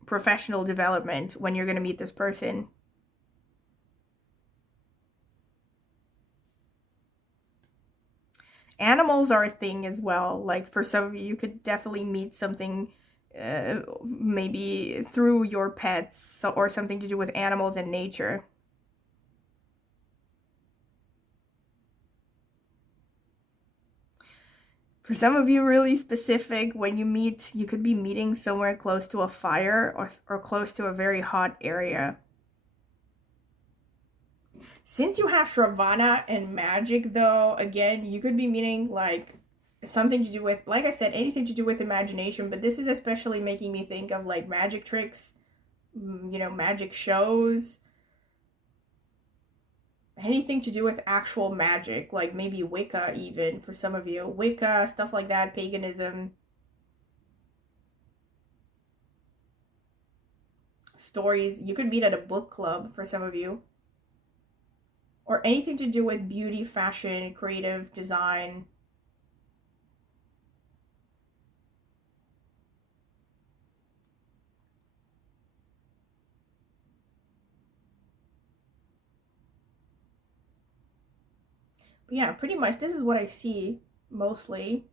professional development when you're going to meet this person. Animals are a thing as well. Like for some of you, you could definitely meet something maybe through your pets or something to do with animals and nature. For some of you, really specific, when you meet, you could be meeting somewhere close to a fire or close to a very hot area. Since you have Shravana and magic, though, again, you could be meeting like something to do with, like I said, anything to do with imagination, but this is especially making me think of like magic tricks, you know, magic shows, anything to do with actual magic, like maybe Wicca, even for some of you. Wicca, stuff like that, paganism, stories. You could meet at a book club for some of you. Or anything to do with beauty, fashion, creative design. But yeah, pretty much this is what I see mostly.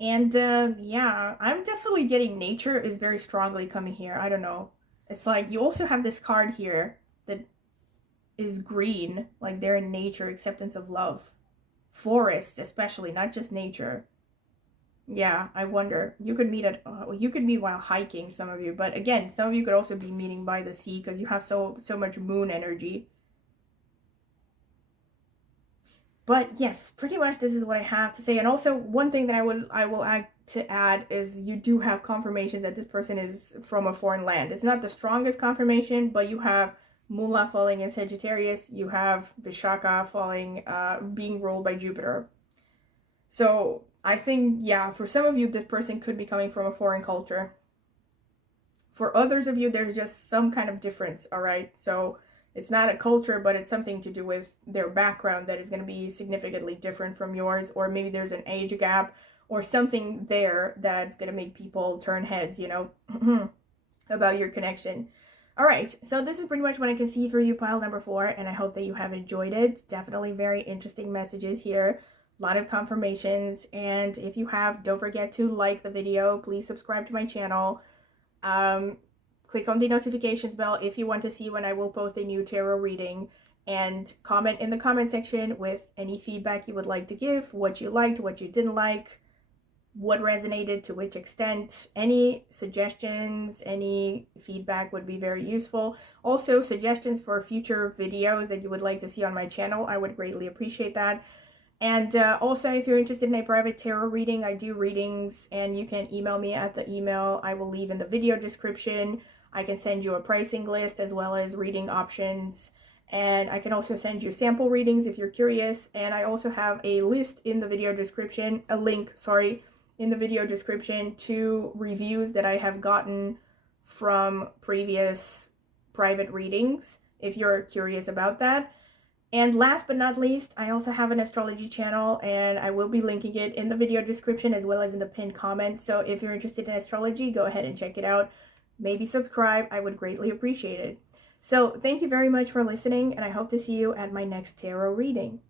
And yeah, I'm definitely getting nature is very strongly coming here. I don't know. It's like you also have this card here that is green, like they're in nature, acceptance of love. Forest, especially, not just nature. Yeah, I wonder. You could meet at you could meet while hiking, some of you, but again, some of you could also be meeting by the sea because you have so much moon energy. But yes, pretty much this is what I have to say. And also one thing that I will add is you do have confirmation that this person is from a foreign land. It's not the strongest confirmation, but you have Mula falling in Sagittarius, you have Vishaka falling being ruled by Jupiter. So I think, yeah, for some of you this person could be coming from a foreign culture. For others of you there's just some kind of difference, all right? So it's not a culture, but it's something to do with their background that is going to be significantly different from yours, or maybe there's an age gap or something there that's going to make people turn heads, you know, about your connection. All right, so this is pretty much what I can see for you, pile number 4, and I hope that you have enjoyed it. Definitely very interesting messages here, a lot of confirmations, and if you have, don't forget to like the video, please subscribe to my channel. Click on the notifications bell if you want to see when I will post a new tarot reading, and comment in the comment section with any feedback you would like to give, what you liked, what you didn't like, what resonated to which extent. Any suggestions, any feedback would be very useful. Also, suggestions for future videos that you would like to see on my channel, I would greatly appreciate that. And also, if you're interested in a private tarot reading, I do readings, and you can email me at the email I will leave in the video description. I can send you a pricing list as well as reading options, and I can also send you sample readings if you're curious. And I also have a list in the video description, a link, sorry, in the video description to reviews that I have gotten from previous private readings if you're curious about that. And last but not least, I also have an astrology channel, and I will be linking it in the video description as well as in the pinned comment. So if you're interested in astrology, go ahead and check it out. Maybe subscribe. I would greatly appreciate it. So thank you very much for listening, and I hope to see you at my next tarot reading.